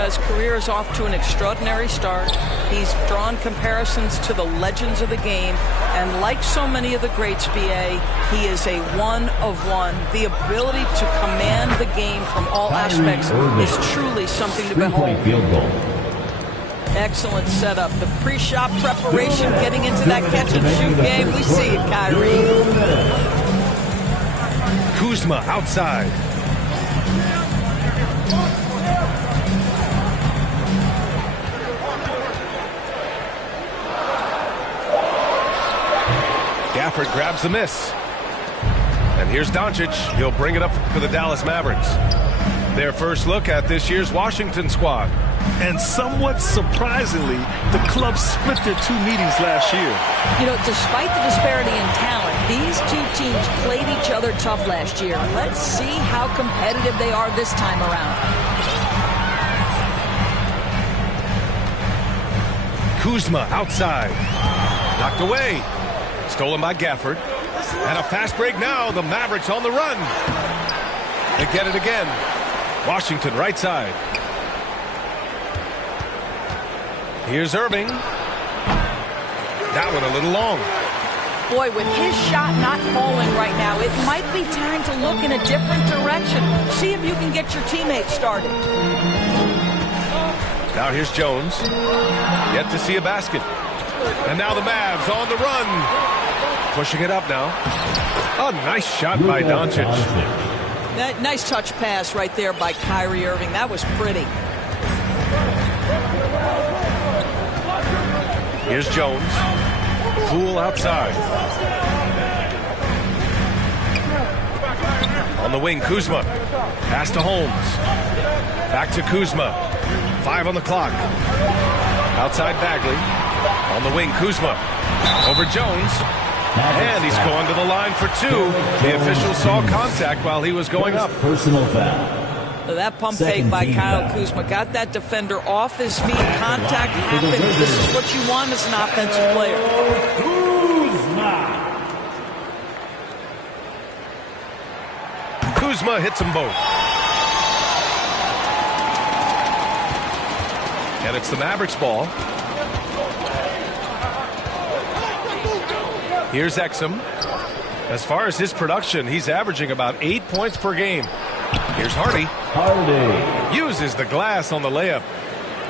His career is off to an extraordinary start. He's drawn comparisons to the legends of the game. And like so many of the greats, BA, he is a one-of-one. The ability to command the game from all aspects is truly something to behold. Field goal. Excellent setup. The pre-shot preparation getting into that catch-and-shoot game. We see it, Kyrie. Kuzma outside. Gafford grabs the miss. And here's Doncic. He'll bring it up for the Dallas Mavericks. Their first look at this year's Washington squad. And somewhat surprisingly, the club split their 2 meetings last year. You know, despite the disparity in talent, these two teams played each other tough last year. Let's see how competitive they are this time around. Kuzma outside. Knocked away. Stolen by Gafford. And a fast break now. The Mavericks on the run. They get it again. Washington right side. Here's Irving. That one a little long. Boy, with his shot not falling right now, it might be time to look in a different direction. See if you can get your teammates started. Now here's Jones. Yet to see a basket. And now the Mavs on the run. Pushing it up now. A nice shot by Doncic. Nice touch pass right there by Kyrie Irving. That was pretty. Here's Jones. Poole outside. On the wing, Kuzma. Pass to Holmes. Back to Kuzma. 5 on the clock. Outside Bagley. On the wing, Kuzma. Over Jones. And he's going to the line for 2. The official saw contact while he was going up. Personal foul. So that pump fake by Kyle Kuzma got that defender off his feet. Contact happened. This is what you want as an offensive player. Kuzma hits them both. And it's the Mavericks ball. Here's Exum. As far as his production, he's averaging about 8 points per game. Here's Hardy. Uses the glass on the layup.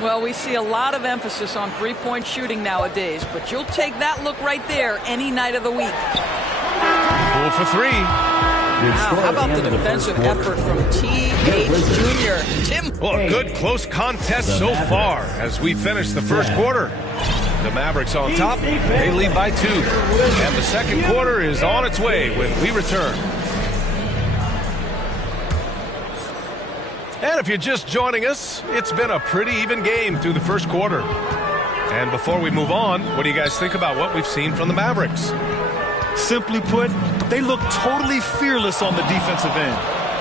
Well, we see a lot of emphasis on three-point shooting nowadays, but you'll take that look right there any night of the week. Pull for three. Wow, how about the defensive effort from T.H. Jr.? Tim. Well, a good close contest so far as we finish the first quarter. The Mavericks on top. They lead by 2. And the second quarter is on its way when we return. And if you're just joining us, it's been a pretty even game through the first quarter. And before we move on, what do you guys think about what we've seen from the Mavericks? Simply put, they look totally fearless on the defensive end.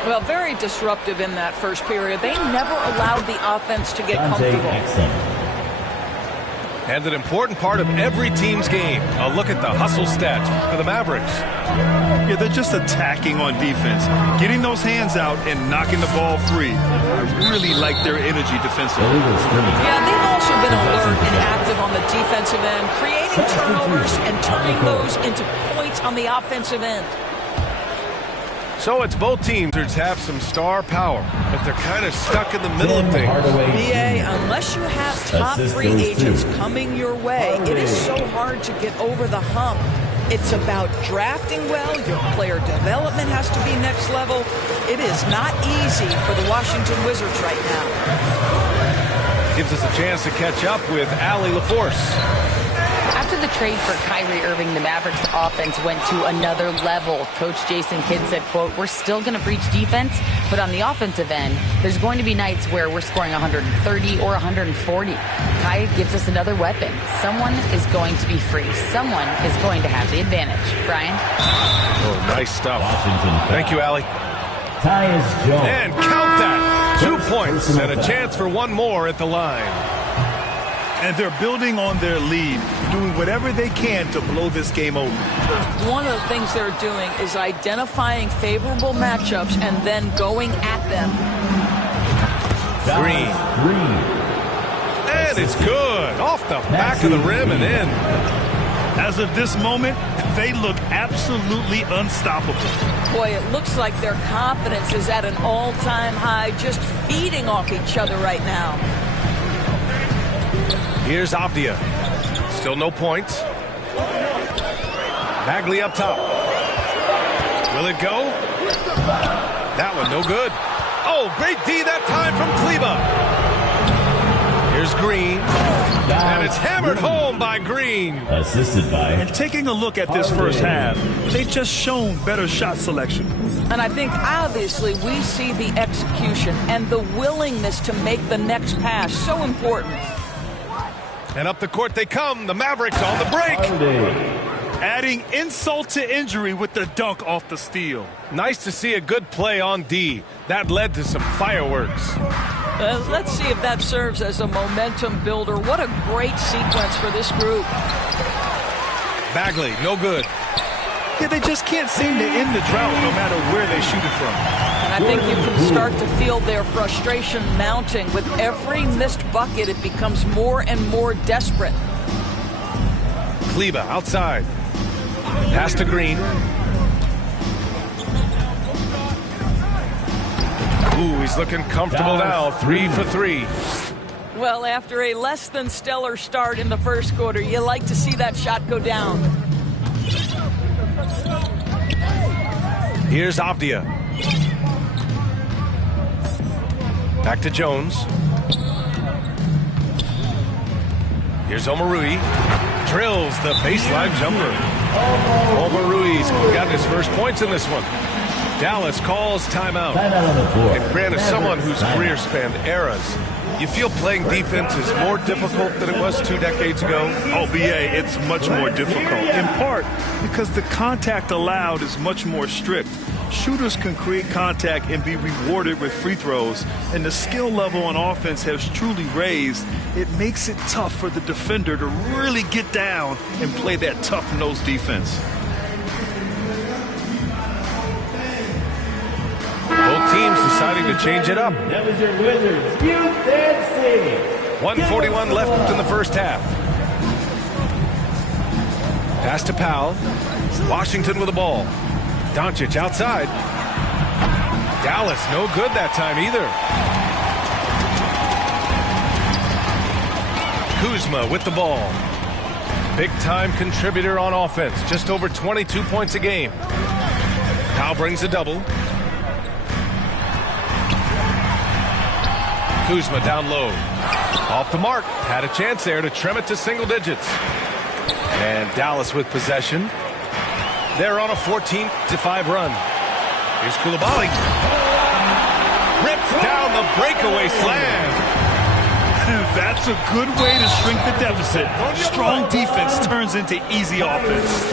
Well, very disruptive in that first period. They never allowed the offense to get comfortable. And an important part of every team's game. A look at the hustle stats for the Mavericks. Yeah, they're just attacking on defense, getting those hands out and knocking the ball free. I really like their energy defensively. Yeah, they've also been alert and active on the defensive end, creating turnovers and turning those into points on the offensive end. So it's both teams have some star power, but they're kind of stuck in the middle of things. BA, unless you have top free agents coming your way, it is so hard to get over the hump. It's about drafting well. Your player development has to be next level. It is not easy for the Washington Wizards right now. Gives us a chance to catch up with Allie LaForce. After the trade for Kyrie Irving, the Mavericks offense went to another level. Coach Jason Kidd said, quote, "We're still going to preach defense, but on the offensive end, there's going to be nights where we're scoring 130 or 140. Kai gives us another weapon. Someone is going to be free. Someone is going to have the advantage." Brian? Oh, nice stuff. Thank you, Allie. Tyus Jones. And count that. 2 points and a chance for one more at the line. And they're building on their lead, doing whatever they can to blow this game open. One of the things they're doing is identifying favorable matchups and then going at them. Green. And it's good. Off the back of the rim and in. As of this moment, they look absolutely unstoppable. Boy, it looks like their confidence is at an all-time high, just feeding off each other right now. Here's Avdia. Still no points. Bagley up top. Will it go? That one no good. Oh, great D that time from Kleber. Here's Green. And it's hammered home by Green. Assisted by. And taking a look at this first half, they've just shown better shot selection. And I think obviously we see the execution and the willingness to make the next pass so important. And up the court they come. The Mavericks on the break. Adding insult to injury with the dunk off the steal. Nice to see a good play on D. That led to some fireworks. Let's see if that serves as a momentum builder. What a great sequence for this group. Bagley, no good. Yeah, they just can't seem to end the drought no matter where they shoot it from. And I think you can start to feel their frustration mounting. With every missed bucket, it becomes more and more desperate. Kleber outside. Pass to Green. Ooh, he's looking comfortable now. 3 for 3. Well, after a less than stellar start in the first quarter, you like to see that shot go down. Here's Avdia. Back to Jones. Here's Omarui. Drills the baseline jumper. Omarui's gotten his first points in this one. Dallas calls timeout. And Grant, as someone whose career spanned eras, you feel playing defense is more difficult than it was 2 decades ago? Oh, BA, it's much more difficult. In part because the contact allowed is much more strict. Shooters can create contact and be rewarded with free throws, and the skill level on offense has truly raised. It makes it tough for the defender to really get down and play that tough-nosed defense. deciding to change it up. That was your Wizards. You dancing. 1:41 left in the first half. Pass to Powell. Washington with the ball. Doncic outside. Dallas no good that time either. Kuzma with the ball. Big-time contributor on offense. Just over 22 points a game. Powell brings a double. Kuzma down low. Off the mark. Had a chance there to trim it to single digits. And Dallas with possession. They're on a 14-5 run. Here's Coulibaly. Rips down the breakaway slam. That's a good way to shrink the deficit. Strong defense turns into easy offense.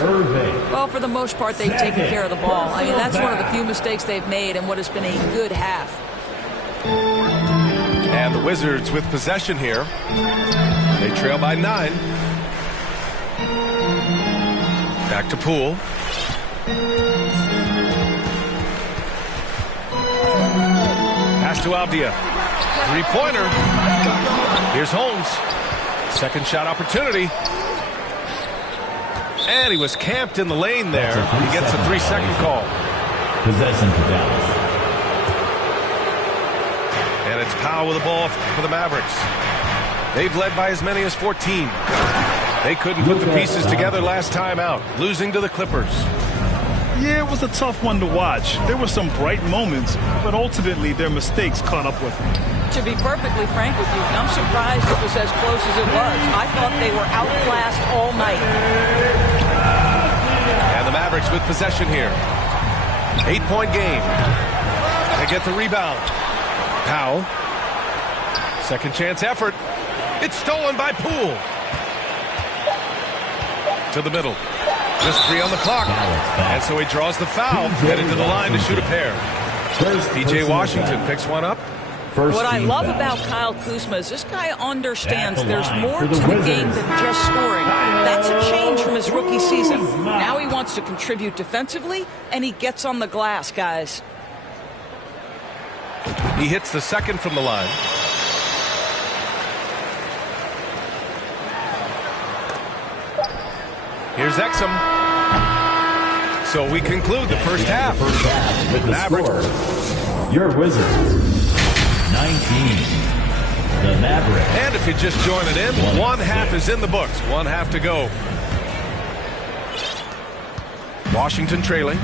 Well, for the most part, they've taken care of the ball. I mean, that's one of the few mistakes they've made in what has been a good half. And the Wizards with possession here. They trail by 9. Back to Poole. Pass to Avdia. Three-pointer. Here's Holmes. Second shot opportunity. And he was camped in the lane there. He gets a 3-second call. Possession to Dallas. And it's Powell with the ball for the Mavericks. They've led by as many as 14. They couldn't put the pieces together last time out, losing to the Clippers. Yeah, it was a tough one to watch. There were some bright moments, but ultimately their mistakes caught up with them. To be perfectly frank with you, I'm surprised it was as close as it was. I thought they were outclassed all night. And the Mavericks with possession here. 8-point game. They get the rebound. Powell. Second chance effort. It's stolen by Poole. To the middle. Just 3 on the clock. And so he draws the foul. Headed to the line to shoot a pair. P.J. Washington picks one up. What I love about Kyle Kuzma is this guy understands there's more to the game than just scoring. That's a change from his rookie season. Now he wants to contribute defensively, and he gets on the glass, guys. He hits the second from the line. Here's Exum. So we conclude the first half. With the score, your Wizards 19. The Mavericks. And if you just join it in, one half is in the books. One half to go. Washington trailing.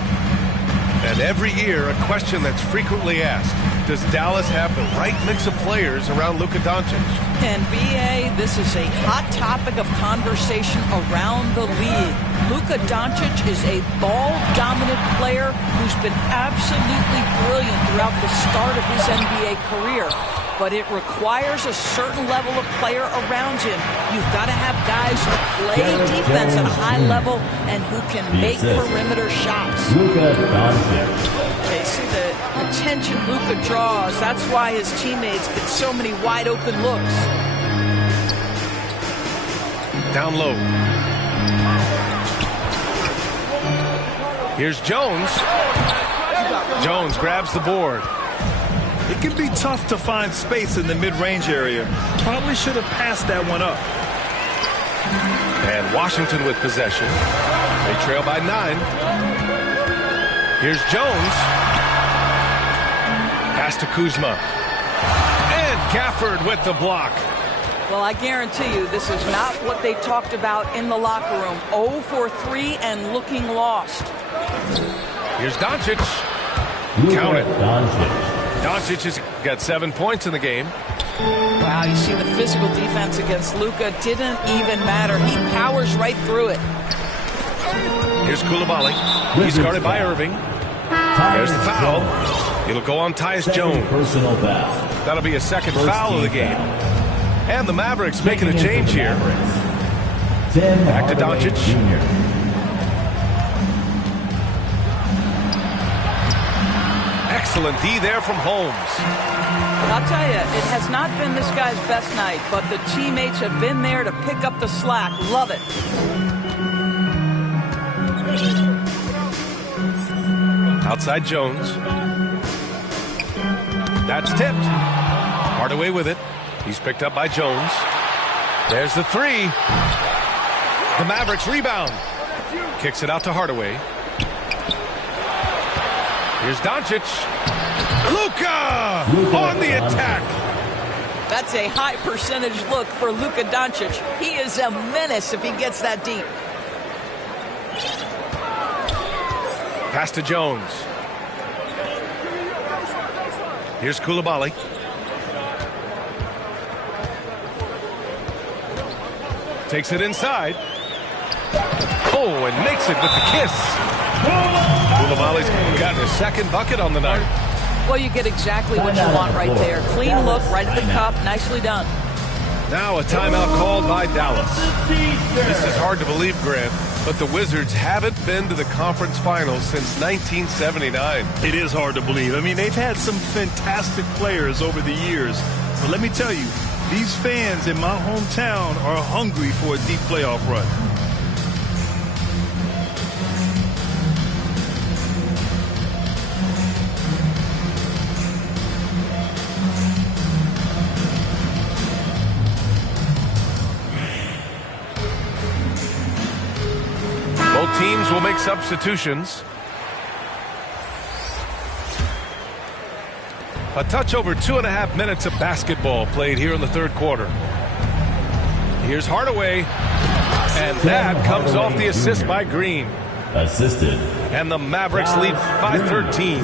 And every year, a question that's frequently asked. Does Dallas have the right mix of players around Luka Doncic? And B.A., this is a hot topic of conversation around the league. Luka Doncic is a ball-dominant player who's been absolutely brilliant throughout the start of his NBA career. But it requires a certain level of player around him. You've got to have guys who play defense at a high level and who can make perimeter shots. Luka Doncic. Okay, see the attention Luka draws. That's why his teammates get so many wide open looks. Down low. Here's Jones. Jones grabs the board. It can be tough to find space in the mid-range area. Probably should have passed that one up. And Washington with possession. They trail by 9. Here's Jones. Pass to Kuzma. And Gafford with the block. Well, I guarantee you this is not what they talked about in the locker room. 0 for 3 and looking lost. Here's Doncic. Count it. Doncic has got 7 points in the game. Wow, you see the physical defense against Luka didn't even matter. He powers right through it. Here's Coulibaly. He's guarded by Irving. There's the foul. It'll go on Tyus Jones. Personal foul. That'll be a second foul of the game. And the Mavericks making a change here. Back to Doncic. Excellent D there from Holmes. I'll tell you, it has not been this guy's best night, but the teammates have been there to pick up the slack. Love it. Outside Jones. That's tipped. Hardaway with it. He's picked up by Jones. There's the three. The Mavericks rebound. Kicks it out to Hardaway. Here's Doncic. Luka on the attack. That's a high percentage look for Luka Doncic. He is a menace if he gets that deep. Pass to Jones. Here's Coulibaly. Takes it inside. Oh, and makes it with the kiss. Coulibaly's got his second bucket on the night. Well, you get exactly what you want right there. Clean look, right at the cup. Nicely done. Now a timeout called by Dallas. This is hard to believe, Grant, but the Wizards haven't been to the conference finals since 1979. It is hard to believe. I mean, they've had some fantastic players over the years. But let me tell you, these fans in my hometown are hungry for a deep playoff run. Both teams will make substitutions. A touch over 2.5 minutes of basketball played here in the third quarter. Here's Hardaway. And that comes off the assist by Green. Assisted. And the Mavericks lead by 13.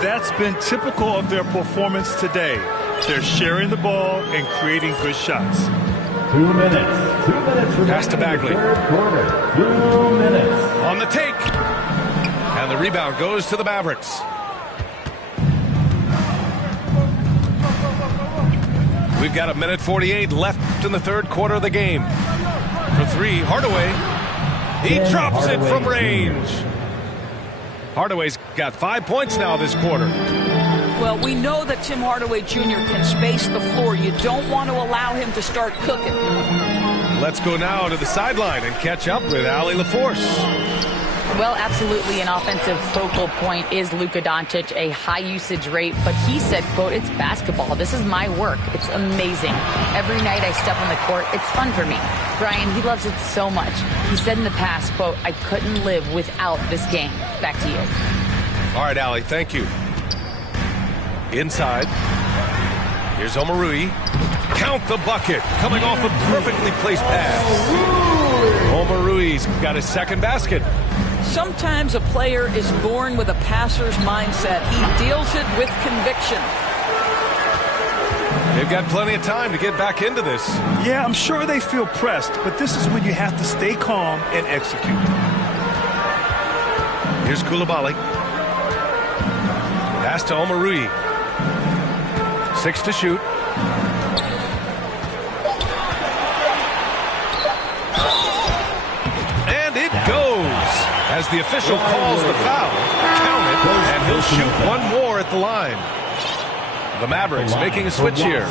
That's been typical of their performance today. They're sharing the ball and creating good shots. 2 minutes. 2 minutes. Pass to Bagley. Third quarter. 2 minutes. On the take. And the rebound goes to the Mavericks. We've got 1:48 left in the third quarter of the game. For three, Hardaway. He drops it from range. Hardaway's got 5 points now this quarter. Well, we know that Tim Hardaway Jr. can space the floor. You don't want to allow him to start cooking. Let's go now to the sideline and catch up with Allie LaForce. Well, absolutely, an offensive focal point is Luka Doncic, a high usage rate, but he said, quote, it's basketball. This is my work. It's amazing. Every night I step on the court, it's fun for me. Brian, he loves it so much. He said in the past, quote, I couldn't live without this game. Back to you. All right, Allie, thank you. Inside. Here's Omarui. Count the bucket. Coming off a perfectly placed pass. Omarui's got his second basket. Sometimes a player is born with a passer's mindset. He deals it with conviction. They've got plenty of time to get back into this. Yeah, I'm sure they feel pressed, but this is when you have to stay calm and execute. Here's Coulibaly. Pass to Omarui. 6 to shoot. And it goes. As the official calls the foul, count it, and he'll shoot one more at the line. The Mavericks making a switch here.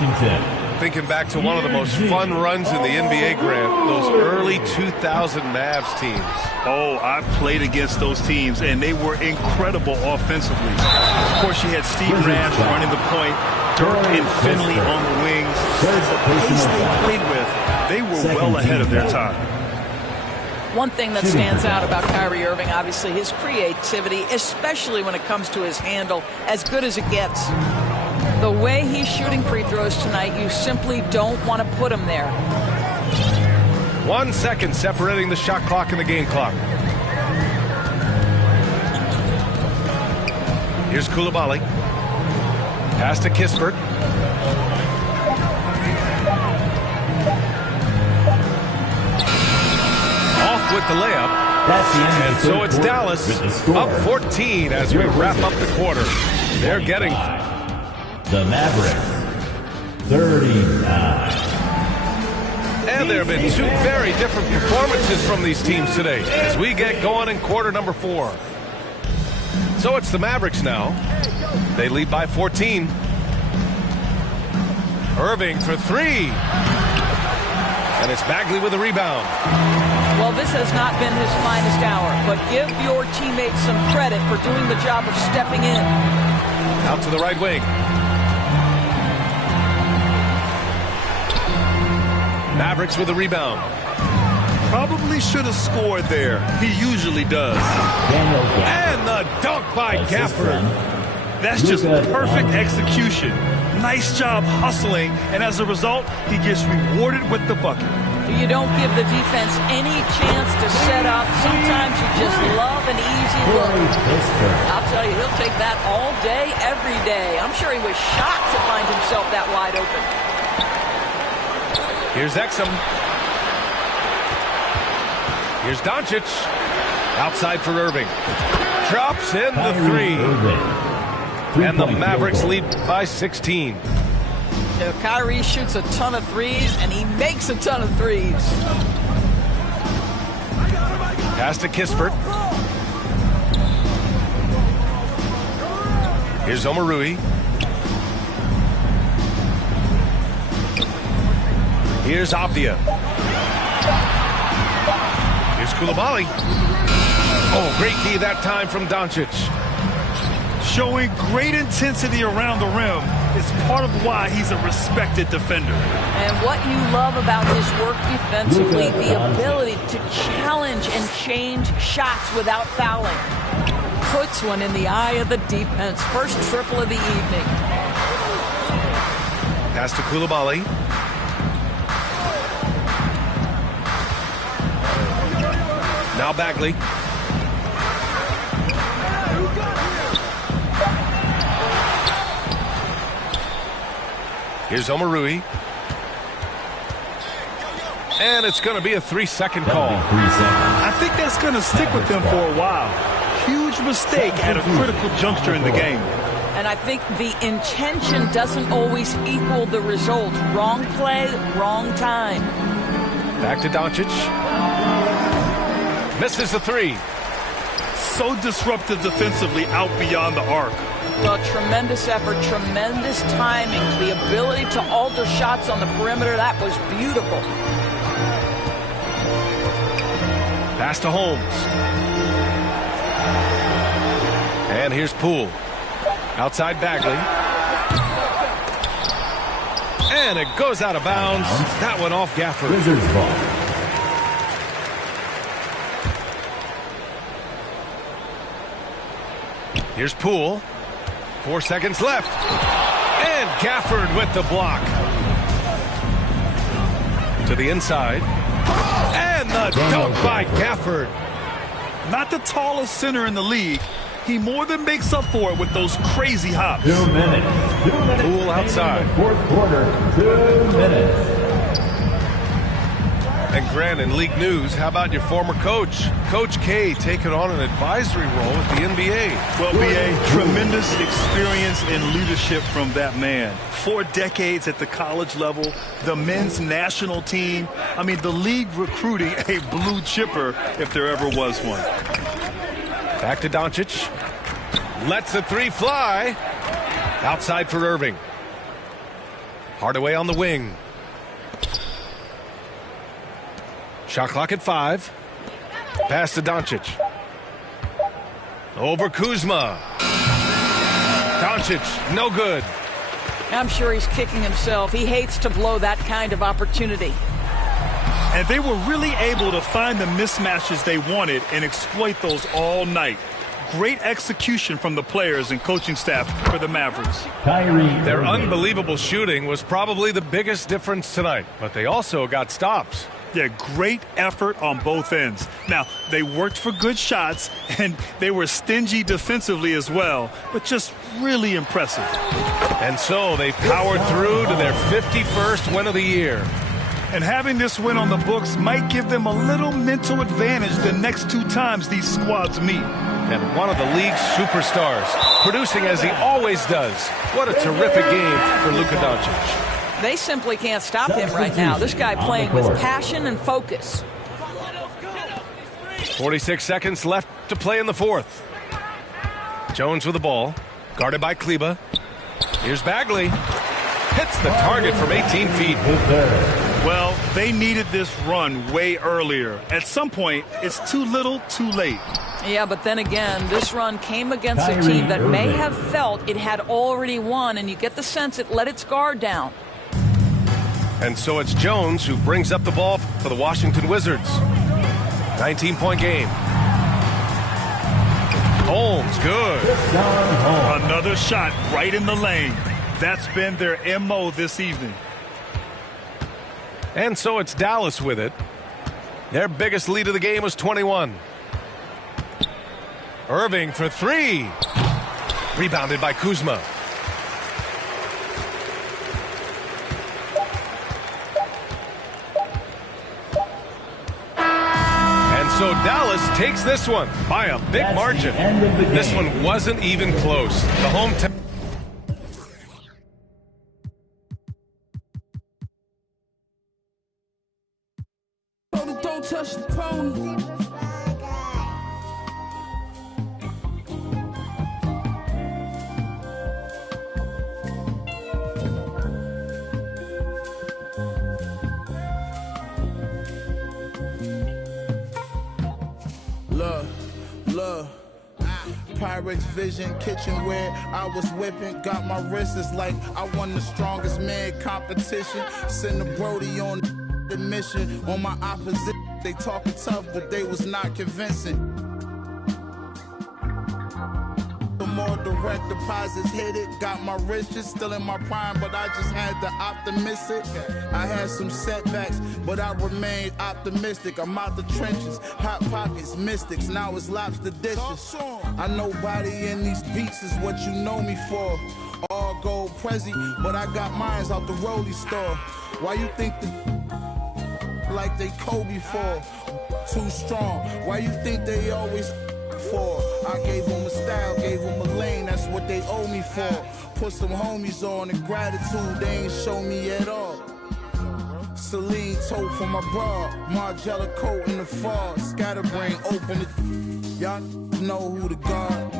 Thinking back to one of the most fun runs in the NBA, Grant, those early 2000 Mavs teams. Oh, I've played against those teams, and they were incredible offensively. Of course, you had Steve Nash running the point, Dirk and Finley on the wings. The pace they played with, they were well ahead of their time. One thing that stands out about Kyrie Irving, obviously, his creativity, especially when it comes to his handle, as good as it gets. The way he's shooting free throws tonight, you simply don't want to put him there. 1 second separating the shot clock and the game clock. Here's Coulibaly. Pass to Kispert. Off with the layup. That's the end And so it's Dallas up 14 as we wrap up the quarter. They're getting the Mavericks 39. And there have been two very different performances from these teams today as we get going in quarter number 4. So it's the Mavericks now. They lead by 14. Irving for 3. And it's Bagley with a rebound. Well, this has not been his finest hour, but give your teammates some credit for doing the job of stepping in. Out to the right wing. Mavericks with a rebound. Probably should have scored there. He usually does. And the dunk by Gafford. That's just perfect execution. Nice job hustling, and as a result, he gets rewarded with the bucket. You don't give the defense any chance to set up. Sometimes you just love an easy look. I'll tell you, he'll take that all day, every day. I'm sure he was shocked to find himself that wide open. Here's Exum. Here's Doncic. Outside for Irving. Drops in the three. And the Mavericks lead by 16. So Kyrie shoots a ton of threes, and he makes a ton of threes. Pass to Kispert. Here's Omarui. Here's Apia. Here's Coulibaly. Oh, great key that time from Doncic. Showing great intensity around the rim is part of why he's a respected defender. And what you love about his work defensively, the ability to challenge and change shots without fouling. Puts one in the eye of the defense. First triple of the evening. Pass to Coulibaly. Now Bagley. Here's Omarui. And it's going to be a 3-second call. I think that's going to stick with them for a while. Huge mistake at a critical juncture in the game. And I think the intention doesn't always equal the result. Wrong play, wrong time. Back to Doncic. Misses the three. So disruptive defensively out beyond the arc. Well, tremendous effort, tremendous timing. The ability to alter shots on the perimeter, that was beautiful. Pass to Holmes. And here's Poole. Outside Bagley. And it goes out of bounds. That one off Gafford. Wizards ball. Here's Poole. 4 seconds left. And Gafford with the block. To the inside. And the dunk by Gafford. Not the tallest center in the league. He more than makes up for it with those crazy hops. 2 minutes. 2 minutes. Poole outside. Fourth quarter. 2 minutes. And Grant, in league news, how about your former coach? Coach K taking on an advisory role at the NBA. Well, B.A., tremendous experience and leadership from that man. 4 decades at the college level, the men's national team. I mean, the league recruiting a blue chipper if there ever was one. Back to Doncic. Lets the three fly. Outside for Irving. Hardaway on the wing. Shot clock at 5. Pass to Doncic. Over Kuzma. Doncic, no good. I'm sure he's kicking himself. He hates to blow that kind of opportunity. And they were really able to find the mismatches they wanted and exploit those all night. Great execution from the players and coaching staff for the Mavericks. Their unbelievable shooting was probably the biggest difference tonight, but they also got stops. Yeah, great effort on both ends. Now, they worked for good shots, and they were stingy defensively as well, but just really impressive. And so they powered through to their 51st win of the year. And having this win on the books might give them a little mental advantage the next 2 times these squads meet. And one of the league's superstars, producing as he always does. What a terrific game for Luka Doncic. They simply can't stop him right now. This guy playing with passion and focus. 46 seconds left to play in the fourth. Jones with the ball. Guarded by Kleba. Here's Bagley. Hits the target from 18 feet. Well, They needed this run way earlier. At some point, it's too little, too late. Yeah, but then again, this run came against a team that may have felt it had already won, and you get the sense it let its guard down. And so it's Jones who brings up the ball for the Washington Wizards. 19-point game. Holmes, good. Another shot right in the lane. That's been their MO this evening. And so it's Dallas with it. Their biggest lead of the game was 21. Irving for three. Rebounded by Kuzma. And so Dallas takes this one by a big margin. This one wasn't even close. The hometown. Don't touch the pony. Look, Pyrex Vision, kitchenware, I was whipping, got my wrists like I won the strongest man competition. Send the Brody on the mission, on my opposition. They talking tough, but they was not convincing. The more direct deposits hit it, got my riches still in my prime, but I just had the optimistic. I had some setbacks, but I remained optimistic. I'm out the trenches, hot pockets, mystics, now it's lobster dishes. I know body in these beats is what you know me for. All gold Prezi, but I got mines out the Rollie store. Why you think like they Kobe for? Too strong. Why you think they always for? I gave them a style, gave them a lane, that's what they owe me for. Put some homies on and gratitude they ain't show me at all. Celine tote for my bra, Margiela coat in the fall, scatterbrain open it. Y'all know who the guard.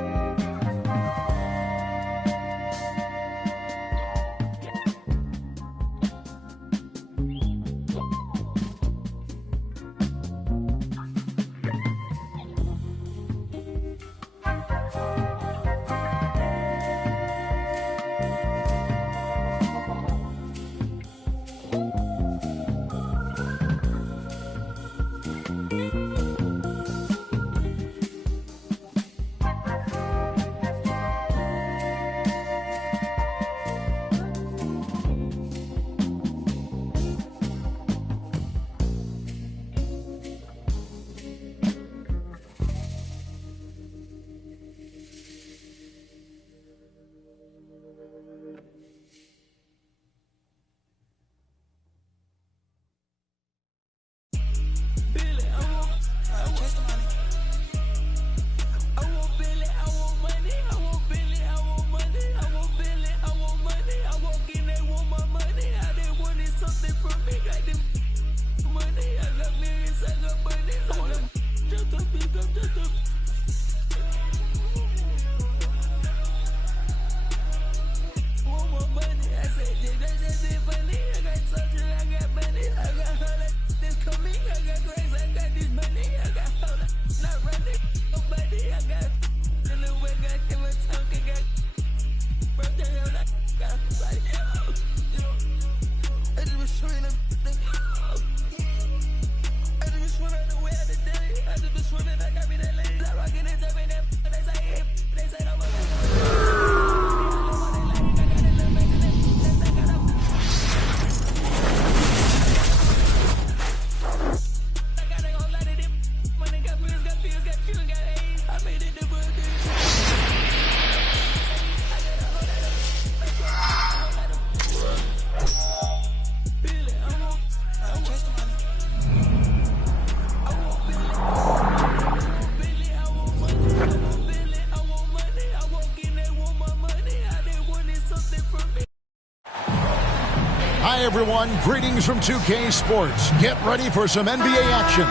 Hi, everyone. Greetings from 2K Sports. Get ready for some NBA action.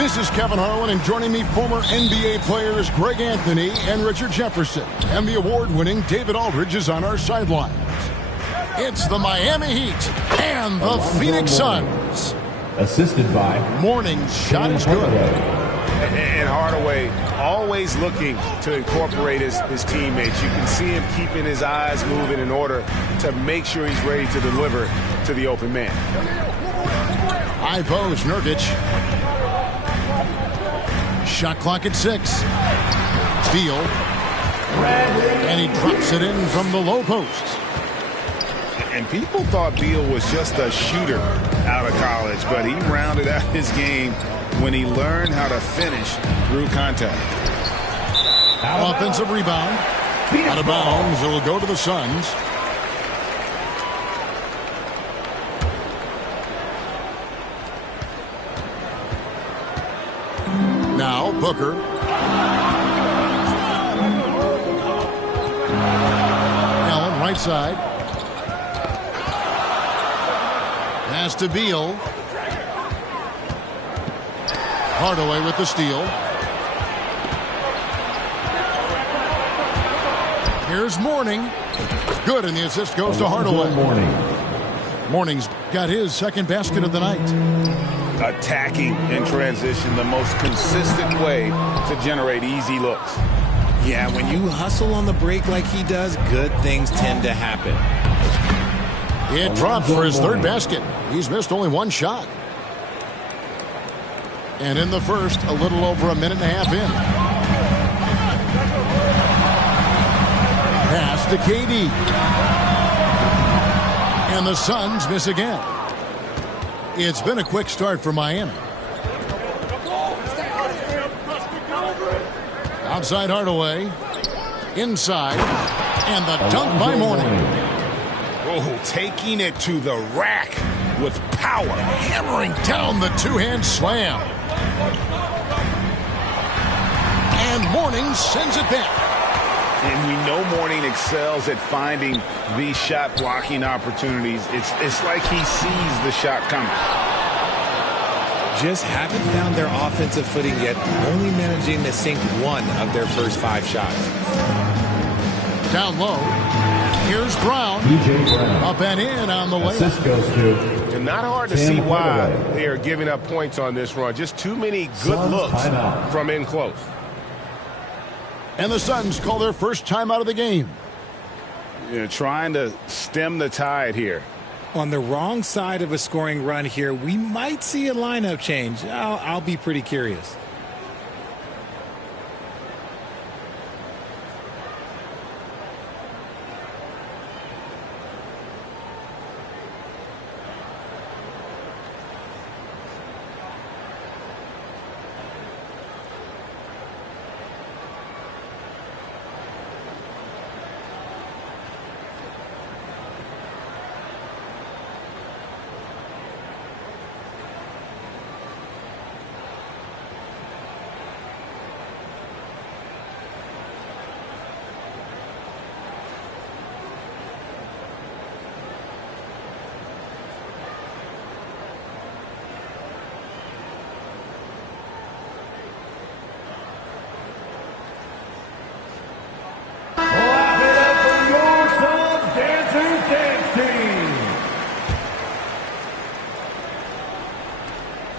This is Kevin Harlan, and joining me, former NBA players Greg Anthony and Richard Jefferson. And the award-winning David Aldridge is on our sidelines. It's the Miami Heat and the Phoenix Suns. Assisted by Morning's shot is good. And Hardaway always looking to incorporate his teammates. You can see him keeping his eyes moving in order to make sure he's ready to deliver to the open man. High post, Nurkic. Shot clock at 6. Steal. And he drops it in from the low post. And people thought Beal was just a shooter out of college, but he rounded out his game when he learned how to finish through contact. Offensive rebound. Out of bounds. It will go to the Suns. Now Booker. Allen right side. Pass to Beal. Hardaway with the steal. Here's Mourning. Good, and the assist goes to Hardaway. Mourning's got his second basket of the night. Attacking in transition, the most consistent way to generate easy looks. Yeah, when you hustle on the break like he does, good things tend to happen. It dropped for his third basket. He's missed only one shot. And in the first, a little over a minute and a half in. Pass to KD. And the Suns miss again. It's been a quick start for Miami. Outside Hardaway. Inside. And the dunk by Mourning. Oh, taking it to the rack with power. Hammering down the two-hand slam. And Mourning sends it back. And we know Mourning excels at finding these shot blocking opportunities. It's like he sees the shot coming. Just haven't found their offensive footing yet, only managing to sink one of their first 5 shots. Down low. Here's Brown. Up and in on the way. And not hard to see why they are giving up points on this run. Just too many good looks from in close. And the Suns call their first timeout of the game. You're trying to stem the tide here. On the wrong side of a scoring run here, we might see a lineup change. I'll be pretty curious.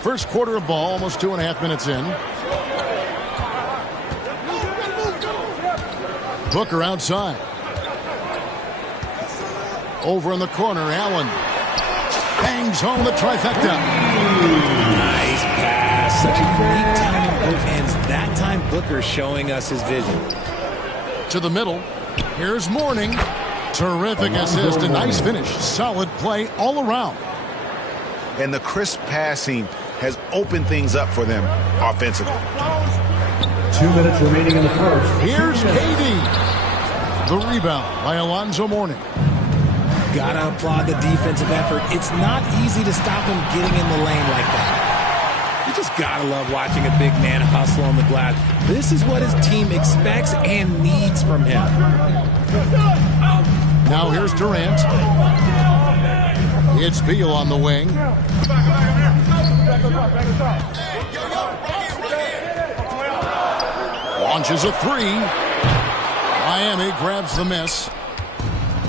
First quarter of ball, almost 2.5 minutes in. Booker outside. Over in the corner, Allen. Bangs home the trifecta. Nice pass. Such a great time on both ends. That time, Booker showing us his vision. To the middle. Here's Mourning. Terrific assist and nice finish. Solid play all around. And the crisp passing has opened things up for them offensively. 2 minutes remaining in the first. Here's KD. The rebound by Alonzo Mourning. Gotta applaud the defensive effort. It's not easy to stop him getting in the lane like that. You just gotta love watching a big man hustle on the glass. This is what his team expects and needs from him. Now here's Durant. It's Beal on the wing. Launches a three. Miami grabs the miss.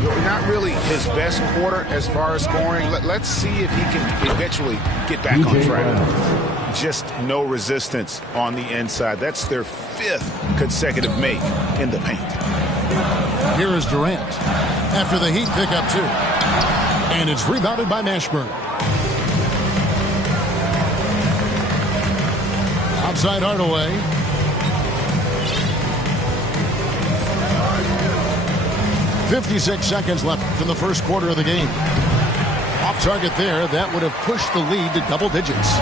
not really his best quarter as far as scoring. Let's see if he can eventually get back on track. Just no resistance on the inside. That's their 5th consecutive make in the paint. Here is Durant after the Heat pick up 2. And it's rebounded by Mashburn. Outside Hardaway. "56 seconds left from the first quarter of the game. Off target there. That would have pushed the lead to double digits.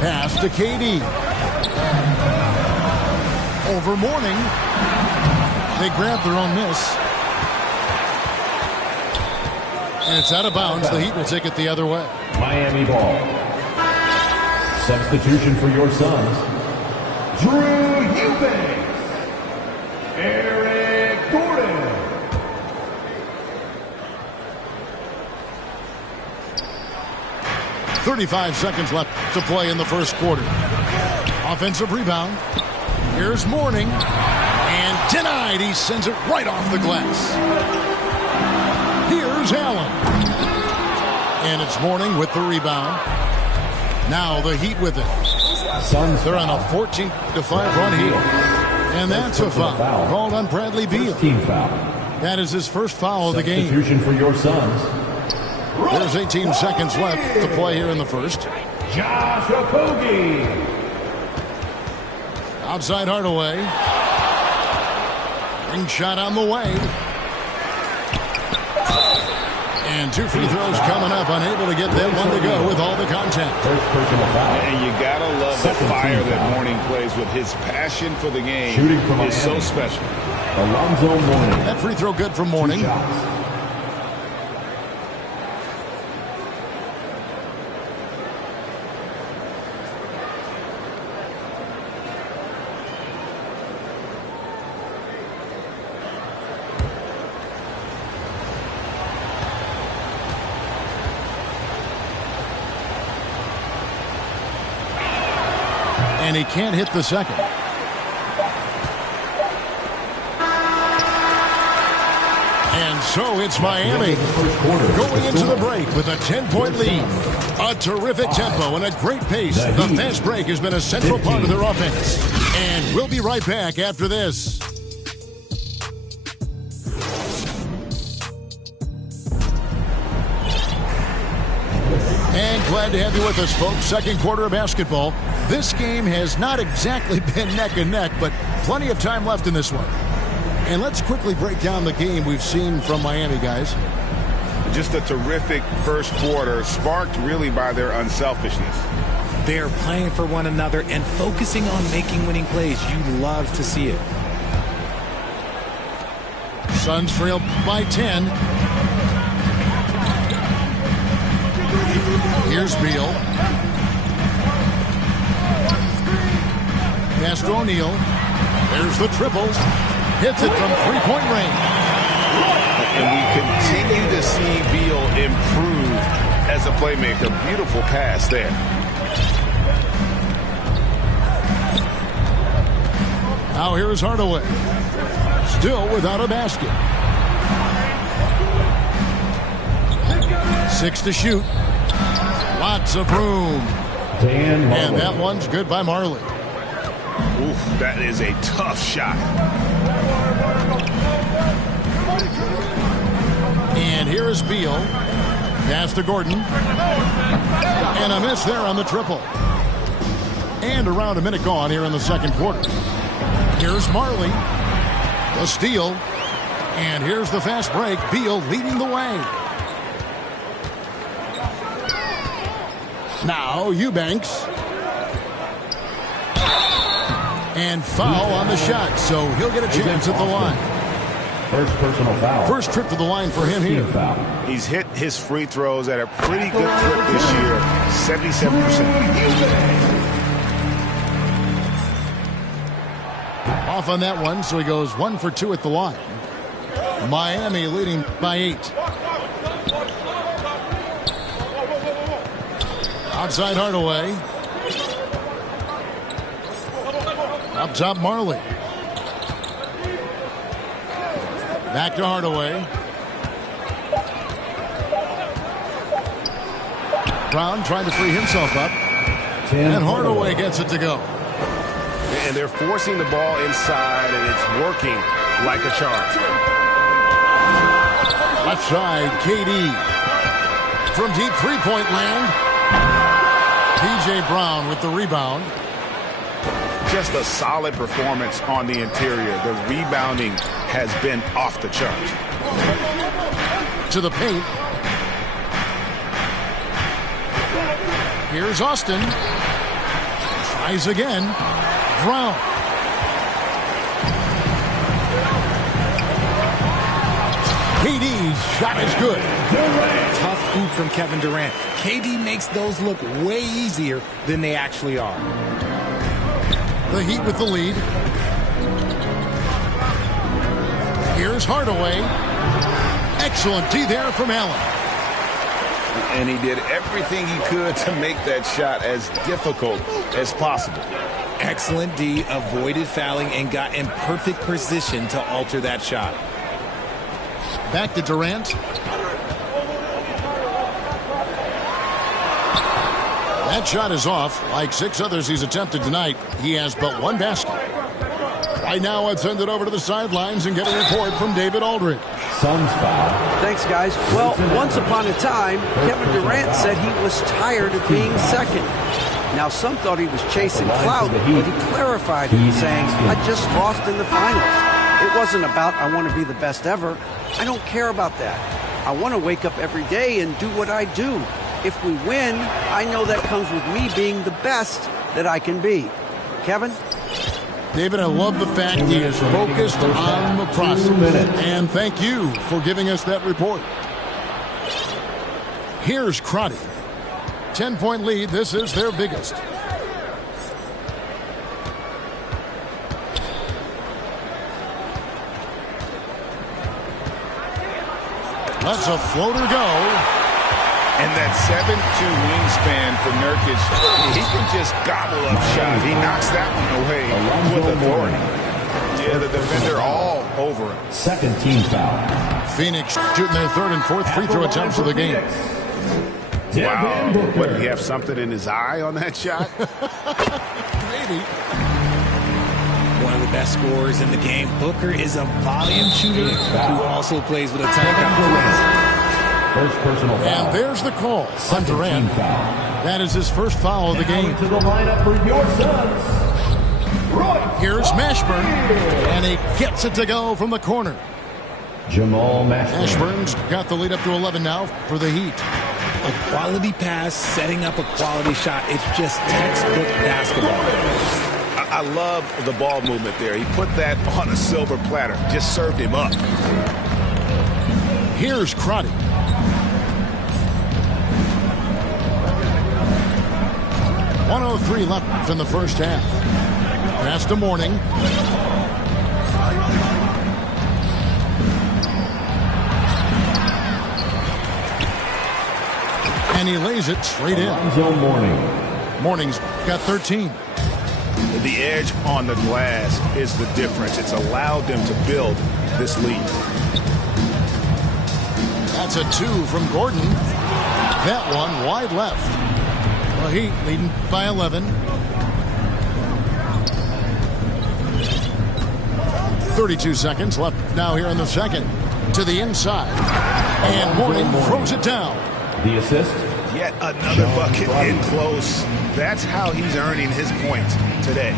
Pass to KD. Over Mourning. They grab their own miss. And it's out of bounds. The Heat will take it the other way. Miami ball. Substitution for your Suns. Drew Eubanks. Eric Gordon. "35 seconds left to play in the first quarter. Offensive rebound. Here's Mourning. And denied. He sends it right off the glass. Here's Allen. And it's Mourning with the rebound. Now the Heat with it. Suns. They're on a 14-5 run here. And that's a foul called on Bradley Beal. Team foul. That is his first foul of the game. Substitution for your Suns. There's 18 seconds left to play here in the first. Josh Okogie. Outside Hardaway. Ring shot on the way. And 2 free throws coming up. Unable to get that one to go with all the contact. And you got to love the fire that Mourning plays with. His passion for the game Shooting from is so special. Alonzo Mourning. That free throw good from Mourning. And he can't hit the second. And so it's Miami going into the break with a 10-point lead. A terrific tempo and a great pace. The fast break has been a central part of their offense. And we'll be right back after this. And glad to have you with us, folks. Second quarter of basketball. This game has not exactly been neck and neck, but plenty of time left in this one. And let's quickly break down the game we've seen from Miami, guys. Just a terrific first quarter, sparked really by their unselfishness. They're playing for one another and focusing on making winning plays. You love to see it. Suns trail by 10. Here's Beal. Pass to O'Neal. There's the triple. Hits it from three-point range. And we continue to see Beal improve as a playmaker. Beautiful pass there. Now here's Hardaway. Still without a basket. 6 to shoot. Lots of room. And that one's good by Marley. Oof, that is a tough shot. And here is Beal. Pass to Gordon. And a miss there on the triple. And around a minute gone here in the second quarter. Here's Marley. The steal. And here's the fast break. Beal leading the way. Now Eubanks. And foul on the shot, so he'll get a chance at the line. First personal foul. First trip to the line for him here. He's hit his free throws at a pretty good clip this year, 77%. Off on that one, so he goes 1 for 2 at the line. Miami leading by 8. Outside Hardaway. Up top Marley. Back to Hardaway. Brown trying to free himself up. And Hardaway gets it to go. And they're forcing the ball inside, and it's working like a charm. Left side, KD. From deep three-point land. P.J. Brown with the rebound. Just a solid performance on the interior. The rebounding has been off the charts. To the paint. Here's Austin. Tries again. Brown. KD's shot is good. Tough hoop from Kevin Durant. KD makes those look way easier than they actually are. The Heat with the lead. Here's Hardaway. Excellent D there from Allen. And he did everything he could to make that shot as difficult as possible. Excellent D, avoided fouling, and got in perfect position to alter that shot. Back to Durant. That shot is off. Like 6 others he's attempted tonight, he has but 1 basket. Right now, I'd send it over to the sidelines and get a report from David Aldridge. Suns foul. Thanks, guys. Well, once upon a time, Kevin Durant said he was tired of being second. Now, some thought he was chasing clout, but he clarified it, saying, I just lost in the finals. It wasn't about, I want to be the best ever. I don't care about that. I want to wake up every day and do what I do. If we win, I know that comes with me being the best that I can be. Kevin? David, I love the fact he is focused on the process. And thank you for giving us that report. Here's Crotty. 10-point lead. This is their biggest. Let's a floater go. And that 7'2" wingspan for Nurkic, he can just gobble up shots. He knocks that one away with authority. Yeah, the defender all over him. Second team foul. Phoenix shooting their 3rd and 4th free throw attempts of the game. Wow. What, did he have something in his eye on that shot? Maybe. One of the best scorers in the game. Booker is a volume shooter who also plays with a ton of confidence. First personal foul. And there's the call on Durant. That is his first foul of the game. To the lineup for your Suns. Here's Mashburn, and he gets it to go from the corner. Jamal Mashburn. Mashburn's got the lead up to 11 now for the Heat. A quality pass, setting up a quality shot. It's just textbook basketball. I love the ball movement there. He put that on a silver platter. Just served him up. Here's Crotty. .103 left in the first half. Pass to Mourning. And he lays it straight in. Mourning's got 13. The edge on the glass is the difference. It's allowed them to build this lead. That's a 2 from Gordon. That one wide left. The Heat leading by 11. 32 seconds left now here in the second. To the inside. And Mourning throws it down. The assist. Yet another bucket in close. That's how he's earning his points today.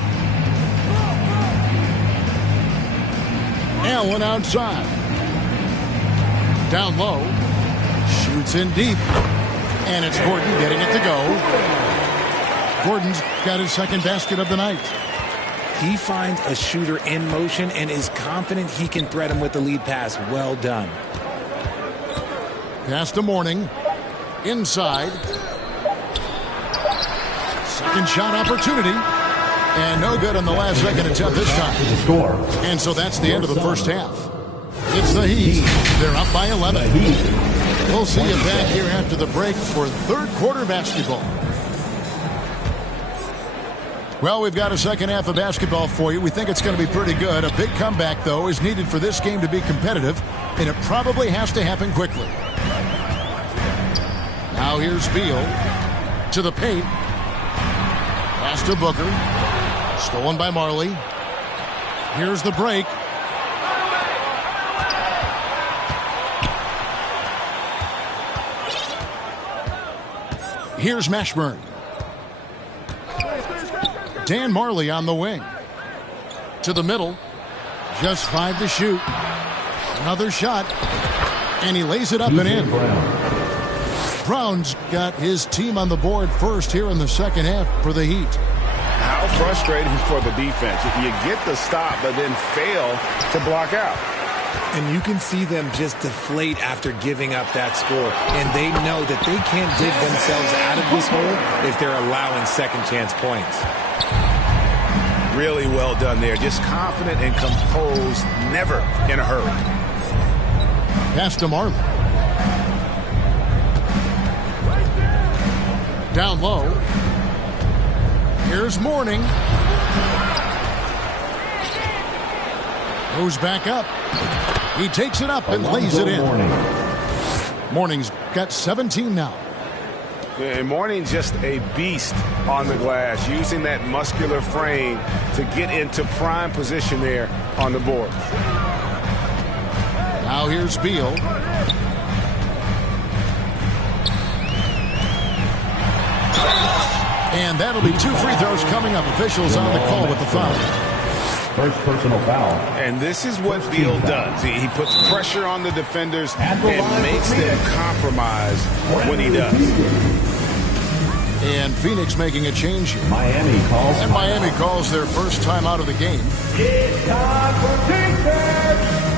Allen outside. Down low. Shoots in deep. And it's Gordon getting it to go. Gordon's got his second basket of the night. He finds a shooter in motion and is confident he can thread him with the lead pass. Well done. Pass to Mourning. Inside. Second shot opportunity. And no good on the last second attempt this time. And so that's the end of the first half. It's the Heat. They're up by 11. We'll see you back here after the break for third quarter basketball. Well, we've got a second half of basketball for you. We think it's going to be pretty good. A big comeback, though, is needed for this game to be competitive, and it probably has to happen quickly. Now here's Beal to the paint. Pass to Booker. Stolen by Marley. Here's the break. Here's Mashburn. Dan Marley on the wing. To the middle. Just 5 to shoot. Another shot. And he lays it up and in. Brown's got his team on the board first here in the second half for the Heat. How frustrating for the defense. You get the stop, but then fail to block out. And you can see them just deflate after giving up that score. And they know that they can't dig themselves out of this hole if they're allowing second chance points. Really well done there. Just confident and composed, never in a hurry. Pass to Marley. Down low. Here's Mourning. Goes back up. He takes it up and lays it in. Mourning's got 17 now. And Mourning just a beast on the glass, using that muscular frame to get into prime position there on the board. Now here's Beal. And that'll be 2 free throws coming up. Officials on the call with the foul. First personal foul. And this is what Beal does. He puts pressure on the defenders and makes them compromise when he does. And Phoenix making a change here. Miami calls their first time out of the game. It's time for defense.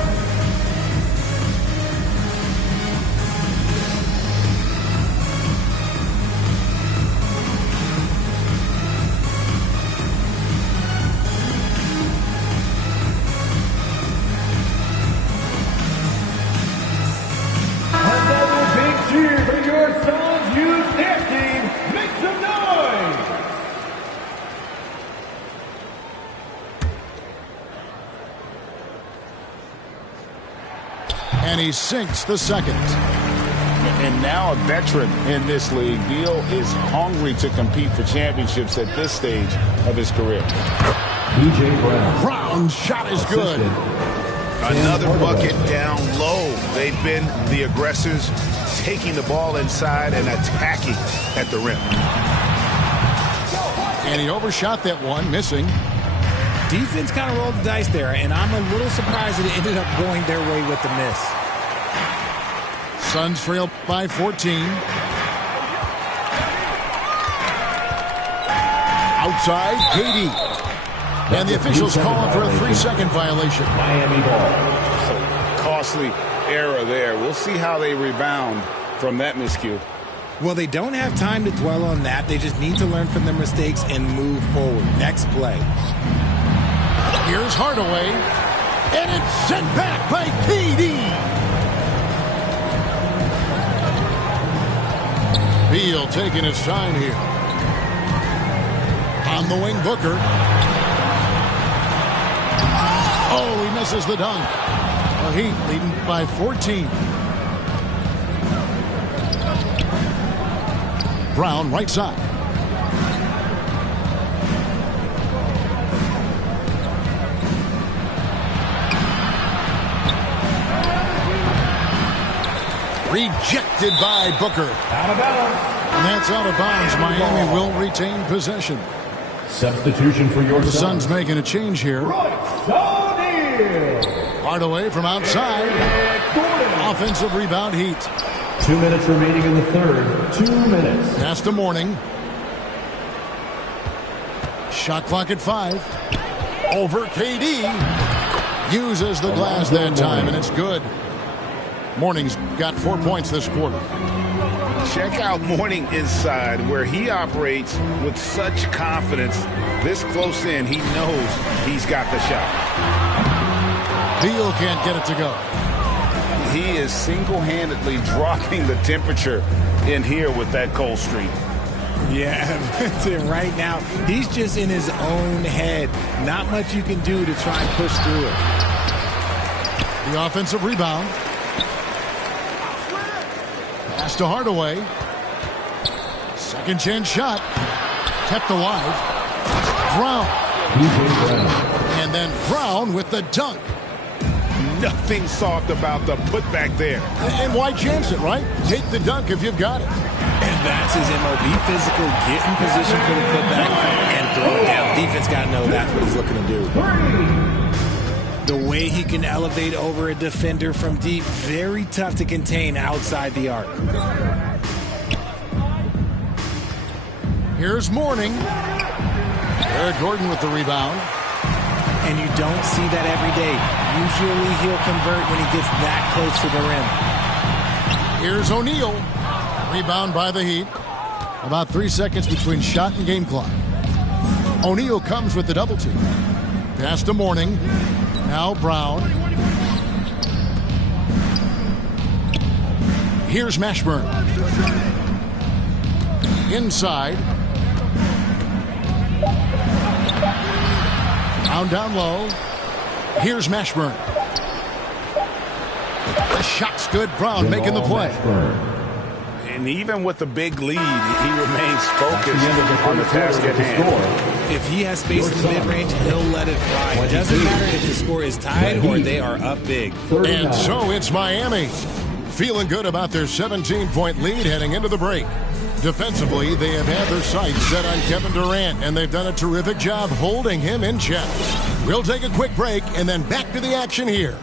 And he sinks the second. And now a veteran in this league, Beal is hungry to compete for championships at this stage of his career. B.J. Brown. Brown's shot is good. Another bucket down low. They've been the aggressors, taking the ball inside and attacking at the rim. And he overshot that one, missing. Defense kind of rolled the dice there, and I'm a little surprised that it ended up going their way with the miss. Suns trail by 14. Outside, KD. And the officials calling for a 3-second violation. Miami ball. So costly error there. We'll see how they rebound from that miscue. Well, they don't have time to dwell on that. They just need to learn from their mistakes and move forward. Next play. Here's Hardaway. And it's sent back by KD. Beal taking his time here. On the wing, Booker. Oh, he misses the dunk. The Heat leading by 14. Brown, right side. Rejected by Booker. Out of bounds. And that's out of bounds. Miami will retain possession. Substitution for your The Suns making a change here. Hardaway from outside. Offensive rebound, Heat. 2 minutes remaining in the third. 2 minutes. Pass to Mourning. Shot clock at 5. Over KD. Uses the glass that time, and it's good. Mourning's got 4 points this quarter. Check out Mourning inside, where he operates with such confidence. This close in, he knows he's got the shot. Beal can't get it to go. He is single-handedly dropping the temperature in here with that cold streak. Yeah, right now, he's just in his own head. Not much you can do to try and push through it. The offensive rebound. Pass to Hardaway. Second chance shot. Kept alive. Brown. And then Brown with the dunk. Nothing soft about the putback there. And why chance it, right? Take the dunk if you've got it. And that's his MO. Be physical, get in position for the putback, and throw it down. Defense got to know that's what he's looking to do. The way he can elevate over a defender from deep, very tough to contain outside the arc. Here's Mourning. Eric Gordon with the rebound. And you don't see that every day. Usually he'll convert when he gets that close to the rim. Here's O'Neal. Rebound by the Heat. About 3 seconds between shot and game clock. O'Neal comes with the double team. Pass to Mourning. Now Brown. Here's Mashburn. Inside. Brown down low. Here's Mashburn. The shot's good. Brown making the play. And even with the big lead, he remains focused on the task at hand. If he has space in the mid-range, he'll let it fly. It doesn't matter if the score is tied or they are up big. And so it's Miami. Feeling good about their 17-point lead heading into the break. Defensively, they have had their sights set on Kevin Durant, and they've done a terrific job holding him in check. We'll take a quick break and then back to the action here.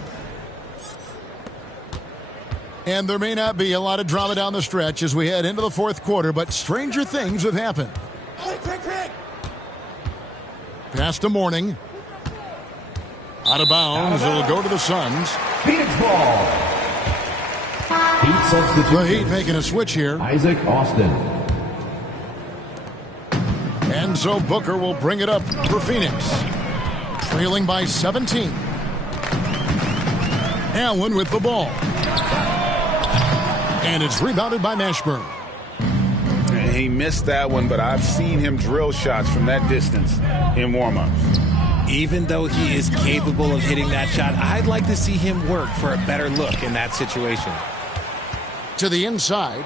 And there may not be a lot of drama down the stretch as we head into the fourth quarter, but stranger things have happened. Pass to Mourning. Out of bounds. It'll go to the Suns. Phoenix ball. Heat substitution. The Heat making a switch here. Isaac Austin. And so Booker will bring it up for Phoenix. Trailing by 17. Allen with the ball. And it's rebounded by Mashburn. And he missed that one, but I've seen him drill shots from that distance in warm-ups. Even though he is capable of hitting that shot, I'd like to see him work for a better look in that situation. To the inside.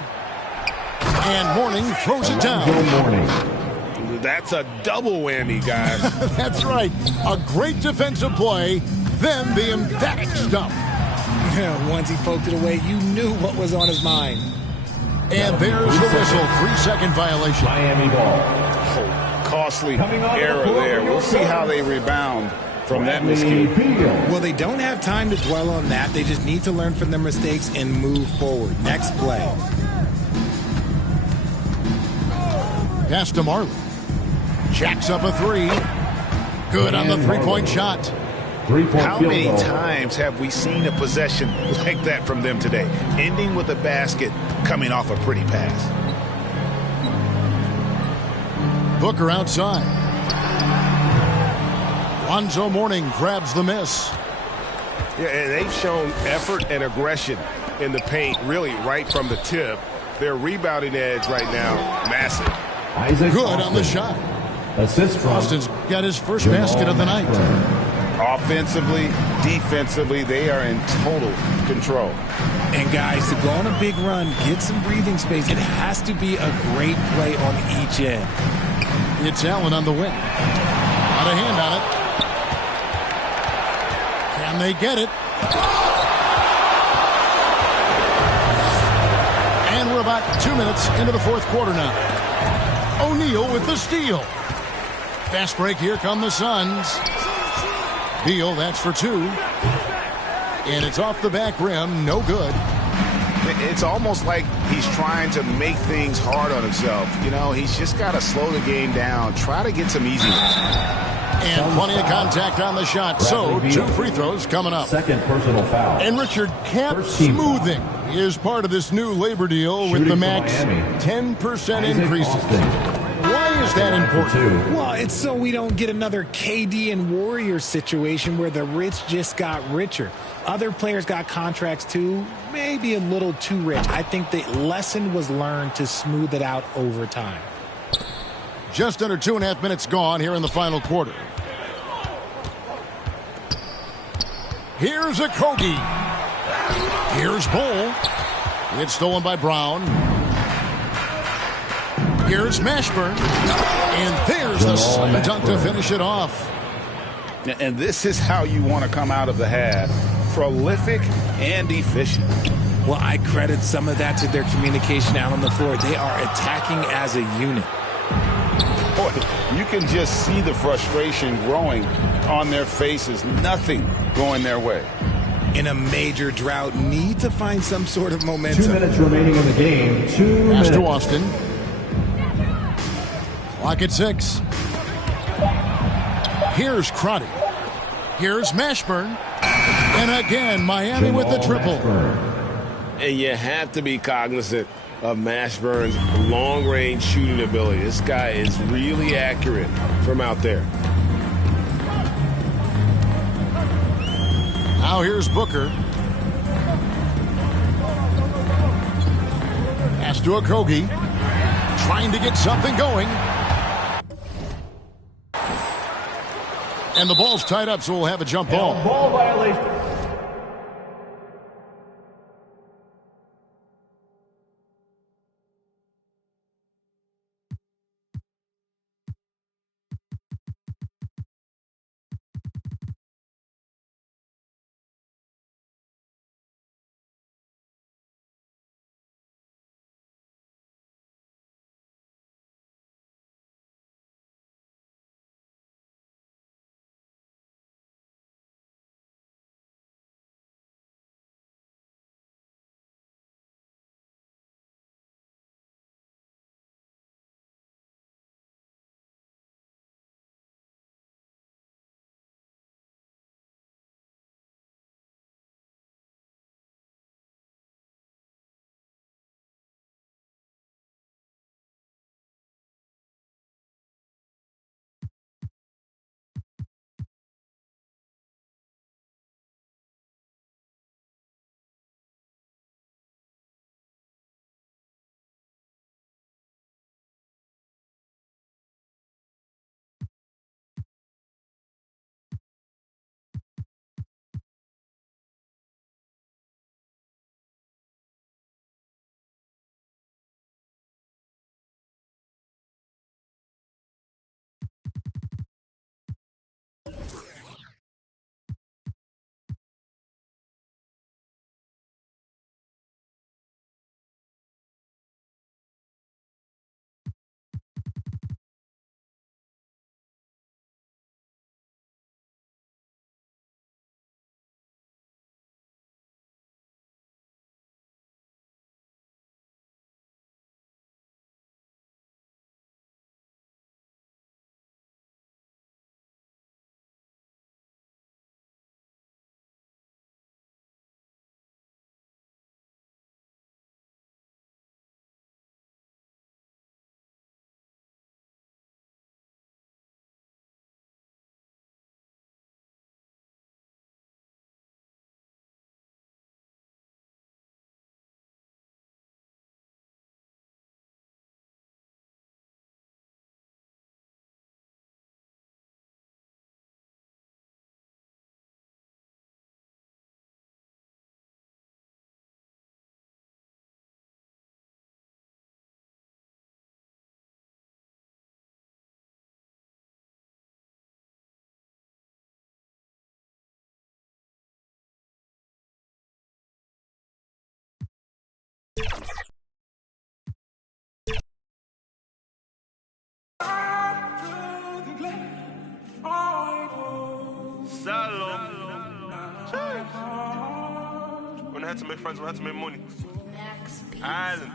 And Mourning throws it down. That's a double whammy, guys. That's right. A great defensive play, then the emphatic stump. Once he poked it away, you knew what was on his mind. And there's the whistle. 3-second violation. Miami ball. Costly error there. We'll see how they rebound from that miscue. Well, they don't have time to dwell on that. They just need to learn from their mistakes and move forward. Next play. Pass to Marley. Jacks up a three. Good on the three-point shot. How many times have we seen a possession like that from them today? Ending with a basket, coming off a pretty pass. Booker outside. Lonzo Mourning grabs the miss. Yeah, and they've shown effort and aggression in the paint, really right from the tip. Their rebounding edge right now, massive. Isaac Good Austin. on the shot. Assist from Austin's got his first basket of the night. Offensively, defensively, they are in total control. And guys, to go on a big run, get some breathing space, it has to be a great play on each end. It's Allen on the wing. Got a hand on it. Can they get it? And we're about 2 minutes into the fourth quarter now. O'Neal with the steal. Fast break, here come the Suns. Beal, that's for two. And it's off the back rim, no good. It's almost like he's trying to make things hard on himself. You know, he's just got to slow the game down, try to get some easy ones. And plenty of contact on the shot. So, 2 free throws coming up. Second personal foul. And Richard, cap smoothing is part of this new labor deal with the max 10% increases. Why is that important? Well, it's so we don't get another KD and Warriors situation where the rich just got richer. Other players got contracts too, maybe a little too rich. I think the lesson was learned to smooth it out over time. Just under 2.5 minutes gone here in the final quarter. Here's Okogie. Here's Bull. It's stolen by Brown. Here's Mashburn. And there's the slam dunk to finish it off. And this is how you want to come out of the half. Prolific and efficient. Well, I credit some of that to their communication out on the floor. They are attacking as a unit. Boy, you can just see the frustration growing on their faces. Nothing going their way. In a major drought, need to find some sort of momentum. 2 minutes remaining in the game. 2 minutes. Pass to Austin. Clock at 6. Here's Crotty. Here's Mashburn. And again, Miami with the triple. And you have to be cognizant of Mashburn's long-range shooting ability. This guy is really accurate from out there. Now here's Booker. Pass to Okogie. Trying to get something going. And the ball's tied up, so we'll have a jump ball. Ball violation. When I had to make friends, when I had to make money. Island.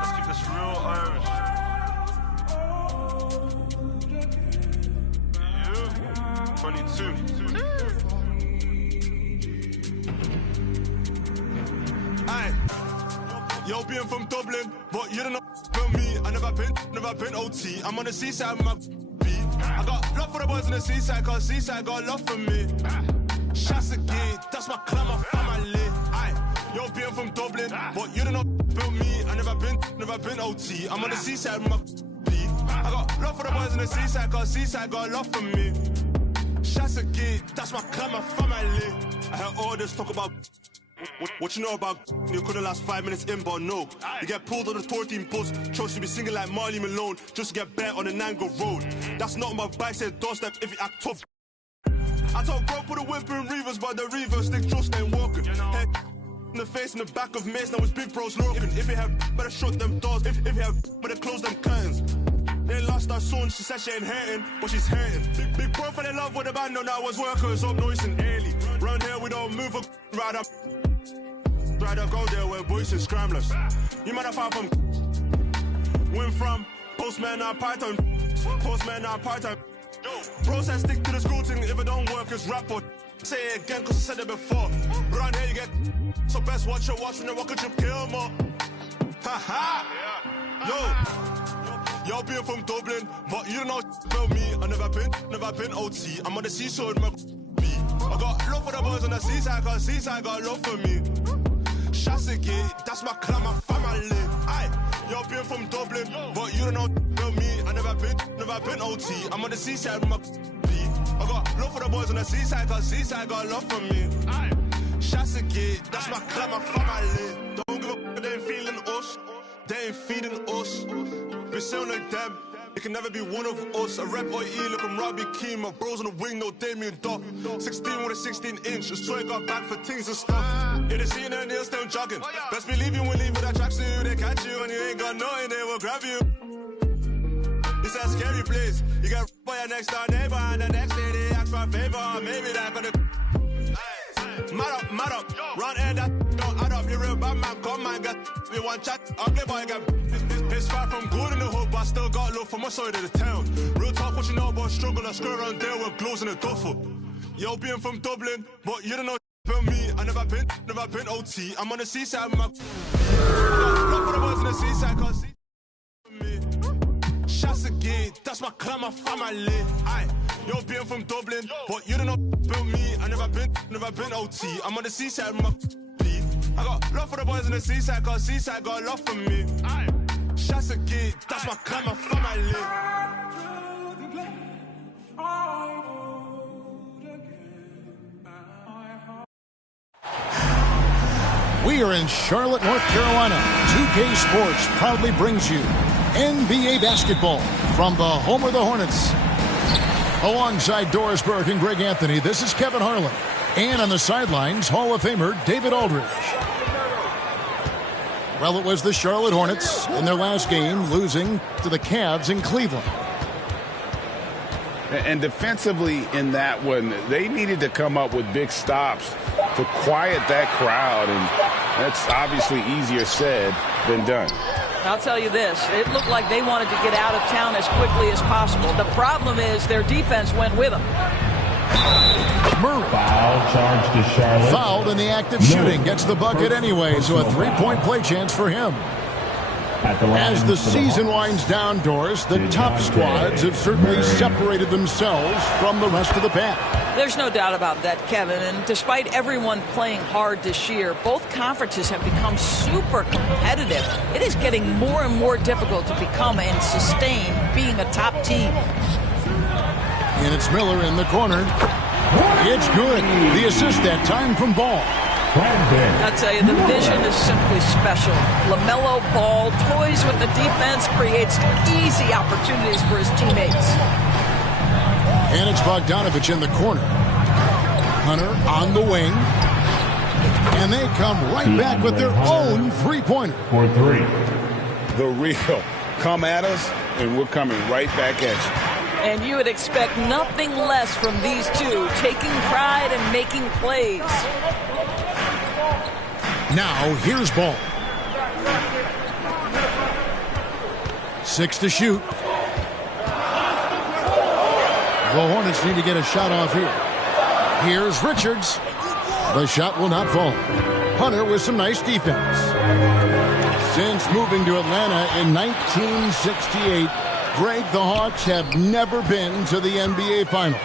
Let's keep this real Irish. Yeah. 22. Aye. Yo, being from Dublin, but you don't know me. I never been OT. I'm on the seaside with my beat. I got love for the boys on the seaside, cause seaside got love for me. Shots again, that's my clan, my family. Aye, yo, being from Dublin, but you don't know me. I never never been OT. I'm on the seaside with my beat. I got love for the boys in the seaside, cause seaside got love for me. Shots a gate, that's my clan, my family. I heard all this talk about what you know about you couldn't last 5 minutes in, but no. You get pulled on the tour team bus, chose to be singing like Marley Malone, just to get bet on the Nango Road. That's not on my bike, said doorstep if you act tough. I told bro put a whip in Reavers, but the Reavers stick trust ain't walking. Head in the face, in the back of Mace, now it's big bros lurking. If you have better shut them doors, if you have better close them curtains. They lost her son, she said she ain't hurting, but she's hurting. Big bro fell in love with the band, no, that was workers up noise and early. Round here we don't move up, rather go there where boys and scramblers. You might have found from went from postman or part-time, postman or part-time. Bro said stick to the school thing, if it don't work it's rap or say it again cause I said it before. Round here you get so best watch your watch when you walk a trip kill more. Ha Yo, being from Dublin, but you don't know about me. I never been OT. I'm on the seashore with my B. I got love for the boys on the seaside, cause seaside got love for me. Chassegate, that's my clan, my family. Aye, yo, being from Dublin, but you don't know about me. I never been OT. I'm on the seaside with my B. I got love for the boys on the seaside, cause seaside got love for me. Aye, Chassegate, that's my clan, my family. Don't give a they ain't feeling us. They ain't feeding us. We sound like them. It can never be one of us. I rap OE, look I'm Robbie Keane. My bros on the wing, no Damien Duff. 16 with a 16-inch. Just so I got back for things and stuff. In the scene and they're still jogging. Best believe you will leave with that tracksuit. They catch you and you ain't got nothing, they will grab you. It's a scary place. You get by your next door neighbor and the next day they ask for a favor. Maybe that gonna mad up, round here that don't add up. You real bad man, come man, get me one chat. Ugly boy, get it's far from good in the hood, but I still got love for my side of the town. Real talk, what you know about struggle, I screw around there with gloves in a duffel. Yo, being from Dublin, but you don't know about me. I never been OT. I'm on the seaside with my love for the boys in the seaside, cause me. Chassegate, that's my clan, my family. Aye, yo, being from Dublin, but you don't know about me. I never been OT. I'm on the seaside with my B. I got love for the boys in the seaside, cause seaside got love for me. Aye, Chassegate, that's my clan, my family. We are in Charlotte, North Carolina. 2K Sports proudly brings you NBA basketball from the home of the Hornets. Alongside Doris Burke and Greg Anthony, this is Kevin Harlan. And on the sidelines, Hall of Famer David Aldridge. Well, it was the Charlotte Hornets in their last game, losing to the Cavs in Cleveland. And defensively in that one, they needed to come up with big stops to quiet that crowd, and that's obviously easier said than done. I'll tell you this, it looked like they wanted to get out of town as quickly as possible. The problem is their defense went with them. Murray. Foul charge to Charlotte. Fouled in the act of shooting. Gets the bucket anyway, so a three-point play chance for him. As the season winds down, Doris, the top squads have certainly separated themselves from the rest of the pack. There's no doubt about that, Kevin. And despite everyone playing hard this year, both conferences have become super competitive. It is getting more and more difficult to become and sustain being a top team. And it's Miller in the corner. It's good. The assist that time from Ball. I tell you, the vision is simply special. LaMelo Ball toys with the defense, creates easy opportunities for his teammates. And it's Bogdanovich in the corner. Hunter on the wing. And they come right back with their own three-pointer. For three. The real. Come at us, and we're coming right back at you. And you would expect nothing less from these two, taking pride and making plays. Now, here's Ball. 6 to shoot. The Hornets need to get a shot off here. Here's Richards. The shot will not fall. Hunter with some nice defense. Since moving to Atlanta in 1968, Greg, the Hawks have never been to the NBA Finals.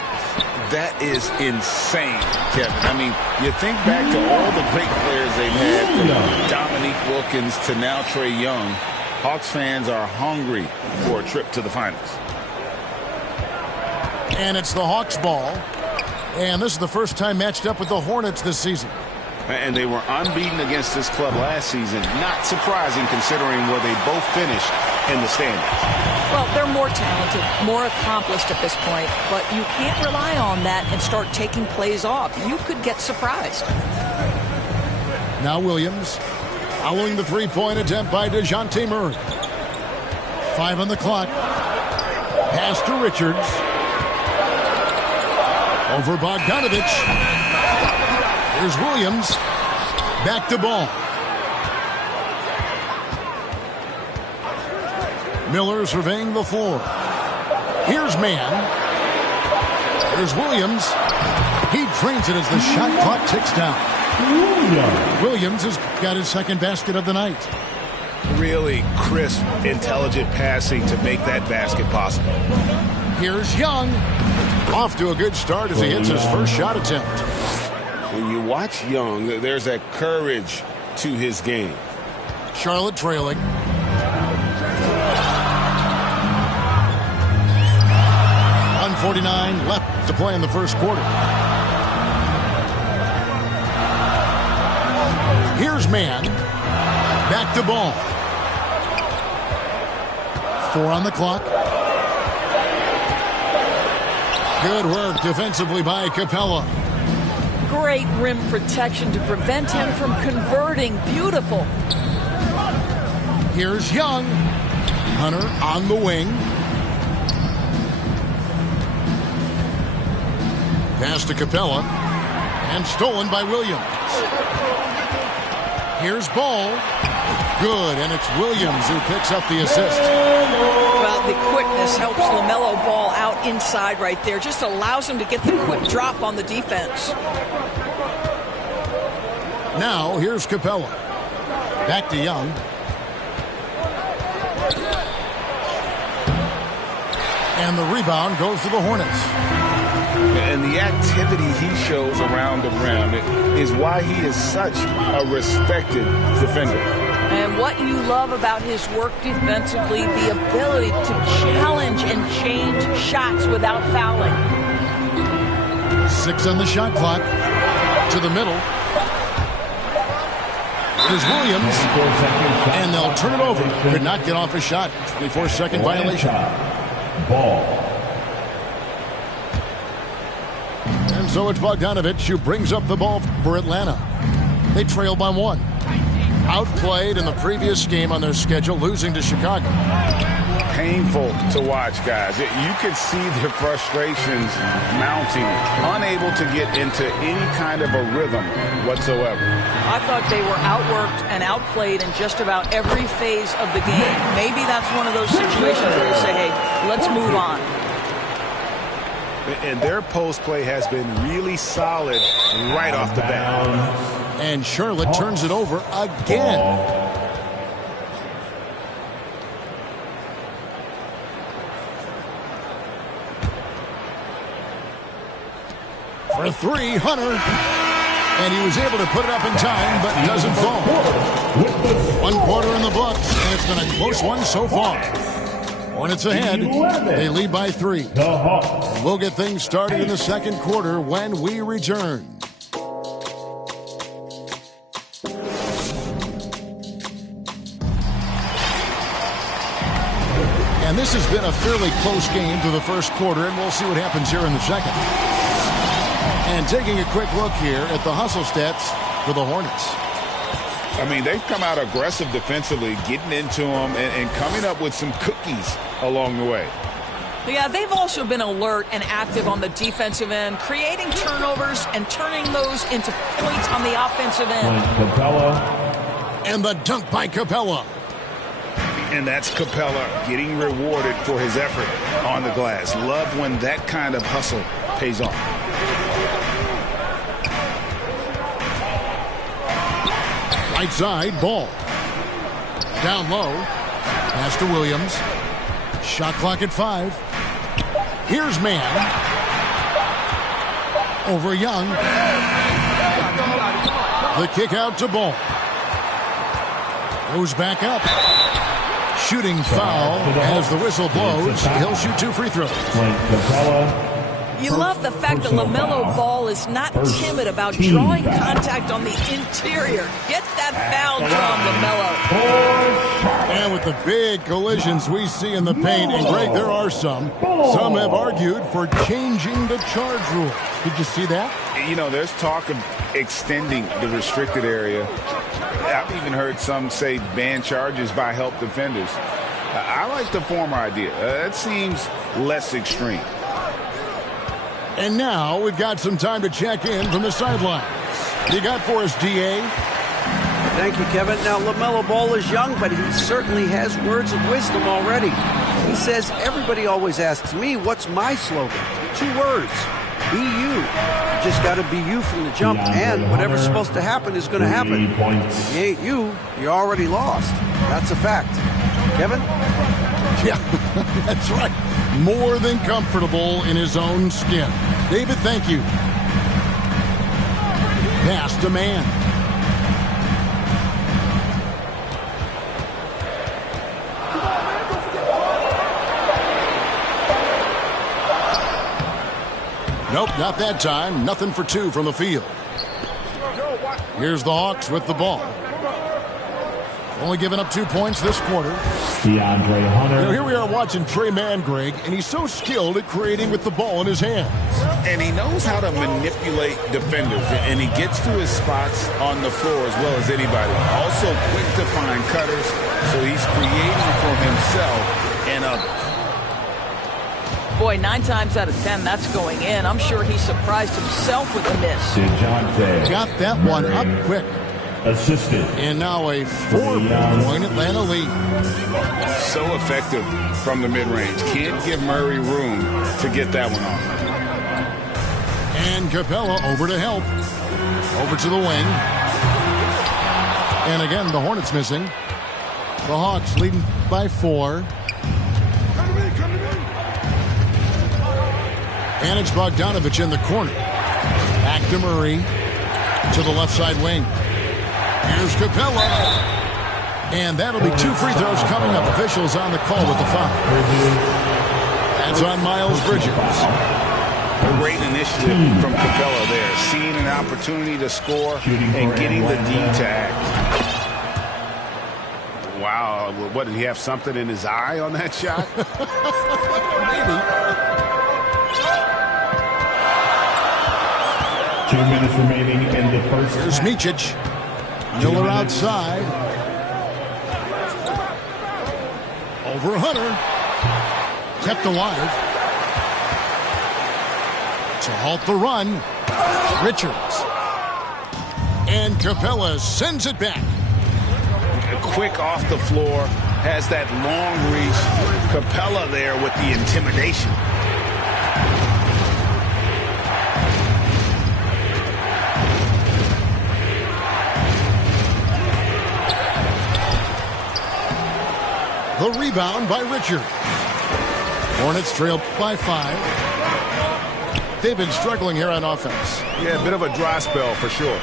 That is insane, Kevin. I mean, you think back to all the great players they've had, from Dominique Wilkins to now Trae Young, Hawks fans are hungry for a trip to the finals. And it's the Hawks ball. And this is the first time matched up with the Hornets this season. And they were unbeaten against this club last season. Not surprising considering where they both finished in the standings. Well, they're more talented, more accomplished at this point, but you can't rely on that and start taking plays off. You could get surprised. Now Williams, following the three-point attempt by DeJounte Murray. 5 on the clock. Pass to Richards. Over Bogdanovich. Here's Williams. Back to ball. Miller surveying the floor. Here's Mann. Here's Williams. He drains it as the shot clock ticks down. Williams has got his second basket of the night. Really crisp, intelligent passing to make that basket possible. Here's Young. Off to a good start as he hits his first shot attempt. When you watch Young, there's that courage to his game. Charlotte trailing. .149 left to play in the first quarter. Here's Mann. Back to ball. 4 on the clock. Good work defensively by Capella. Great rim protection to prevent him from converting. Beautiful. Here's Young. Hunter on the wing. Pass to Capella. And stolen by Williams. Here's Ball. Good, and it's Williams who picks up the assist. Well, the quickness helps LaMelo Ball out inside right there. Just allows him to get the quick drop on the defense. Now, here's Capella. Back to Young. And the rebound goes to the Hornets. And the activity he shows around the rim is why he is such a respected defender. And what you love about his work defensively, the ability to challenge and change shots without fouling. 6 on the shot clock. To the middle. Here's Williams. And they'll turn it over. Could not get off a shot. 24-second violation. Ball. And so it's Bogdanovich who brings up the ball for Atlanta. They trail by 1. Outplayed in the previous game on their schedule, losing to Chicago. Painful to watch, guys. You could see their frustrations mounting, unable to get into any kind of a rhythm whatsoever. I thought they were outworked and outplayed in just about every phase of the game. Maybe that's one of those situations where you say, hey, let's move on. And their post play has been really solid right off the bat. And Charlotte turns it over again. For 3, Hunter. And he was able to put it up in time, but doesn't fall. 1 quarter in the books, and it's been a close one so far. Hornets ahead. They lead by 3. We'll get things started in the second quarter when we return. And this has been a fairly close game through the first quarter, and we'll see what happens here in the second. And taking a quick look here at the hustle stats for the Hornets. I mean, they've come out aggressive defensively, getting into them and coming up with some cookies along the way. Yeah, they've also been alert and active on the defensive end, creating turnovers and turning those into points on the offensive end. Capella. And the dunk by Capella. And that's Capella getting rewarded for his effort on the glass. Love when that kind of hustle pays off. Right side, Ball. Down low. Pass to Williams. Shot clock at 5. Here's Mann. Over Young. The kick out to Ball. Goes back up. shooting foul. As the whistle blows, he'll shoot 2 free throws. You love the fact that LaMelo Ball is not timid about drawing contact on the interior. Get that foul drawn, LaMelo. And with the big collisions we see in the paint, and Greg, there are some. Some have argued for changing the charge rule. Did you see that? You know, there's talk of extending the restricted area. I've even heard some say ban charges by help defenders. I like the former idea. It seems less extreme. And now we've got some time to check in from the sidelines. You got for us, DA? Thank you, Kevin. Now, LaMelo Ball is young, but he certainly has words of wisdom already. He says, everybody always asks me, what's my slogan? 2 words, be you. You just got to be you from the jump, and whatever's supposed to happen is going to happen. If you ain't you, you're already lost. That's a fact. Kevin? Yeah, that's right. More than comfortable in his own skin. David, thank you. Pass to man. Nope, not that time. Nothing for 2 from the field. Here's the Hawks with the ball. Only giving up 2 points this quarter. DeAndre Hunter. Here we are watching Trey Mann, Greg, and he's so skilled at creating with the ball in his hands. And he knows how to manipulate defenders, and he gets to his spots on the floor as well as anybody. Also quick to find cutters, so he's creating for himself and others. Boy, 9 times out of 10, that's going in. I'm sure he surprised himself with the miss. DeJounte. Got that one up quick. Assisted. And now a 4-point Atlanta lead. So effective from the mid-range. Can't give Murray room to get that one off. And Capella over to help. Over to the wing. And again, the Hornets missing. The Hawks leading by 4. And it's Bogdanovich in the corner. Back to Murray. To the left side wing. Here's Capella. And that'll be 2 free throws coming up. Officials on the call with the foul. That's on Miles Bridges. Great initiative from Capella there. Seeing an opportunity to score and getting the D to act. Wow. What, did he have something in his eye on that shot? Maybe. 2 minutes remaining in the first. Here's Micic. Miller outside. Over Hunter. Kept alive. To halt the run. Richards. And Capella sends it back. Quick off the floor. Has that long reach. Capella there with the intimidation. The rebound by Richard. Hornets trail by 5. They've been struggling here on offense. Yeah, a bit of a dry spell for sure.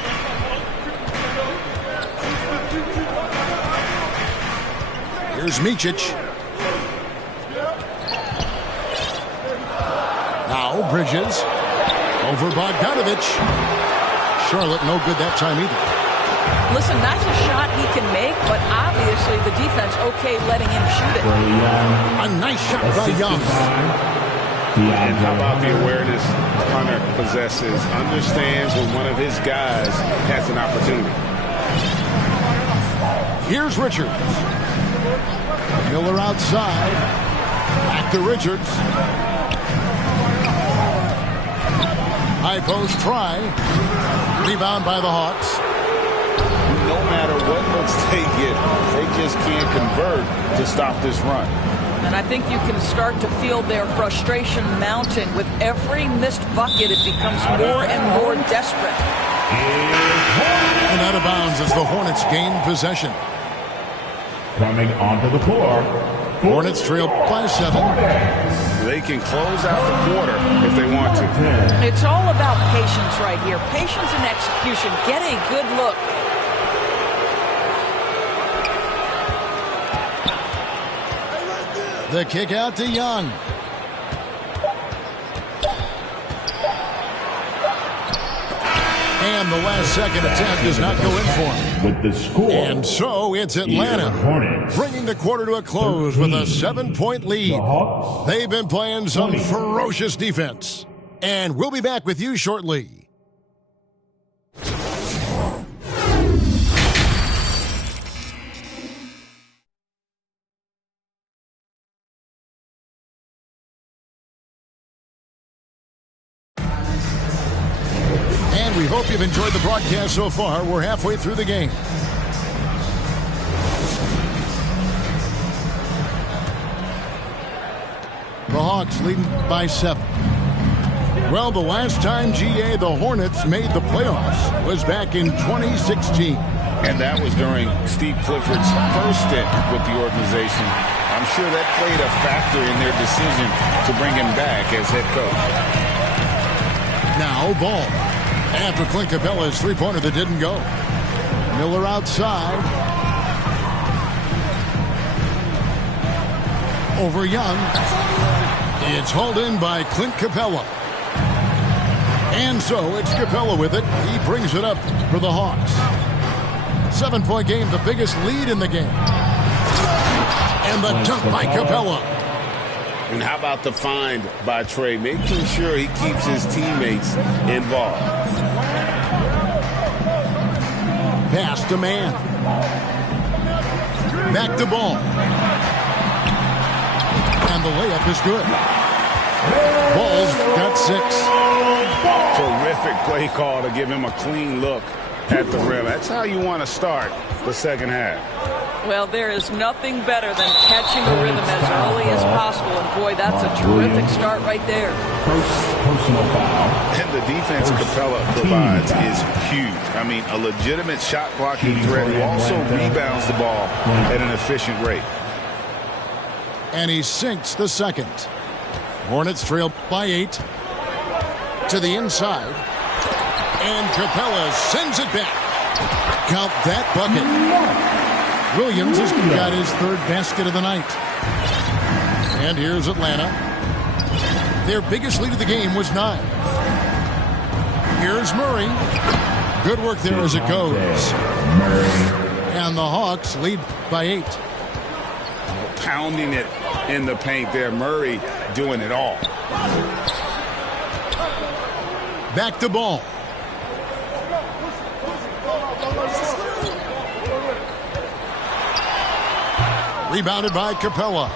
Here's Micic. Now Bridges. Over Bogdanovich. Charlotte no good that time either. Listen, that's a shot he can make, but obviously the defense okay letting him shoot it. A nice shot by Young. And how about the awareness Hunter possesses? Understands when one of his guys has an opportunity. Here's Richards. Miller outside. Back to Richards. High post try. Rebound by the Hawks. No matter what looks they get, they just can't convert to stop this run. And I think you can start to feel their frustration mounting. With every missed bucket, it becomes more and more desperate. And out of bounds as the Hornets gain possession. Coming onto the floor. Hornets trail by 7. They can close out the quarter if they want to. It's all about patience right here. Patience and execution. Get a good look. The kick out to Young. And the last second attempt does not go in for him. With the score. And so it's Atlanta bringing the quarter to a close 13. With a 7-point lead. They've been playing some 20. Ferocious defense. And we'll be back with you shortly. We hope you've enjoyed the broadcast so far. We're halfway through the game. The Hawks leading by 7. Well, the last time, GA, the Hornets made the playoffs was back in 2016. And that was during Steve Clifford's first stint with the organization. I'm sure that played a factor in their decision to bring him back as head coach. Now, Ball. After Clint Capella's three-pointer that didn't go. Miller outside. Over Young. It's hauled in by Clint Capella. And so it's Capella with it. He brings it up for the Hawks. 7-point game, the biggest lead in the game. And the dunk by Capella. And how about the find by Trey, making sure he keeps his teammates involved. Pass to man. Back to Ball. And the layup is good. Ball's got 6. Terrific play call to give him a clean look at the rim. That's how you want to start the second half. Well, there is nothing better than catching a rhythm as early as possible. And, boy, that's a terrific start right there. First personal foul. And the defense Capella provides is huge. I mean, a legitimate shot-blocking threat who also rebounds the ball at an efficient rate. And he sinks the second. Hornets trail by 8. To the inside. And Capella sends it back. Count that bucket. Williams has got his third basket of the night. And here's Atlanta. Their biggest lead of the game was 9. Here's Murray. Good work there as it goes. And the Hawks lead by 8. Pounding it in the paint there. Murray doing it all. Back to Ball. Rebounded by Capella.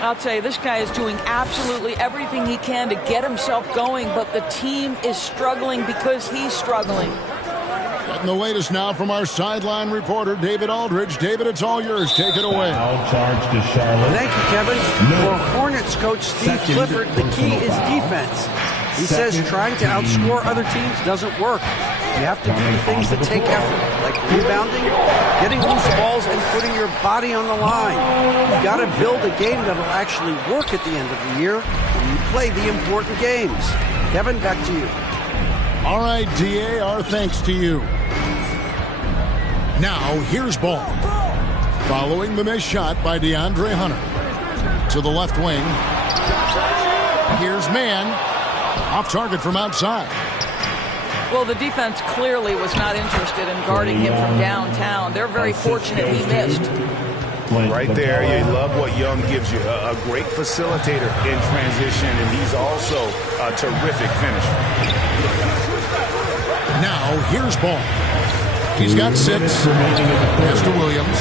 I'll tell you, this guy is doing absolutely everything he can to get himself going, but the team is struggling because he's struggling. Getting the latest now from our sideline reporter, David Aldridge. David, it's all yours. Take it away. Foul charge to Charlotte. Thank you, Kevin. For Hornets coach Steve Clifford, the key is defense. He says trying to outscore other teams doesn't work. You have to do things that take effort, like rebounding, getting loose balls, and putting your body on the line. You've got to build a game that will actually work at the end of the year when you play the important games. Kevin, back to you. All right, DA, our thanks to you. Now, here's Ball. Following the missed shot by DeAndre Hunter. To the left wing. Here's Man. Off target from outside. Well, the defense clearly was not interested in guarding him from downtown. They're very fortunate he missed. Right there, you love what Young gives you. A great facilitator in transition, and he's also a terrific finisher. Now, here's Ball. He's got 6. Pass to Williams.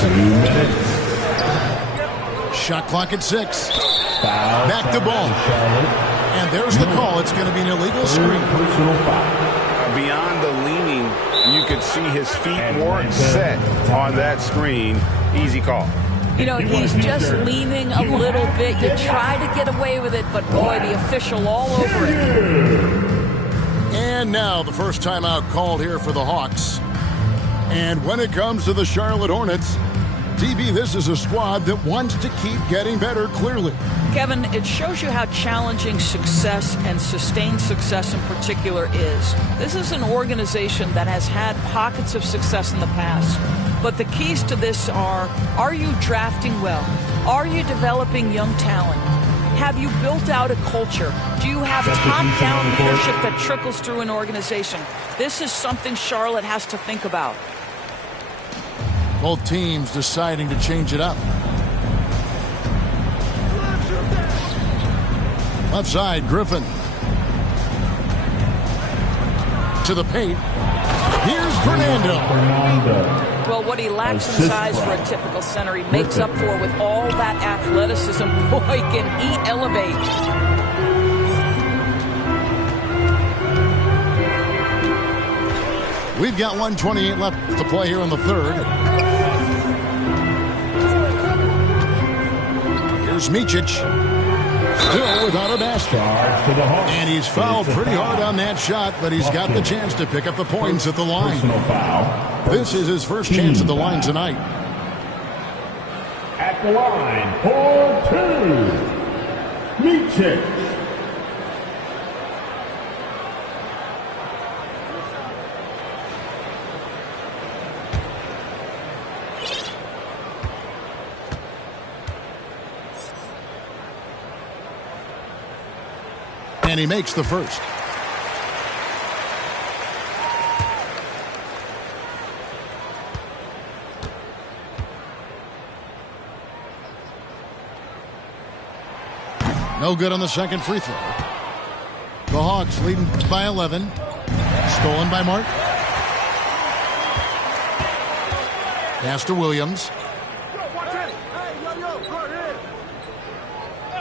Shot clock at 6. Back to Ball. And there's the call. It's going to be an illegal screen. Beyond the leaning, you could see his feet weren't set on that screen. Easy call. You know, he's just leaning a little bit. You try to get away with it, but boy, the official all over it. And now the first timeout called here for the Hawks. And when it comes to the Charlotte Hornets, DB, this is a squad that wants to keep getting better, clearly. Kevin, it shows you how challenging success and sustained success in particular is. This is an organization that has had pockets of success in the past. But the keys to this are you drafting well? Are you developing young talent? Have you built out a culture? Do you have top-down leadership that trickles through an organization? This is something Charlotte has to think about. Both teams deciding to change it up. Left side, Griffin. To the paint. Here's Fernando. Well, what he lacks in size for a typical center, he makes up for with all that athleticism. Boy, can he elevate. We've got 1:28 left to play here in the third. Here's Micic. Still without a basket. And he's fouled pretty hard on that shot, but he's got the chance to pick up the points at the line. This is his first chance at the line tonight. At the line for 2, Micic. And he makes the first. No good on the second free throw. The Hawks leading by 11. Stolen by Martin. Pass to Williams.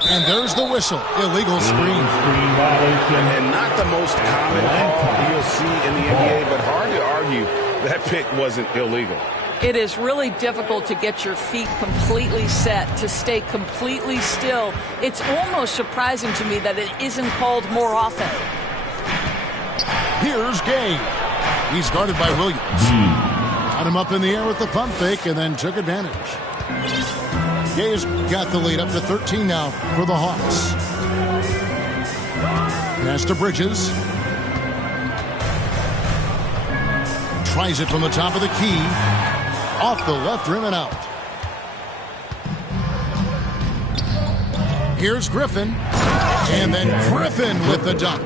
And there's the whistle. Illegal screen. And not the most common call you'll see in the NBA, but hard to argue that pick wasn't illegal. It is really difficult to get your feet completely set, to stay completely still. It's almost surprising to me that it isn't called more often. Here's Gay. He's guarded by Williams. Got him up in the air with the pump fake and then took advantage. Gay's got the lead up to 13 now for the Hawks. Pass to Bridges. Tries it from the top of the key. Off the left rim and out. Here's Griffin. And then Griffin with the dunk.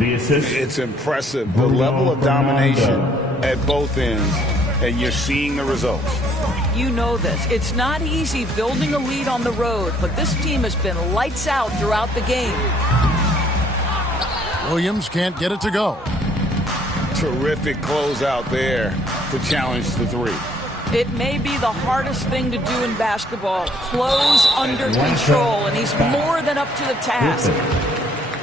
The assist. It's impressive, the level of domination at both ends, and you're seeing the results. You know this. It's not easy building a lead on the road, but this team has been lights out throughout the game. Williams can't get it to go. Terrific closeout there to challenge the three. It may be the hardest thing to do in basketball. Close under control, and he's more than up to the task.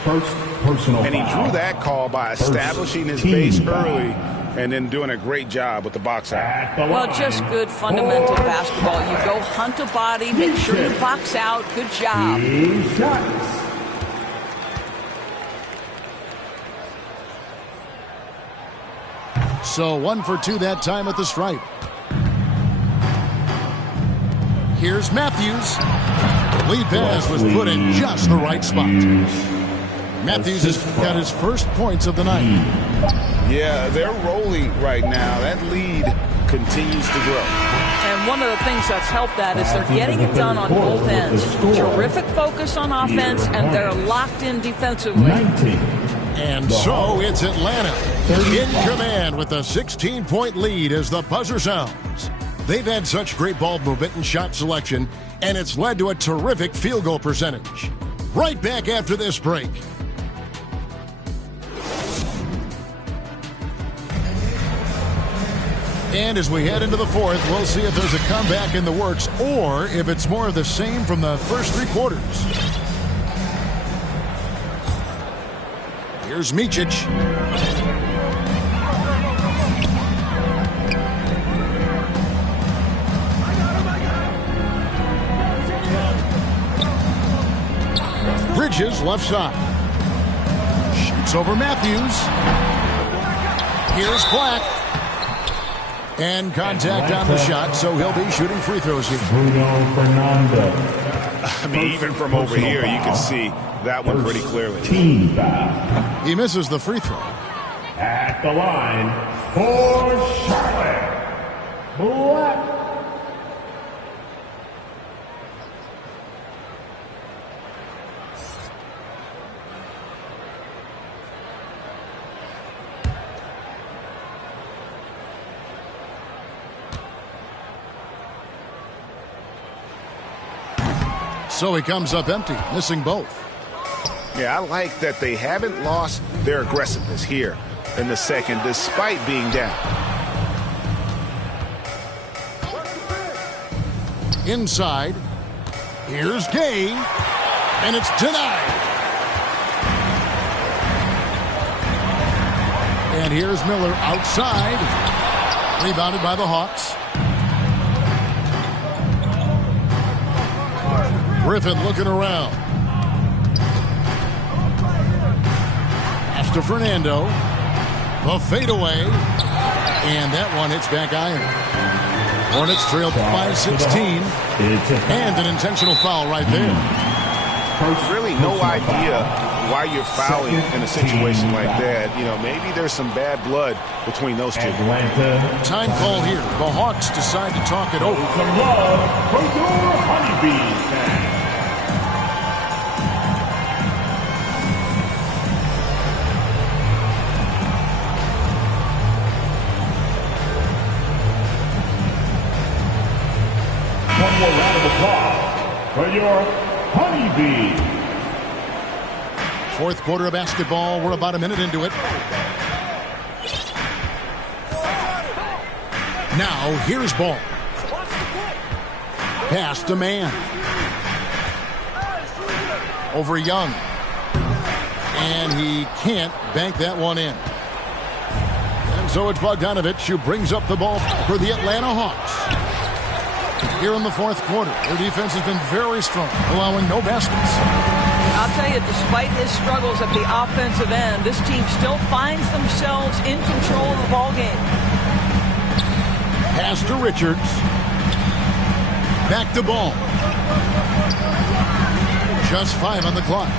First personal and he drew that call by establishing his base early and then doing a great job with the box out. Well, just good fundamental basketball. You go hunt a body, make sure you box out. Good job. So 1 for 2 that time at the stripe. Here's Matthews. The lead pass was put in just the right spot. Matthews has got his first points of the night. Yeah, they're rolling right now. That lead continues to grow. And one of the things that's helped that is they're getting it done on both ends. Terrific focus on offense, and they're locked in defensively. And so it's Atlanta in command with a 16-point lead as the buzzer sounds. They've had such great ball movement and shot selection, and it's led to a terrific field goal percentage. Right back after this break. And as we head into the fourth, we'll see if there's a comeback in the works or if it's more of the same from the first 3 quarters. Here's Micic. Bridges left side. Shoots over Matthews. Here's Black. And contact on the shot, so he'll be shooting free throws here. Bruno Fernando. I mean, even from over here, you can see that one pretty clearly. Team foul. He misses the free throw. At the line for Charlotte, Black. So he comes up empty, missing both. Yeah, I like that they haven't lost their aggressiveness here in the second, despite being down. Inside, here's Gay, and it's denied. And here's Miller outside, rebounded by the Hawks. Griffin looking around. Pass to Fernando. The fadeaway. And that one hits back iron. Hornets trailed by 16. And an intentional foul right there. Really no idea why you're fouling in a situation like that. You know, maybe there's some bad blood between those two. Time call here. The Hawks decide to talk it over. Some love for your Honeybees fans. One more round of applause for your Honeybees. Fourth quarter of basketball. We're about a minute into it. Now, here's ball. Pass to Man. Over Young. And he can't bank that one in. And so it's Bogdanovich who brings up the ball for the Atlanta Hawks. Here in the fourth quarter, their defense has been very strong, allowing no baskets. I'll tell you, despite his struggles at the offensive end, this team still finds themselves in control of the ball game. Pass to Richards. Back to Ball. Just 5 on the clock.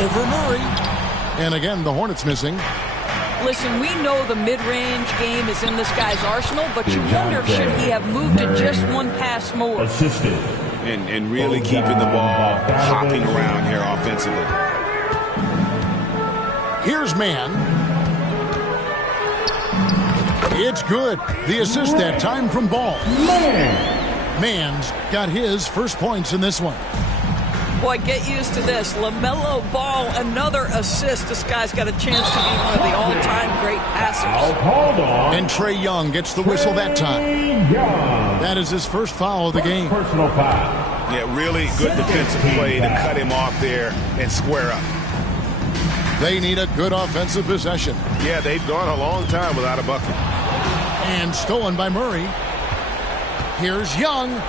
Over Murray. And again, the Hornets missing. Listen, we know the mid-range game is in this guy's arsenal, but you wonder, should he have moved to just one pass more? Assisted. And really keeping the ball hopping around here offensively. Here's Man. It's good. The assist that time from Ball. Man's got his first points in this one. Boy, get used to this. LaMelo Ball, another assist. This guy's got a chance to be one of the all-time great passers. And Trae Young gets the whistle that time. That is his first foul of the game. Personal foul. Yeah, really good defensive play to cut him off there and square up. They need a good offensive possession. Yeah, they've gone a long time without a bucket. And stolen by Murray. Here's Young.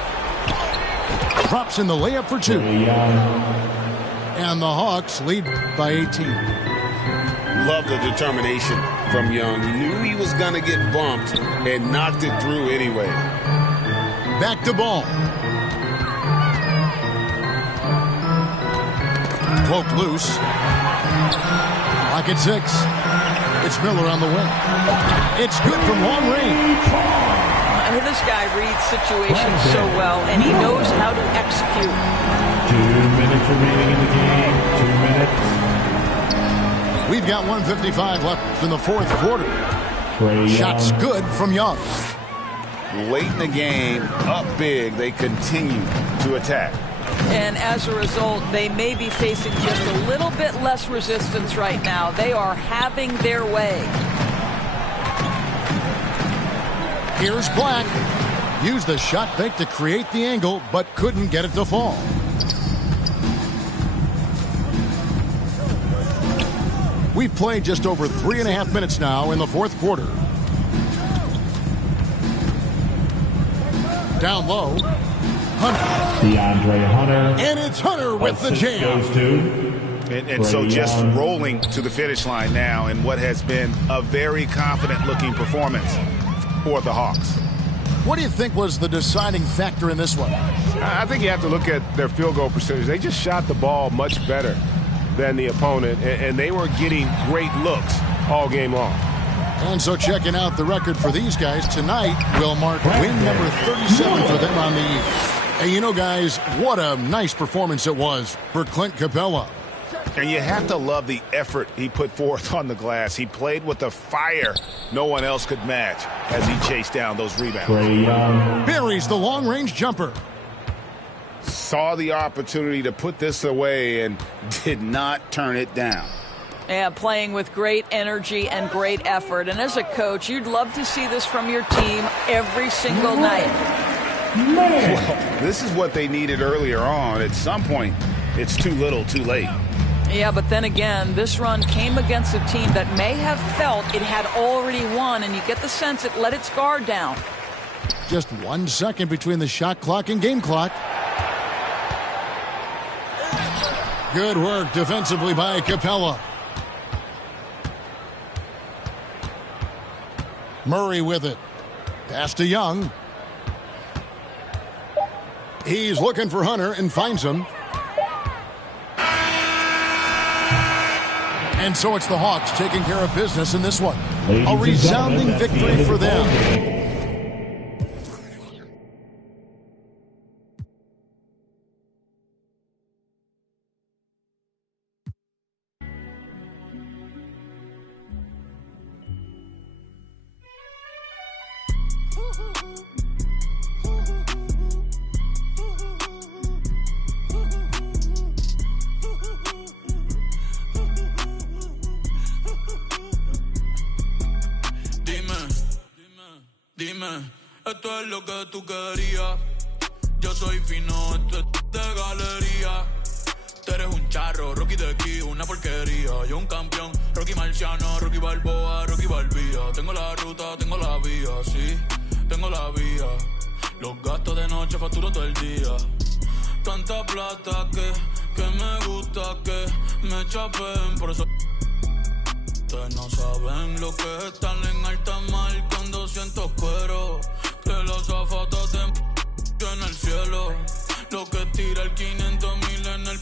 Drops in the layup for 2. And the Hawks lead by 18. Love the determination from Young. Knew he was going to get bumped and knocked it through anyway. Back to Ball. Poked loose. Lock at 6. It's Miller on the wing. It's good from long range. This guy reads situations so well, and he knows how to execute. 2 minutes remaining in the game. 2 minutes. We've got 1:55 left in the fourth quarter. Shots good from Young. Late in the game, up big, they continue to attack. And as a result, they may be facing just a little bit less resistance right now. They are having their way. Here's Black. Used the shot fake to create the angle, but couldn't get it to fall. We've played just over 3.5 minutes now in the fourth quarter. Down low. Hunter. DeAndre Hunter. And it's Hunter with the jam. Goes to And so just rolling to the finish line now in what has been a very confident-looking performance for the Hawks. What do you think was the deciding factor in this one? I think you have to look at their field goal percentage. They just shot the ball much better than the opponent, and they were getting great looks all game long. And so checking out the record for these guys tonight will mark win number 37 for them on the year. And you know, guys, what a nice performance it was for Clint Capella. And you have to love the effort he put forth on the glass. He played with a fire no one else could match as he chased down those rebounds. Buries the long-range jumper. saw the opportunity to put this away and did not turn it down. Yeah, playing with great energy and great effort. And as a coach, you'd love to see this from your team every single night. Well, this is what they needed earlier on. At some point, it's too little, too late. Yeah, but then again, this run came against a team that may have felt it had already won, and you get the sense it let its guard down. Just 1 second between the shot clock and game clock. Good work defensively by Capella. Murray with it. Pass to Young. He's looking for Hunter and finds him. And so it's the Hawks taking care of business in this one. A resounding victory for them. Dime, esto es lo que tú querías. Yo soy fino, esto es de galería. Tú eres un charro, Rocky de aquí, una porquería. Yo un campeón, Rocky Marciano, Rocky Balboa, Rocky Balbía. Tengo la ruta, tengo la vía, sí, tengo la vía. Los gastos de noche facturo todo el día. Tanta plata que me gusta que me chapen, por eso. Ustedes no saben lo que es estar en alta mar cuando siento cuero. Que los zapatos te en el cielo. Lo que tira el 500,000 en el.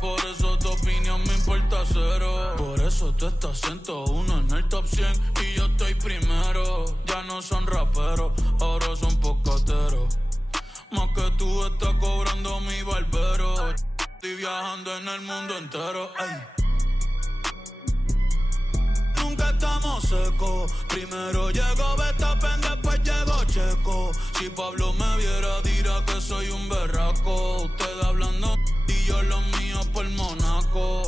Por eso tu opinión me importa cero. Por eso tú estás 101 en el top 100 y yo estoy primero. Ya no son raperos, ahora son pocateros. Más que tú estás cobrando mi barbero. Estoy viajando en el mundo entero. Ay. Nunca estamos secos. Primero llegó Verstappen, después llegó Checo. Si Pablo me viera dirá que soy un berraco. Ustedes hablando y yo los míos por Monaco.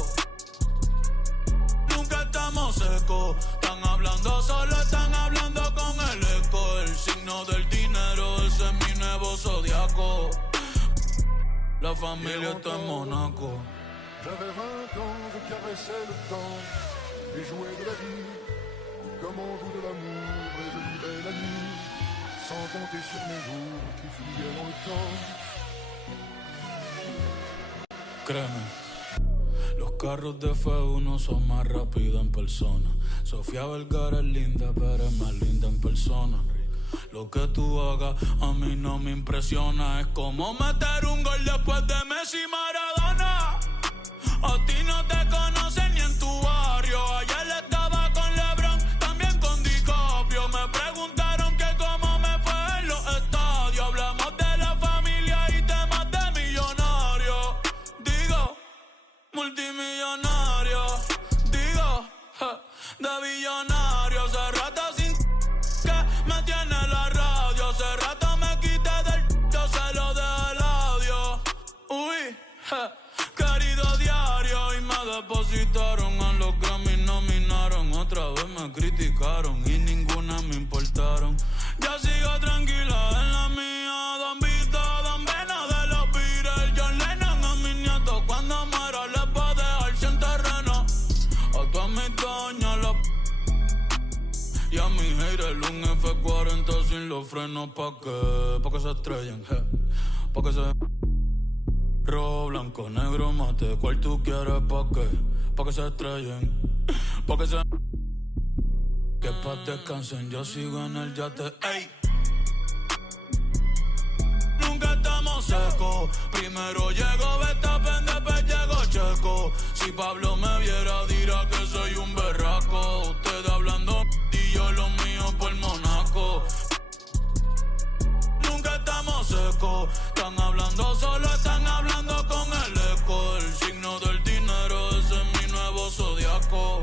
Nunca estamos secos. Están hablando solo, están hablando con el eco. El signo del dinero, ese es mi nuevo zodiaco. La familia está en Monaco. J'avais 20 ans, je caressais le temps et jouais de la vie comme on joue de l'amour et je vivais la nuit sans compter sur mes jours qui fuyaient dans le temps. Créeme, los carros de F1 son más rápidos en persona. Sofía Vergara es linda, pero es más linda en persona. Lo que tú hagas a mí no me impresiona. Es como meter un gol después de Messi y Maradona. A ti no te conocen ni en tu barrio. Ayer estaba con LeBron, también con DiCaprio. Me preguntaron que cómo me fue en los estadios. Hablamos de la familia y temas de millonarios. Digo, multimillonario. Digo, de billonario. Hace rato sin que me tiene la radio. Hace rato me quité del yo se lo dejé el audio. Uy, querido diario, y me depositaron a los Grammy, nominaron. Otra vez me criticaron y ninguna me importaron. Ya sigo tranquila en la mía. Don Vito, Don Vena de los Beatles. John Lennon a mis nietos cuando muera les va a dejar sin terreno. A todas mis doñas y a mi haters un F40 sin los frenos. Pa' que se estrellen, pa' que se. Rojo, blanco, negro, mate, ¿cuál tú quieres? Pa' que se estrellen, pa' que se. Que pa' descansen, yo sigo en el yate, ey. Nunca estamos secos. Primero llegó Verstappen, después llegó Checo. Si Pablo me viera dirá que soy un berraco. Ustedes hablando y yo los míos por Monaco. Nunca estamos secos. Están hablando solo, están hablando con el eco. El signo del dinero, ese es mi nuevo zodiaco.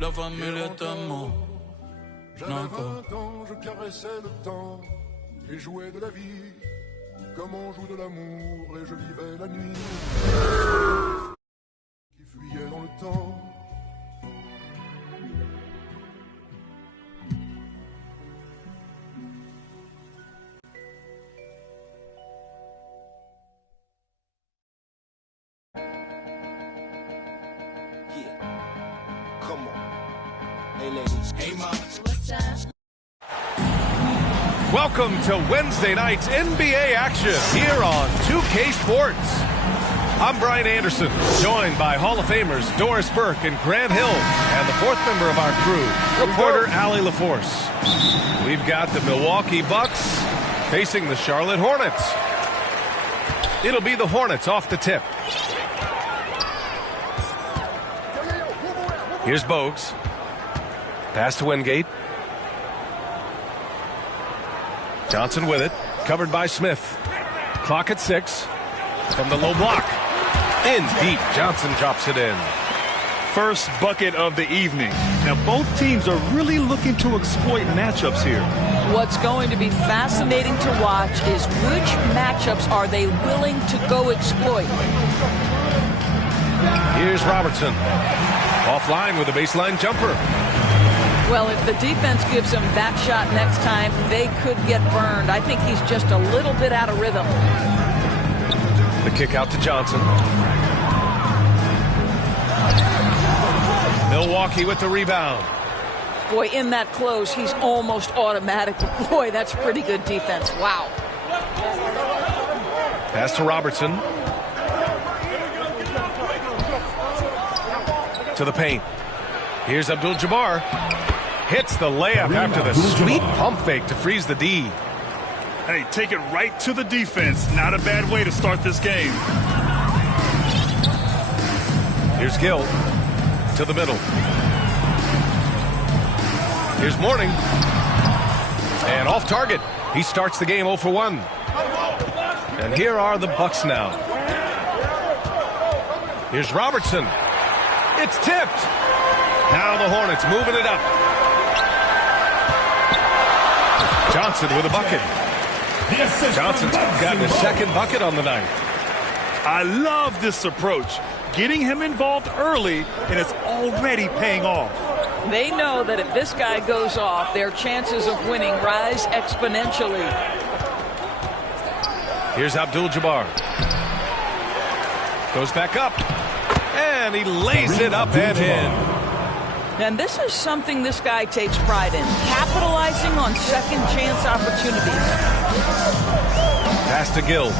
La familia está en Monaco. J'avais 20 ans, je caressais le temps et jouais de la vie Comme on joue de l'amour et je vivais la nuit qui fuyait dans le temps. Come on. Hey, ladies. Hey, mom. What's up? Welcome to Wednesday night's NBA action here on 2K Sports. I'm Brian Anderson, joined by Hall of Famers Doris Burke and Grant Hill, and the fourth member of our crew, reporter Allie LaForce. We've got the Milwaukee Bucks facing the Charlotte Hornets. It'll be the Hornets off the tip. Here's Bogues. Pass to Wingate. Johnson with it. Covered by Smith. Clock at 6. From the low block. In deep. Johnson drops it in. First bucket of the evening. Now, both teams are really looking to exploit matchups here. What's going to be fascinating to watch is which matchups are they willing to go exploit. Here's Robertson. Offline with a baseline jumper. Well, if the defense gives him that shot next time, they could get burned. I think he's just a little bit out of rhythm. The kick out to Johnson. Milwaukee with the rebound. Boy, in that close, he's almost automatic. Boy, that's pretty good defense. Wow. Pass to Robertson. To the paint. Here's Abdul-Jabbar. Hits the layup after the sweet pump fake to freeze the D. Hey, take it right to the defense. Not a bad way to start this game. Here's Gill. To the middle. Here's Mourning. And off target. He starts the game 0 for 1. And here are the Bucks now. Here's Robertson. It's tipped. Now the Hornets moving it up. Johnson with a bucket. Johnson's gotten his second bucket on the night. I love this approach. Getting him involved early, and it's already paying off. They know that if this guy goes off, their chances of winning rise exponentially. Here's Abdul-Jabbar. Goes back up. And he lays it up and in. And this is something this guy takes pride in, capitalizing on second chance opportunities. Pass to Gill.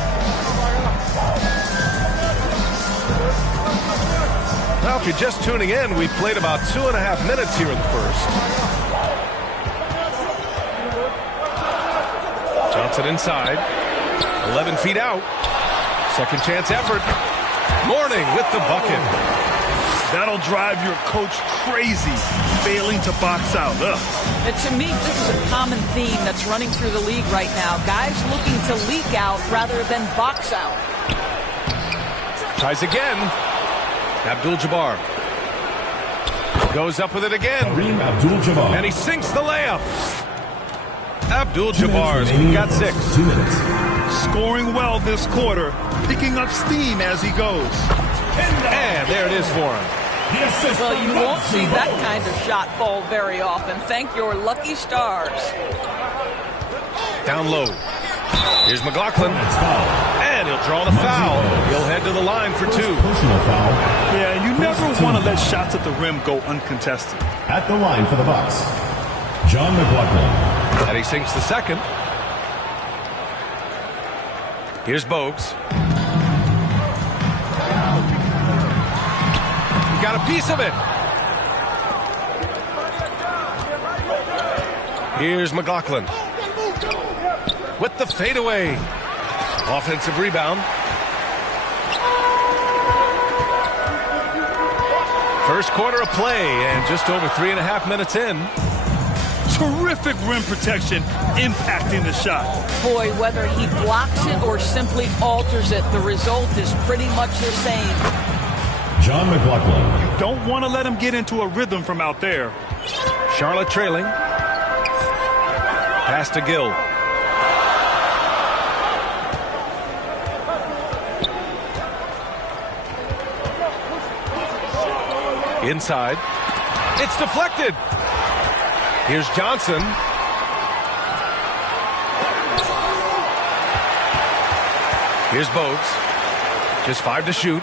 Now, if you're just tuning in, we played about 2.5 minutes here in the first. Johnson inside. 11 feet out. Second chance effort. Mourning with the bucket. That'll drive your coach crazy, failing to box out. Ugh. And to me, this is a common theme that's running through the league right now. Guys looking to leak out rather than box out. Tries again. Abdul-Jabbar. Goes up with it again. Abdul-Jabbar. And he sinks the layup. Abdul-Jabbar's got 6. 2 minutes. Scoring well this quarter, picking up steam as he goes. And there it is for him. Well, you won't see that kind of shot fall very often. Thank your lucky stars. Down low. Here's McLaughlin. And he'll draw the foul. He'll head to the line for 2. Personal foul. Yeah, you never want to let shots at the rim go uncontested. At the line for the Bucks, John McLaughlin. And he sinks the second. Here's Bogues. He got a piece of it. Here's McLaughlin. With the fadeaway. Offensive rebound. First quarter of play and just over 3.5 minutes in. Terrific rim protection impacting the shot. Boy, whether he blocks it or simply alters it, the result is pretty much the same. John McLaughlin. You don't want to let him get into a rhythm from out there. Charlotte trailing. Pass to Gill. Inside. It's deflected. Here's Johnson. Here's Bogues. Just 5 to shoot.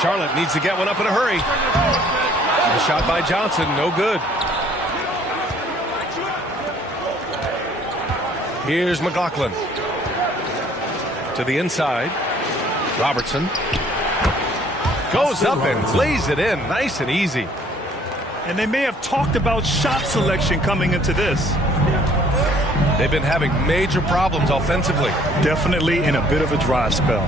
Charlotte needs to get one up in a hurry. The shot by Johnson, no good. Here's McLaughlin. To the inside. Robertson. Goes up and lays it in. Nice and easy. And they may have talked about shot selection coming into this. They've been having major problems offensively. Definitely in a bit of a dry spell.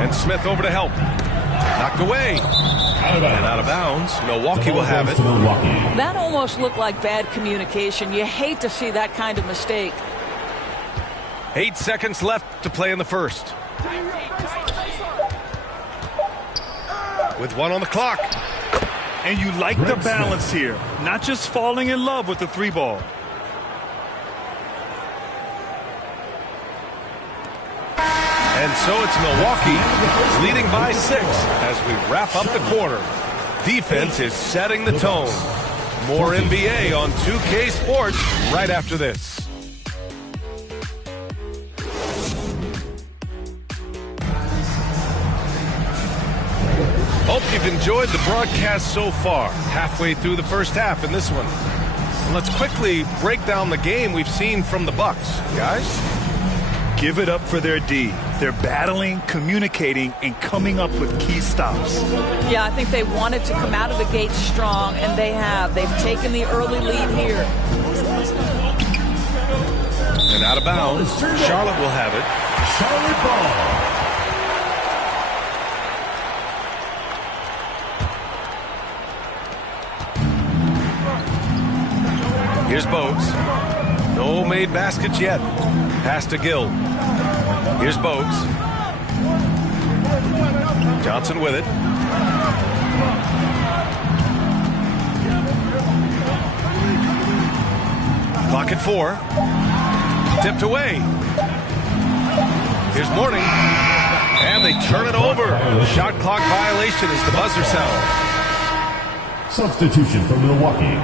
And Smith over to help. Knocked away. And out of bounds. Milwaukee will have it. That almost looked like bad communication. You hate to see that kind of mistake. 8 seconds left to play in the first. With 1 on the clock. And you like the balance here. Not just falling in love with the 3-ball. And so it's Milwaukee leading by 6 as we wrap up the quarter. Defense is setting the tone. More NBA on 2K Sports right after this. Hope you've enjoyed the broadcast so far. Halfway through the first half in this one. Let's quickly break down the game we've seen from the Bucks. Guys? Give it up for their D. They're battling, communicating, and coming up with key stops. Yeah, I think they wanted to come out of the gate strong, and they have. They've taken the early lead here. And out of bounds, Charlotte will have it. Charlotte ball. Here's Bogues. No made baskets yet. Pass to Gill. Here's Bogues. Johnson with it. Clock at 4. Tipped away. Here's Mourning. And they turn it over. Shot clock violation as the buzzer sounds. Substitution for Milwaukee.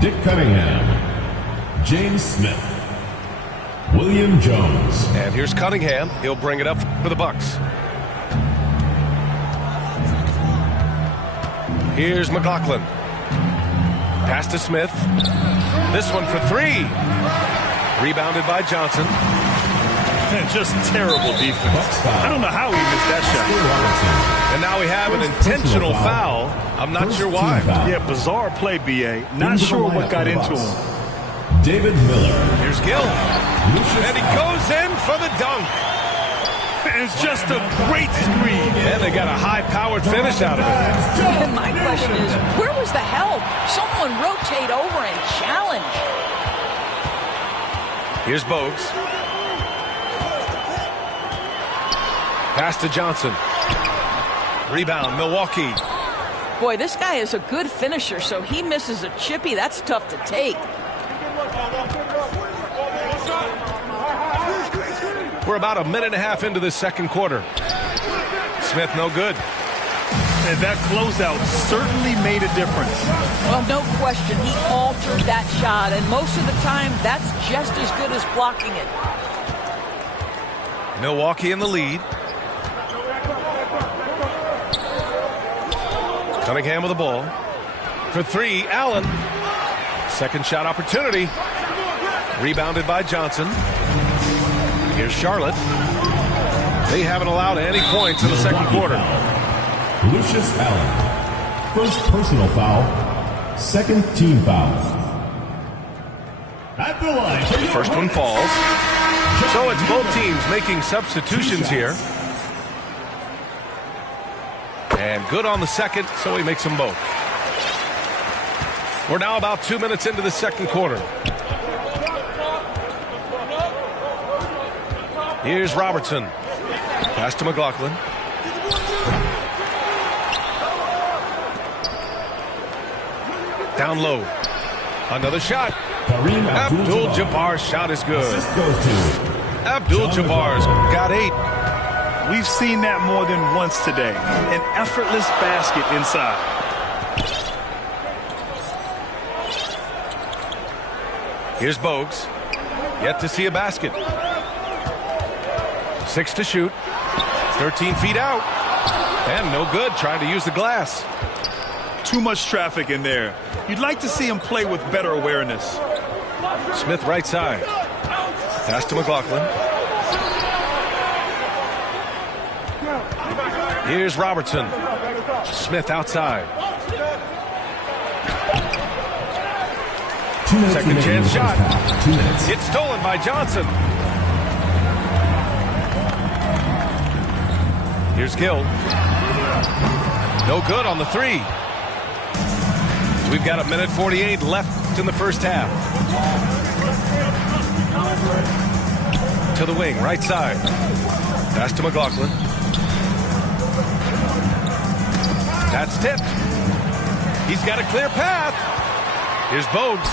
Dick Cunningham. James Smith. William Jones. And here's Cunningham. He'll bring it up for the Bucks. Here's McLaughlin. Pass to Smith. This one for 3. Rebounded by Johnson. Just terrible defense. I don't know how he missed that shot. And now we have an intentional foul. I'm not sure why. Yeah, bizarre play, B.A. Not sure what got into him. David Miller. Here's Gill. And he goes in for the dunk. And it's just a great screen. And they got a high-powered finish out of it. And my question is, where was the help? Someone rotate over and challenge. Here's Bogues. Pass to Johnson. Rebound, Milwaukee. Boy, this guy is a good finisher, so he misses a chippy. That's tough to take. We're about a minute and a half into the second quarter. Smith no good. And that closeout certainly made a difference. Well, no question. He altered that shot, and most of the time, that's just as good as blocking it. Milwaukee in the lead. Cunningham with the ball. For 3, Allen. Second shot opportunity. Rebounded by Johnson. Here's Charlotte. They haven't allowed any points in the second quarter. Lucius Allen. First personal foul. Second team foul. At the line. First one falls. So it's both teams making substitutions here. And good on the second, so he makes them both. We're now about 2 minutes into the second quarter. Here's Robertson. Pass to McLaughlin. Down low. Another shot. Abdul-Jabbar's shot is good. Abdul-Jabbar's got 8. We've seen that more than once today. An effortless basket inside. Here's Bogues. Yet to see a basket. 6 to shoot. 13 feet out. And no good, trying to use the glass. Too much traffic in there. You'd like to see him play with better awareness. Smith right side. Pass to McLaughlin. Here's Robertson. Smith outside. Second chance shot. It's stolen by Johnson. Here's Gill. No good on the three. We've got 1:48 left in the first half. To the wing, right side. Pass to McLaughlin. That's tipped. He's got a clear path. Here's Bogues.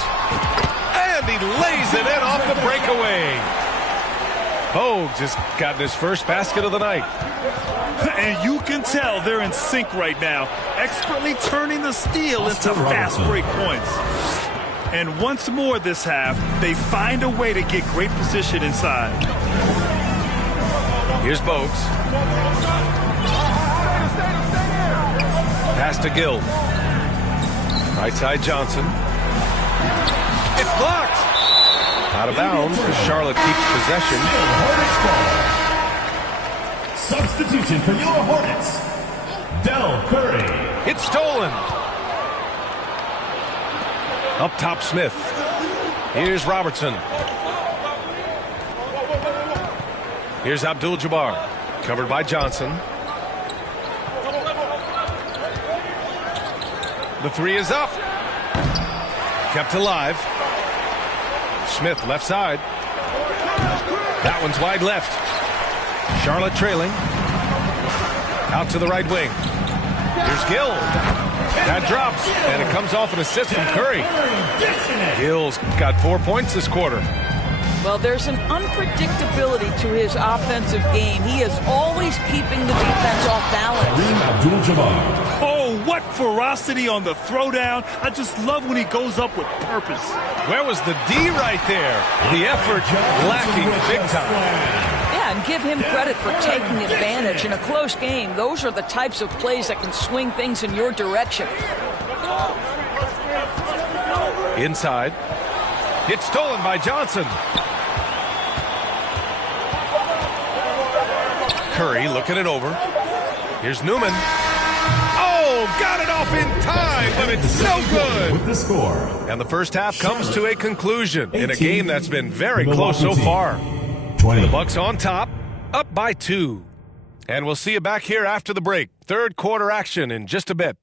And he lays it in off the breakaway. Bogues has gotten his first basket of the night. And you can tell they're in sync right now, expertly turning the steal into fast break points. And once more this half, they find a way to get great position inside. Here's Bogues. Pass to Gill. Right side Johnson. It's blocked. Out of bounds as Charlotte keeps possession. Substitution for your Hornets, Del Curry. It's stolen. Up top, Smith. Here's Robertson. Here's Abdul-Jabbar. Covered by Johnson. The three is up. Kept alive. Smith left side. That one's wide left. Charlotte trailing. Out to the right wing. Here's Gill. That drops, and it comes off an assist from Curry. Gill's got 4 points this quarter. Well, there's an unpredictability to his offensive game. He is always keeping the defense off balance. Oh, what ferocity on the throwdown. I just love when he goes up with purpose. Where was the D right there? The effort lacking big time. Yeah, and give him credit for taking advantage in a close game. Those are the types of plays that can swing things in your direction. Inside. It's stolen by Johnson. Curry looking it over. Here's Newman. Oh, got it off in time, but it's no good. With the score. And the first half comes to a conclusion in a game that's been very close so far. 20. The Bucks on top, up by 2. And we'll see you back here after the break. Third quarter action in just a bit.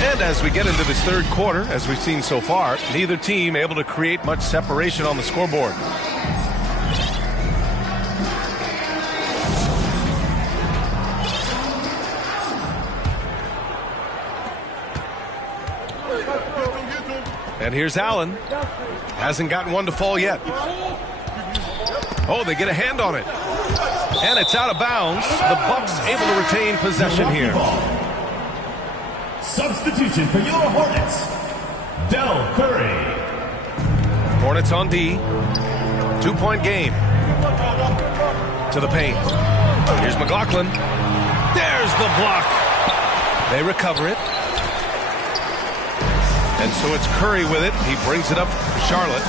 And as we get into this third quarter, as we've seen so far, neither team able to create much separation on the scoreboard. And here's Allen. Hasn't gotten one to fall yet. Oh, they get a hand on it. And it's out of bounds. The Bucks able to retain possession here. Substitution for your Hornets, Del Curry. Hornets on D. 2-point game. To the paint. Here's McLaughlin. There's the block. They recover it. And so it's Curry with it. He brings it up for Charlotte.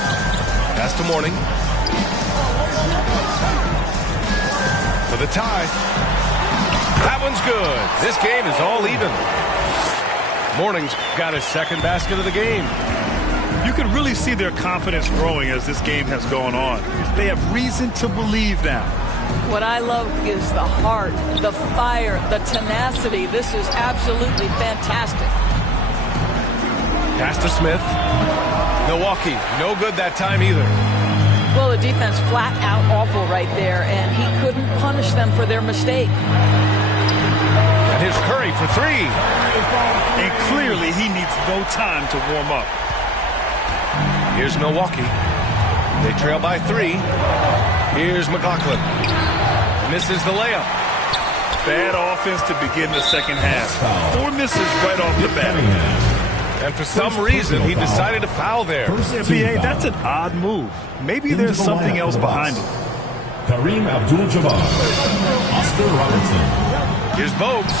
Pass to Mourning. For the tie. That one's good. This game is all even. Mourning's got his second basket of the game. You can really see their confidence growing as this game has gone on. They have reason to believe now. What I love is the heart, the fire, the tenacity. This is absolutely fantastic. Pass to Smith. Milwaukee, no good that time either. Well, the defense flat out awful right there, and he couldn't punish them for their mistake. And here's Curry for three. And clearly he needs no time to warm up. Here's Milwaukee. They trail by 3. Here's McLaughlin. Misses the layup. Bad offense to begin the second half. 4 misses right off the bat. And for some reason, he decided to foul there. NBA, that's an odd move. Maybe there's something else behind it. Kareem Abdul-Jabbar. Oscar Robertson. Here's Bogues.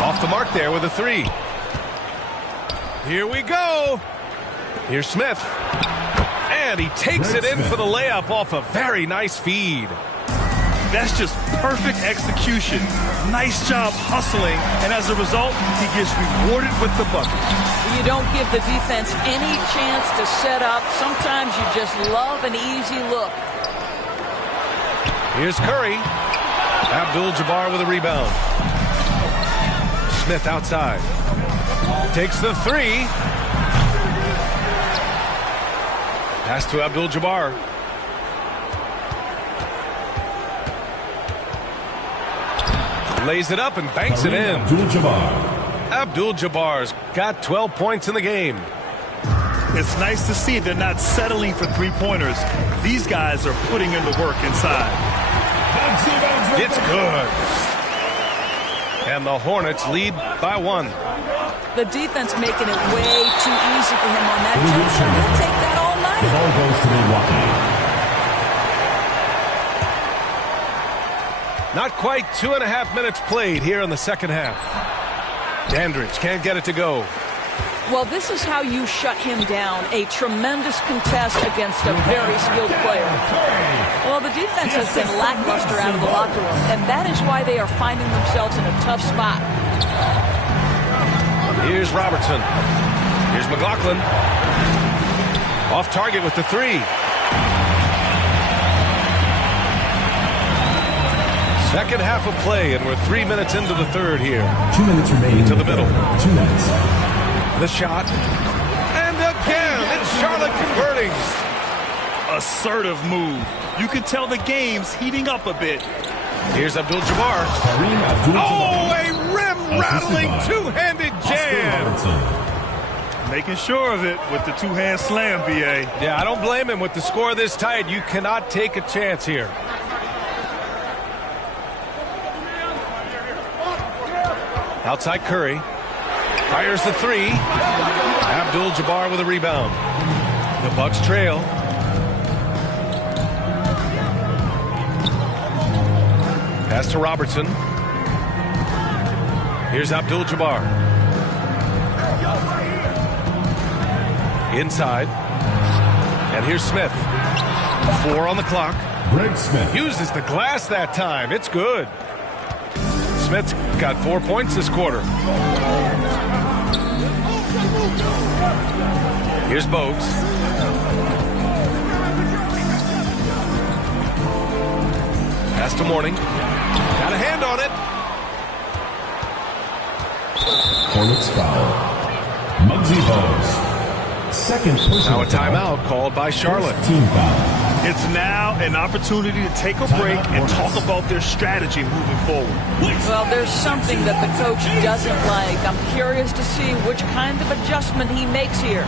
Off the mark there with a 3. Here we go. Here's Smith. And he takes it in for the layup off a very nice feed. That's just perfect execution. Nice job hustling, and as a result, he gets rewarded with the bucket. You don't give the defense any chance to set up. Sometimes you just love an easy look. Here's Curry. Abdul-Jabbar with a rebound. Smith outside. Takes the 3. Pass to Abdul-Jabbar. Lays it up and banks it in. Abdul-Jabbar's got 12 points in the game. It's nice to see they're not settling for three-pointers. These guys are putting in the work inside. It's good. And the Hornets lead by 1. The defense making it way too easy for him on that jump shot. He'll take that all night. The ball goes to Milwaukee. Not quite 2.5 minutes played here in the second half. Dandridge can't get it to go. Well, this is how you shut him down. A tremendous contest against a very skilled player. Well, the defense has been lackluster out of the locker room, and that is why they are finding themselves in a tough spot. Here's Robertson. Here's McLaughlin. Off target with the 3. Second half of play, and we're 3 minutes into the third here. 2 minutes remaining. To the middle. 2 minutes. The shot. And again, it's Charlotte converting. Assertive move. You can tell the game's heating up a bit. Here's Abdul-Jabbar. Oh, a rim-rattling two-handed jam. Making sure of it with the two-hand slam, B.A. Yeah, I don't blame him. With the score this tight, you cannot take a chance here. Outside Curry. Fires the 3. Abdul-Jabbar with a rebound. The Bucks trail. Pass to Robertson. Here's Abdul-Jabbar. Inside. And here's Smith. 4 on the clock. Greg Smith uses the glass that time. It's good. Smith's got 4 points this quarter. Here's Bogues. Pass to Mourning. Got a hand on it. Hornets foul. Muggsy Bogues. Second personal Now a timeout called by Charlotte. Team foul. It's now an opportunity to take a break and talk about their strategy moving forward. Well, there's something that the coach doesn't like. I'm curious to see which kind of adjustment he makes here.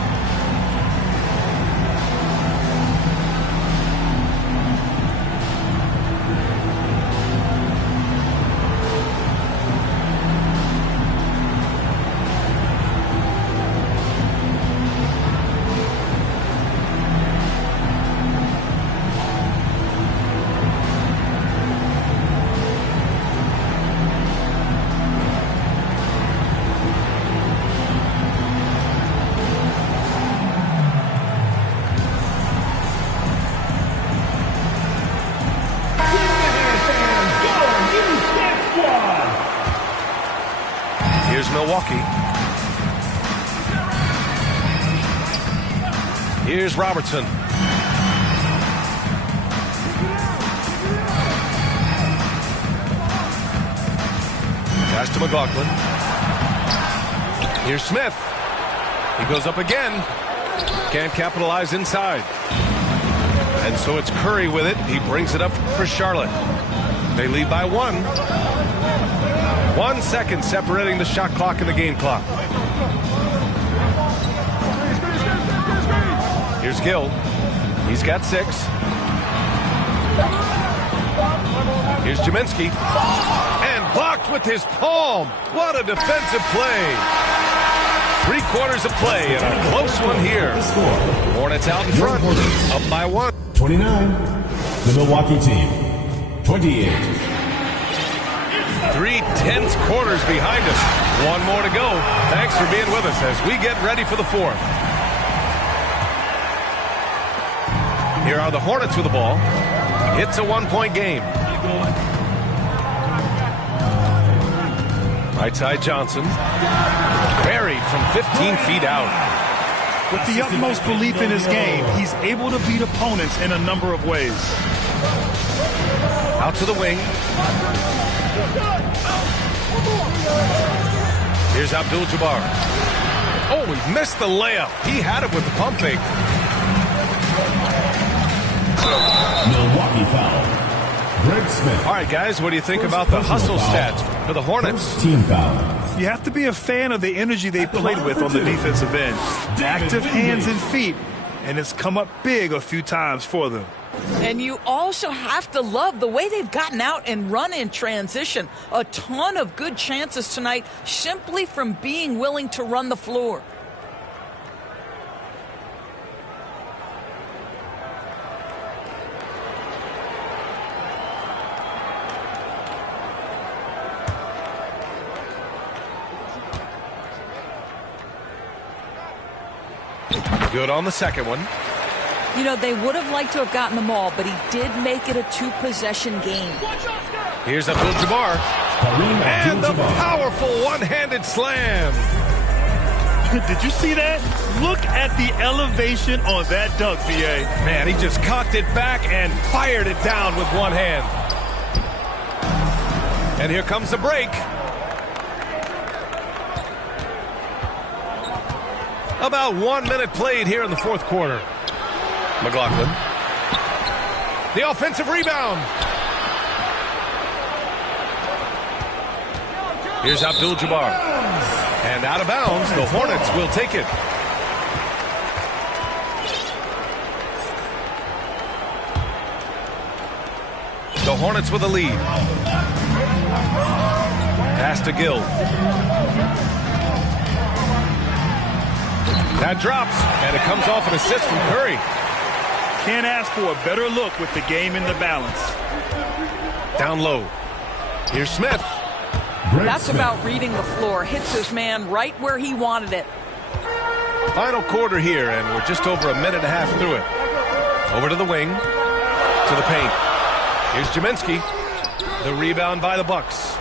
Milwaukee. Here's Robertson. Pass to McLaughlin. Here's Smith. He goes up again. Can't capitalize inside. And so it's Curry with it. He brings it up for Charlotte. They lead by 1. 1 second separating the shot clock and the game clock. Here's Gill. He's got 6. Here's Jaminski. And blocked with his palm. What a defensive play. 3/4 of play and a close one here. Hornets out in front, up by 1. 29, the Milwaukee team. 28. 3 tense quarters behind us. 1 more to go. Thanks for being with us as we get ready for the 4th. Here are the Hornets with the ball. It's a 1-point game. Right side Johnson. Buried from 15 feet out. With the utmost belief in his game, he's able to beat opponents in a number of ways. Out to the wing. Here's Abdul-Jabbar. Oh, he missed the layup. He had it with the pump fake. Milwaukee foul. Greg Smith. All right, guys, what do you think about the hustle stats for the Hornets? Team foul. You have to be a fan of the energy they played with on the defensive end. Active hands and feet, and it's come up big a few times for them. And you also have to love the way they've gotten out and run in transition. A ton of good chances tonight simply from being willing to run the floor. Good on the second one. You know, they would have liked to have gotten the ball, but he did make it a 2-possession game. Here's Abdul-Jabbar. And the powerful one-handed slam. Did you see that? Look at the elevation on that dunk, B.A. Man, he just cocked it back and fired it down with one hand. And here comes the break. About 1 minute played here in the 4th quarter. McLaughlin. The offensive rebound. Here's Abdul-Jabbar. And out of bounds, the Hornets will take it. The Hornets with a lead. Pass to Gill. That drops, and it comes off an assist from Curry. Can't ask for a better look with the game in the balance. Down low. Here's Smith. That's about reading the floor. Hits his man right where he wanted it. Final quarter here, and we're just over a minute and a half through it. Over to the wing. To the paint. Here's Jaminski. The rebound by the Bucks.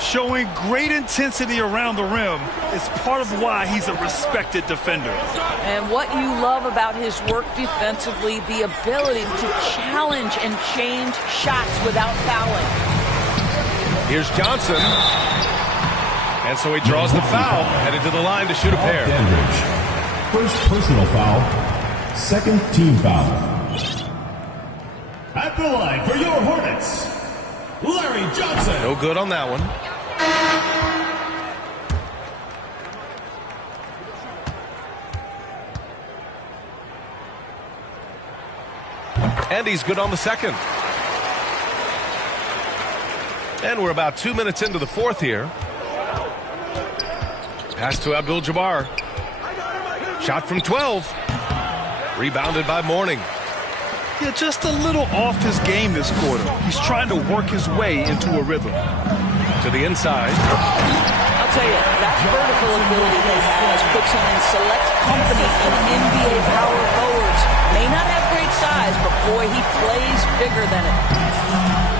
Showing great intensity around the rim is part of why he's a respected defender. And what you love about his work defensively, the ability to challenge and change shots without fouling. Here's Johnson. And so he draws the foul, headed to the line to shoot a pair. Dandridge. First personal foul, second team foul. At the line for your Hornets, Larry Johnson. No good on that one. And he's good on the second. And we're about 2 minutes into the 4th here. Pass to Abdul-Jabbar. Shot from 12. Rebounded by Mourning. Yeah, just a little off his game this quarter. He's trying to work his way into a rhythm. To the inside. I'll tell you, that vertical ability he has puts him in select company of NBA power forwards. May not have great size, but boy, he plays bigger than it.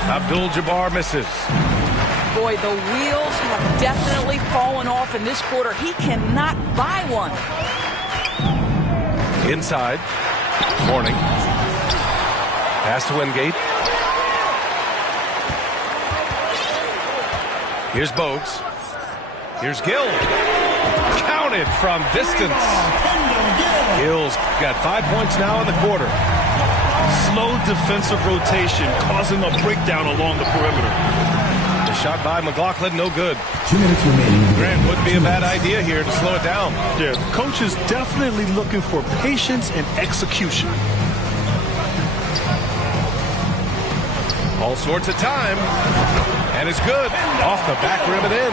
Abdul-Jabbar misses. Boy, the wheels have definitely fallen off in this quarter. He cannot buy one. Inside. Mourning. Pass to Wingate. Here's Bogues. Here's Gill. Counted from distance. Gill's got 5 points now in the quarter. slow defensive rotation causing a breakdown along the perimeter. The shot by McLaughlin, no good. 2 minutes remaining. Grant wouldn't be a bad idea here to slow it down. Yeah, the coach is definitely looking for patience and execution. All sorts of time. And it's good. Off the back rim and in.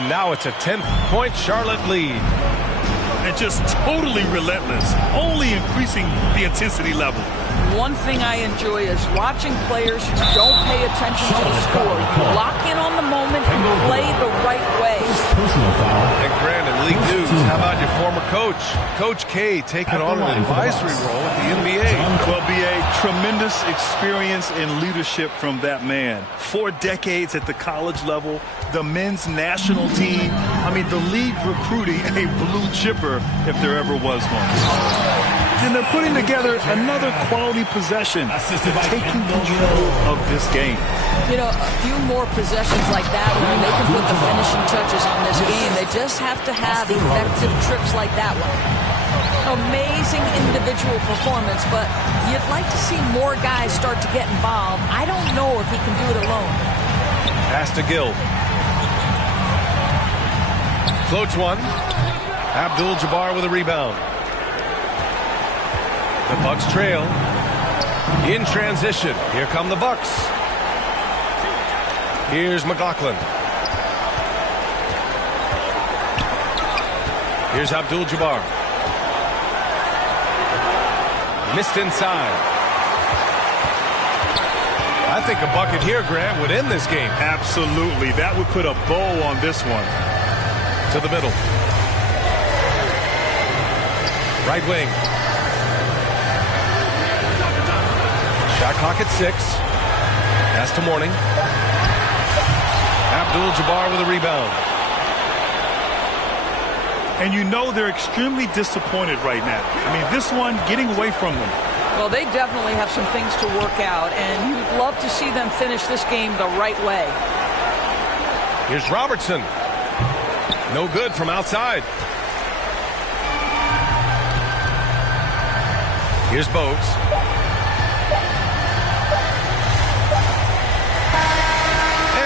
And now it's a 10-point Charlotte lead. And just totally relentless, only increasing the intensity level. One thing I enjoy is watching players who don't pay attention to the score. Lock in on the moment and play the right way. And Grant, in League News, how about your former coach? Coach K taking on an advisory role at the NBA. Well, BA, tremendous experience and leadership from that man. 4 decades at the college level, the men's national team. I mean, the league recruiting a blue chipper if there ever was one. And they're putting together another quality possession, taking control of this game. You know, a few more possessions like that one, they can put the finishing touches on this game. They just have to have effective trips like that one. Amazing individual performance, but you'd like to see more guys start to get involved. I don't know if he can do it alone. Pass to Gill. Floats one. Abdul-Jabbar with a rebound. The Bucks trail. In transition. Here come the Bucks. Here's McLaughlin. Here's Abdul-Jabbar. Missed inside. I think a bucket here, Grant, would end this game. Absolutely. That would put a bow on this one. To the middle. Right wing. Shot clock at 6. Pass to Mourning. Abdul-Jabbar with a rebound. And you know they're extremely disappointed right now. I mean, this one getting away from them. Well, they definitely have some things to work out, and you'd love to see them finish this game the right way. Here's Robertson. No good from outside. Here's Bogues.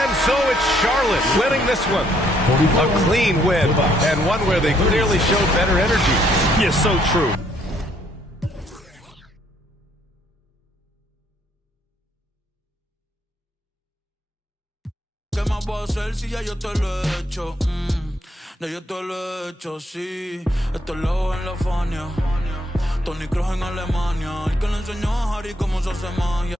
And so it's Charlotte winning this one. A clean win, and one where they clearly showed better energy. Yeah, so true. ¿Qué más puedo hacer si ya yo te lo he hecho? Ya yo te lo he hecho, sí. Esto es lo en la Fania. Tony Kroos en Alemania. El que le enseñó a Harry cómo se hace magia.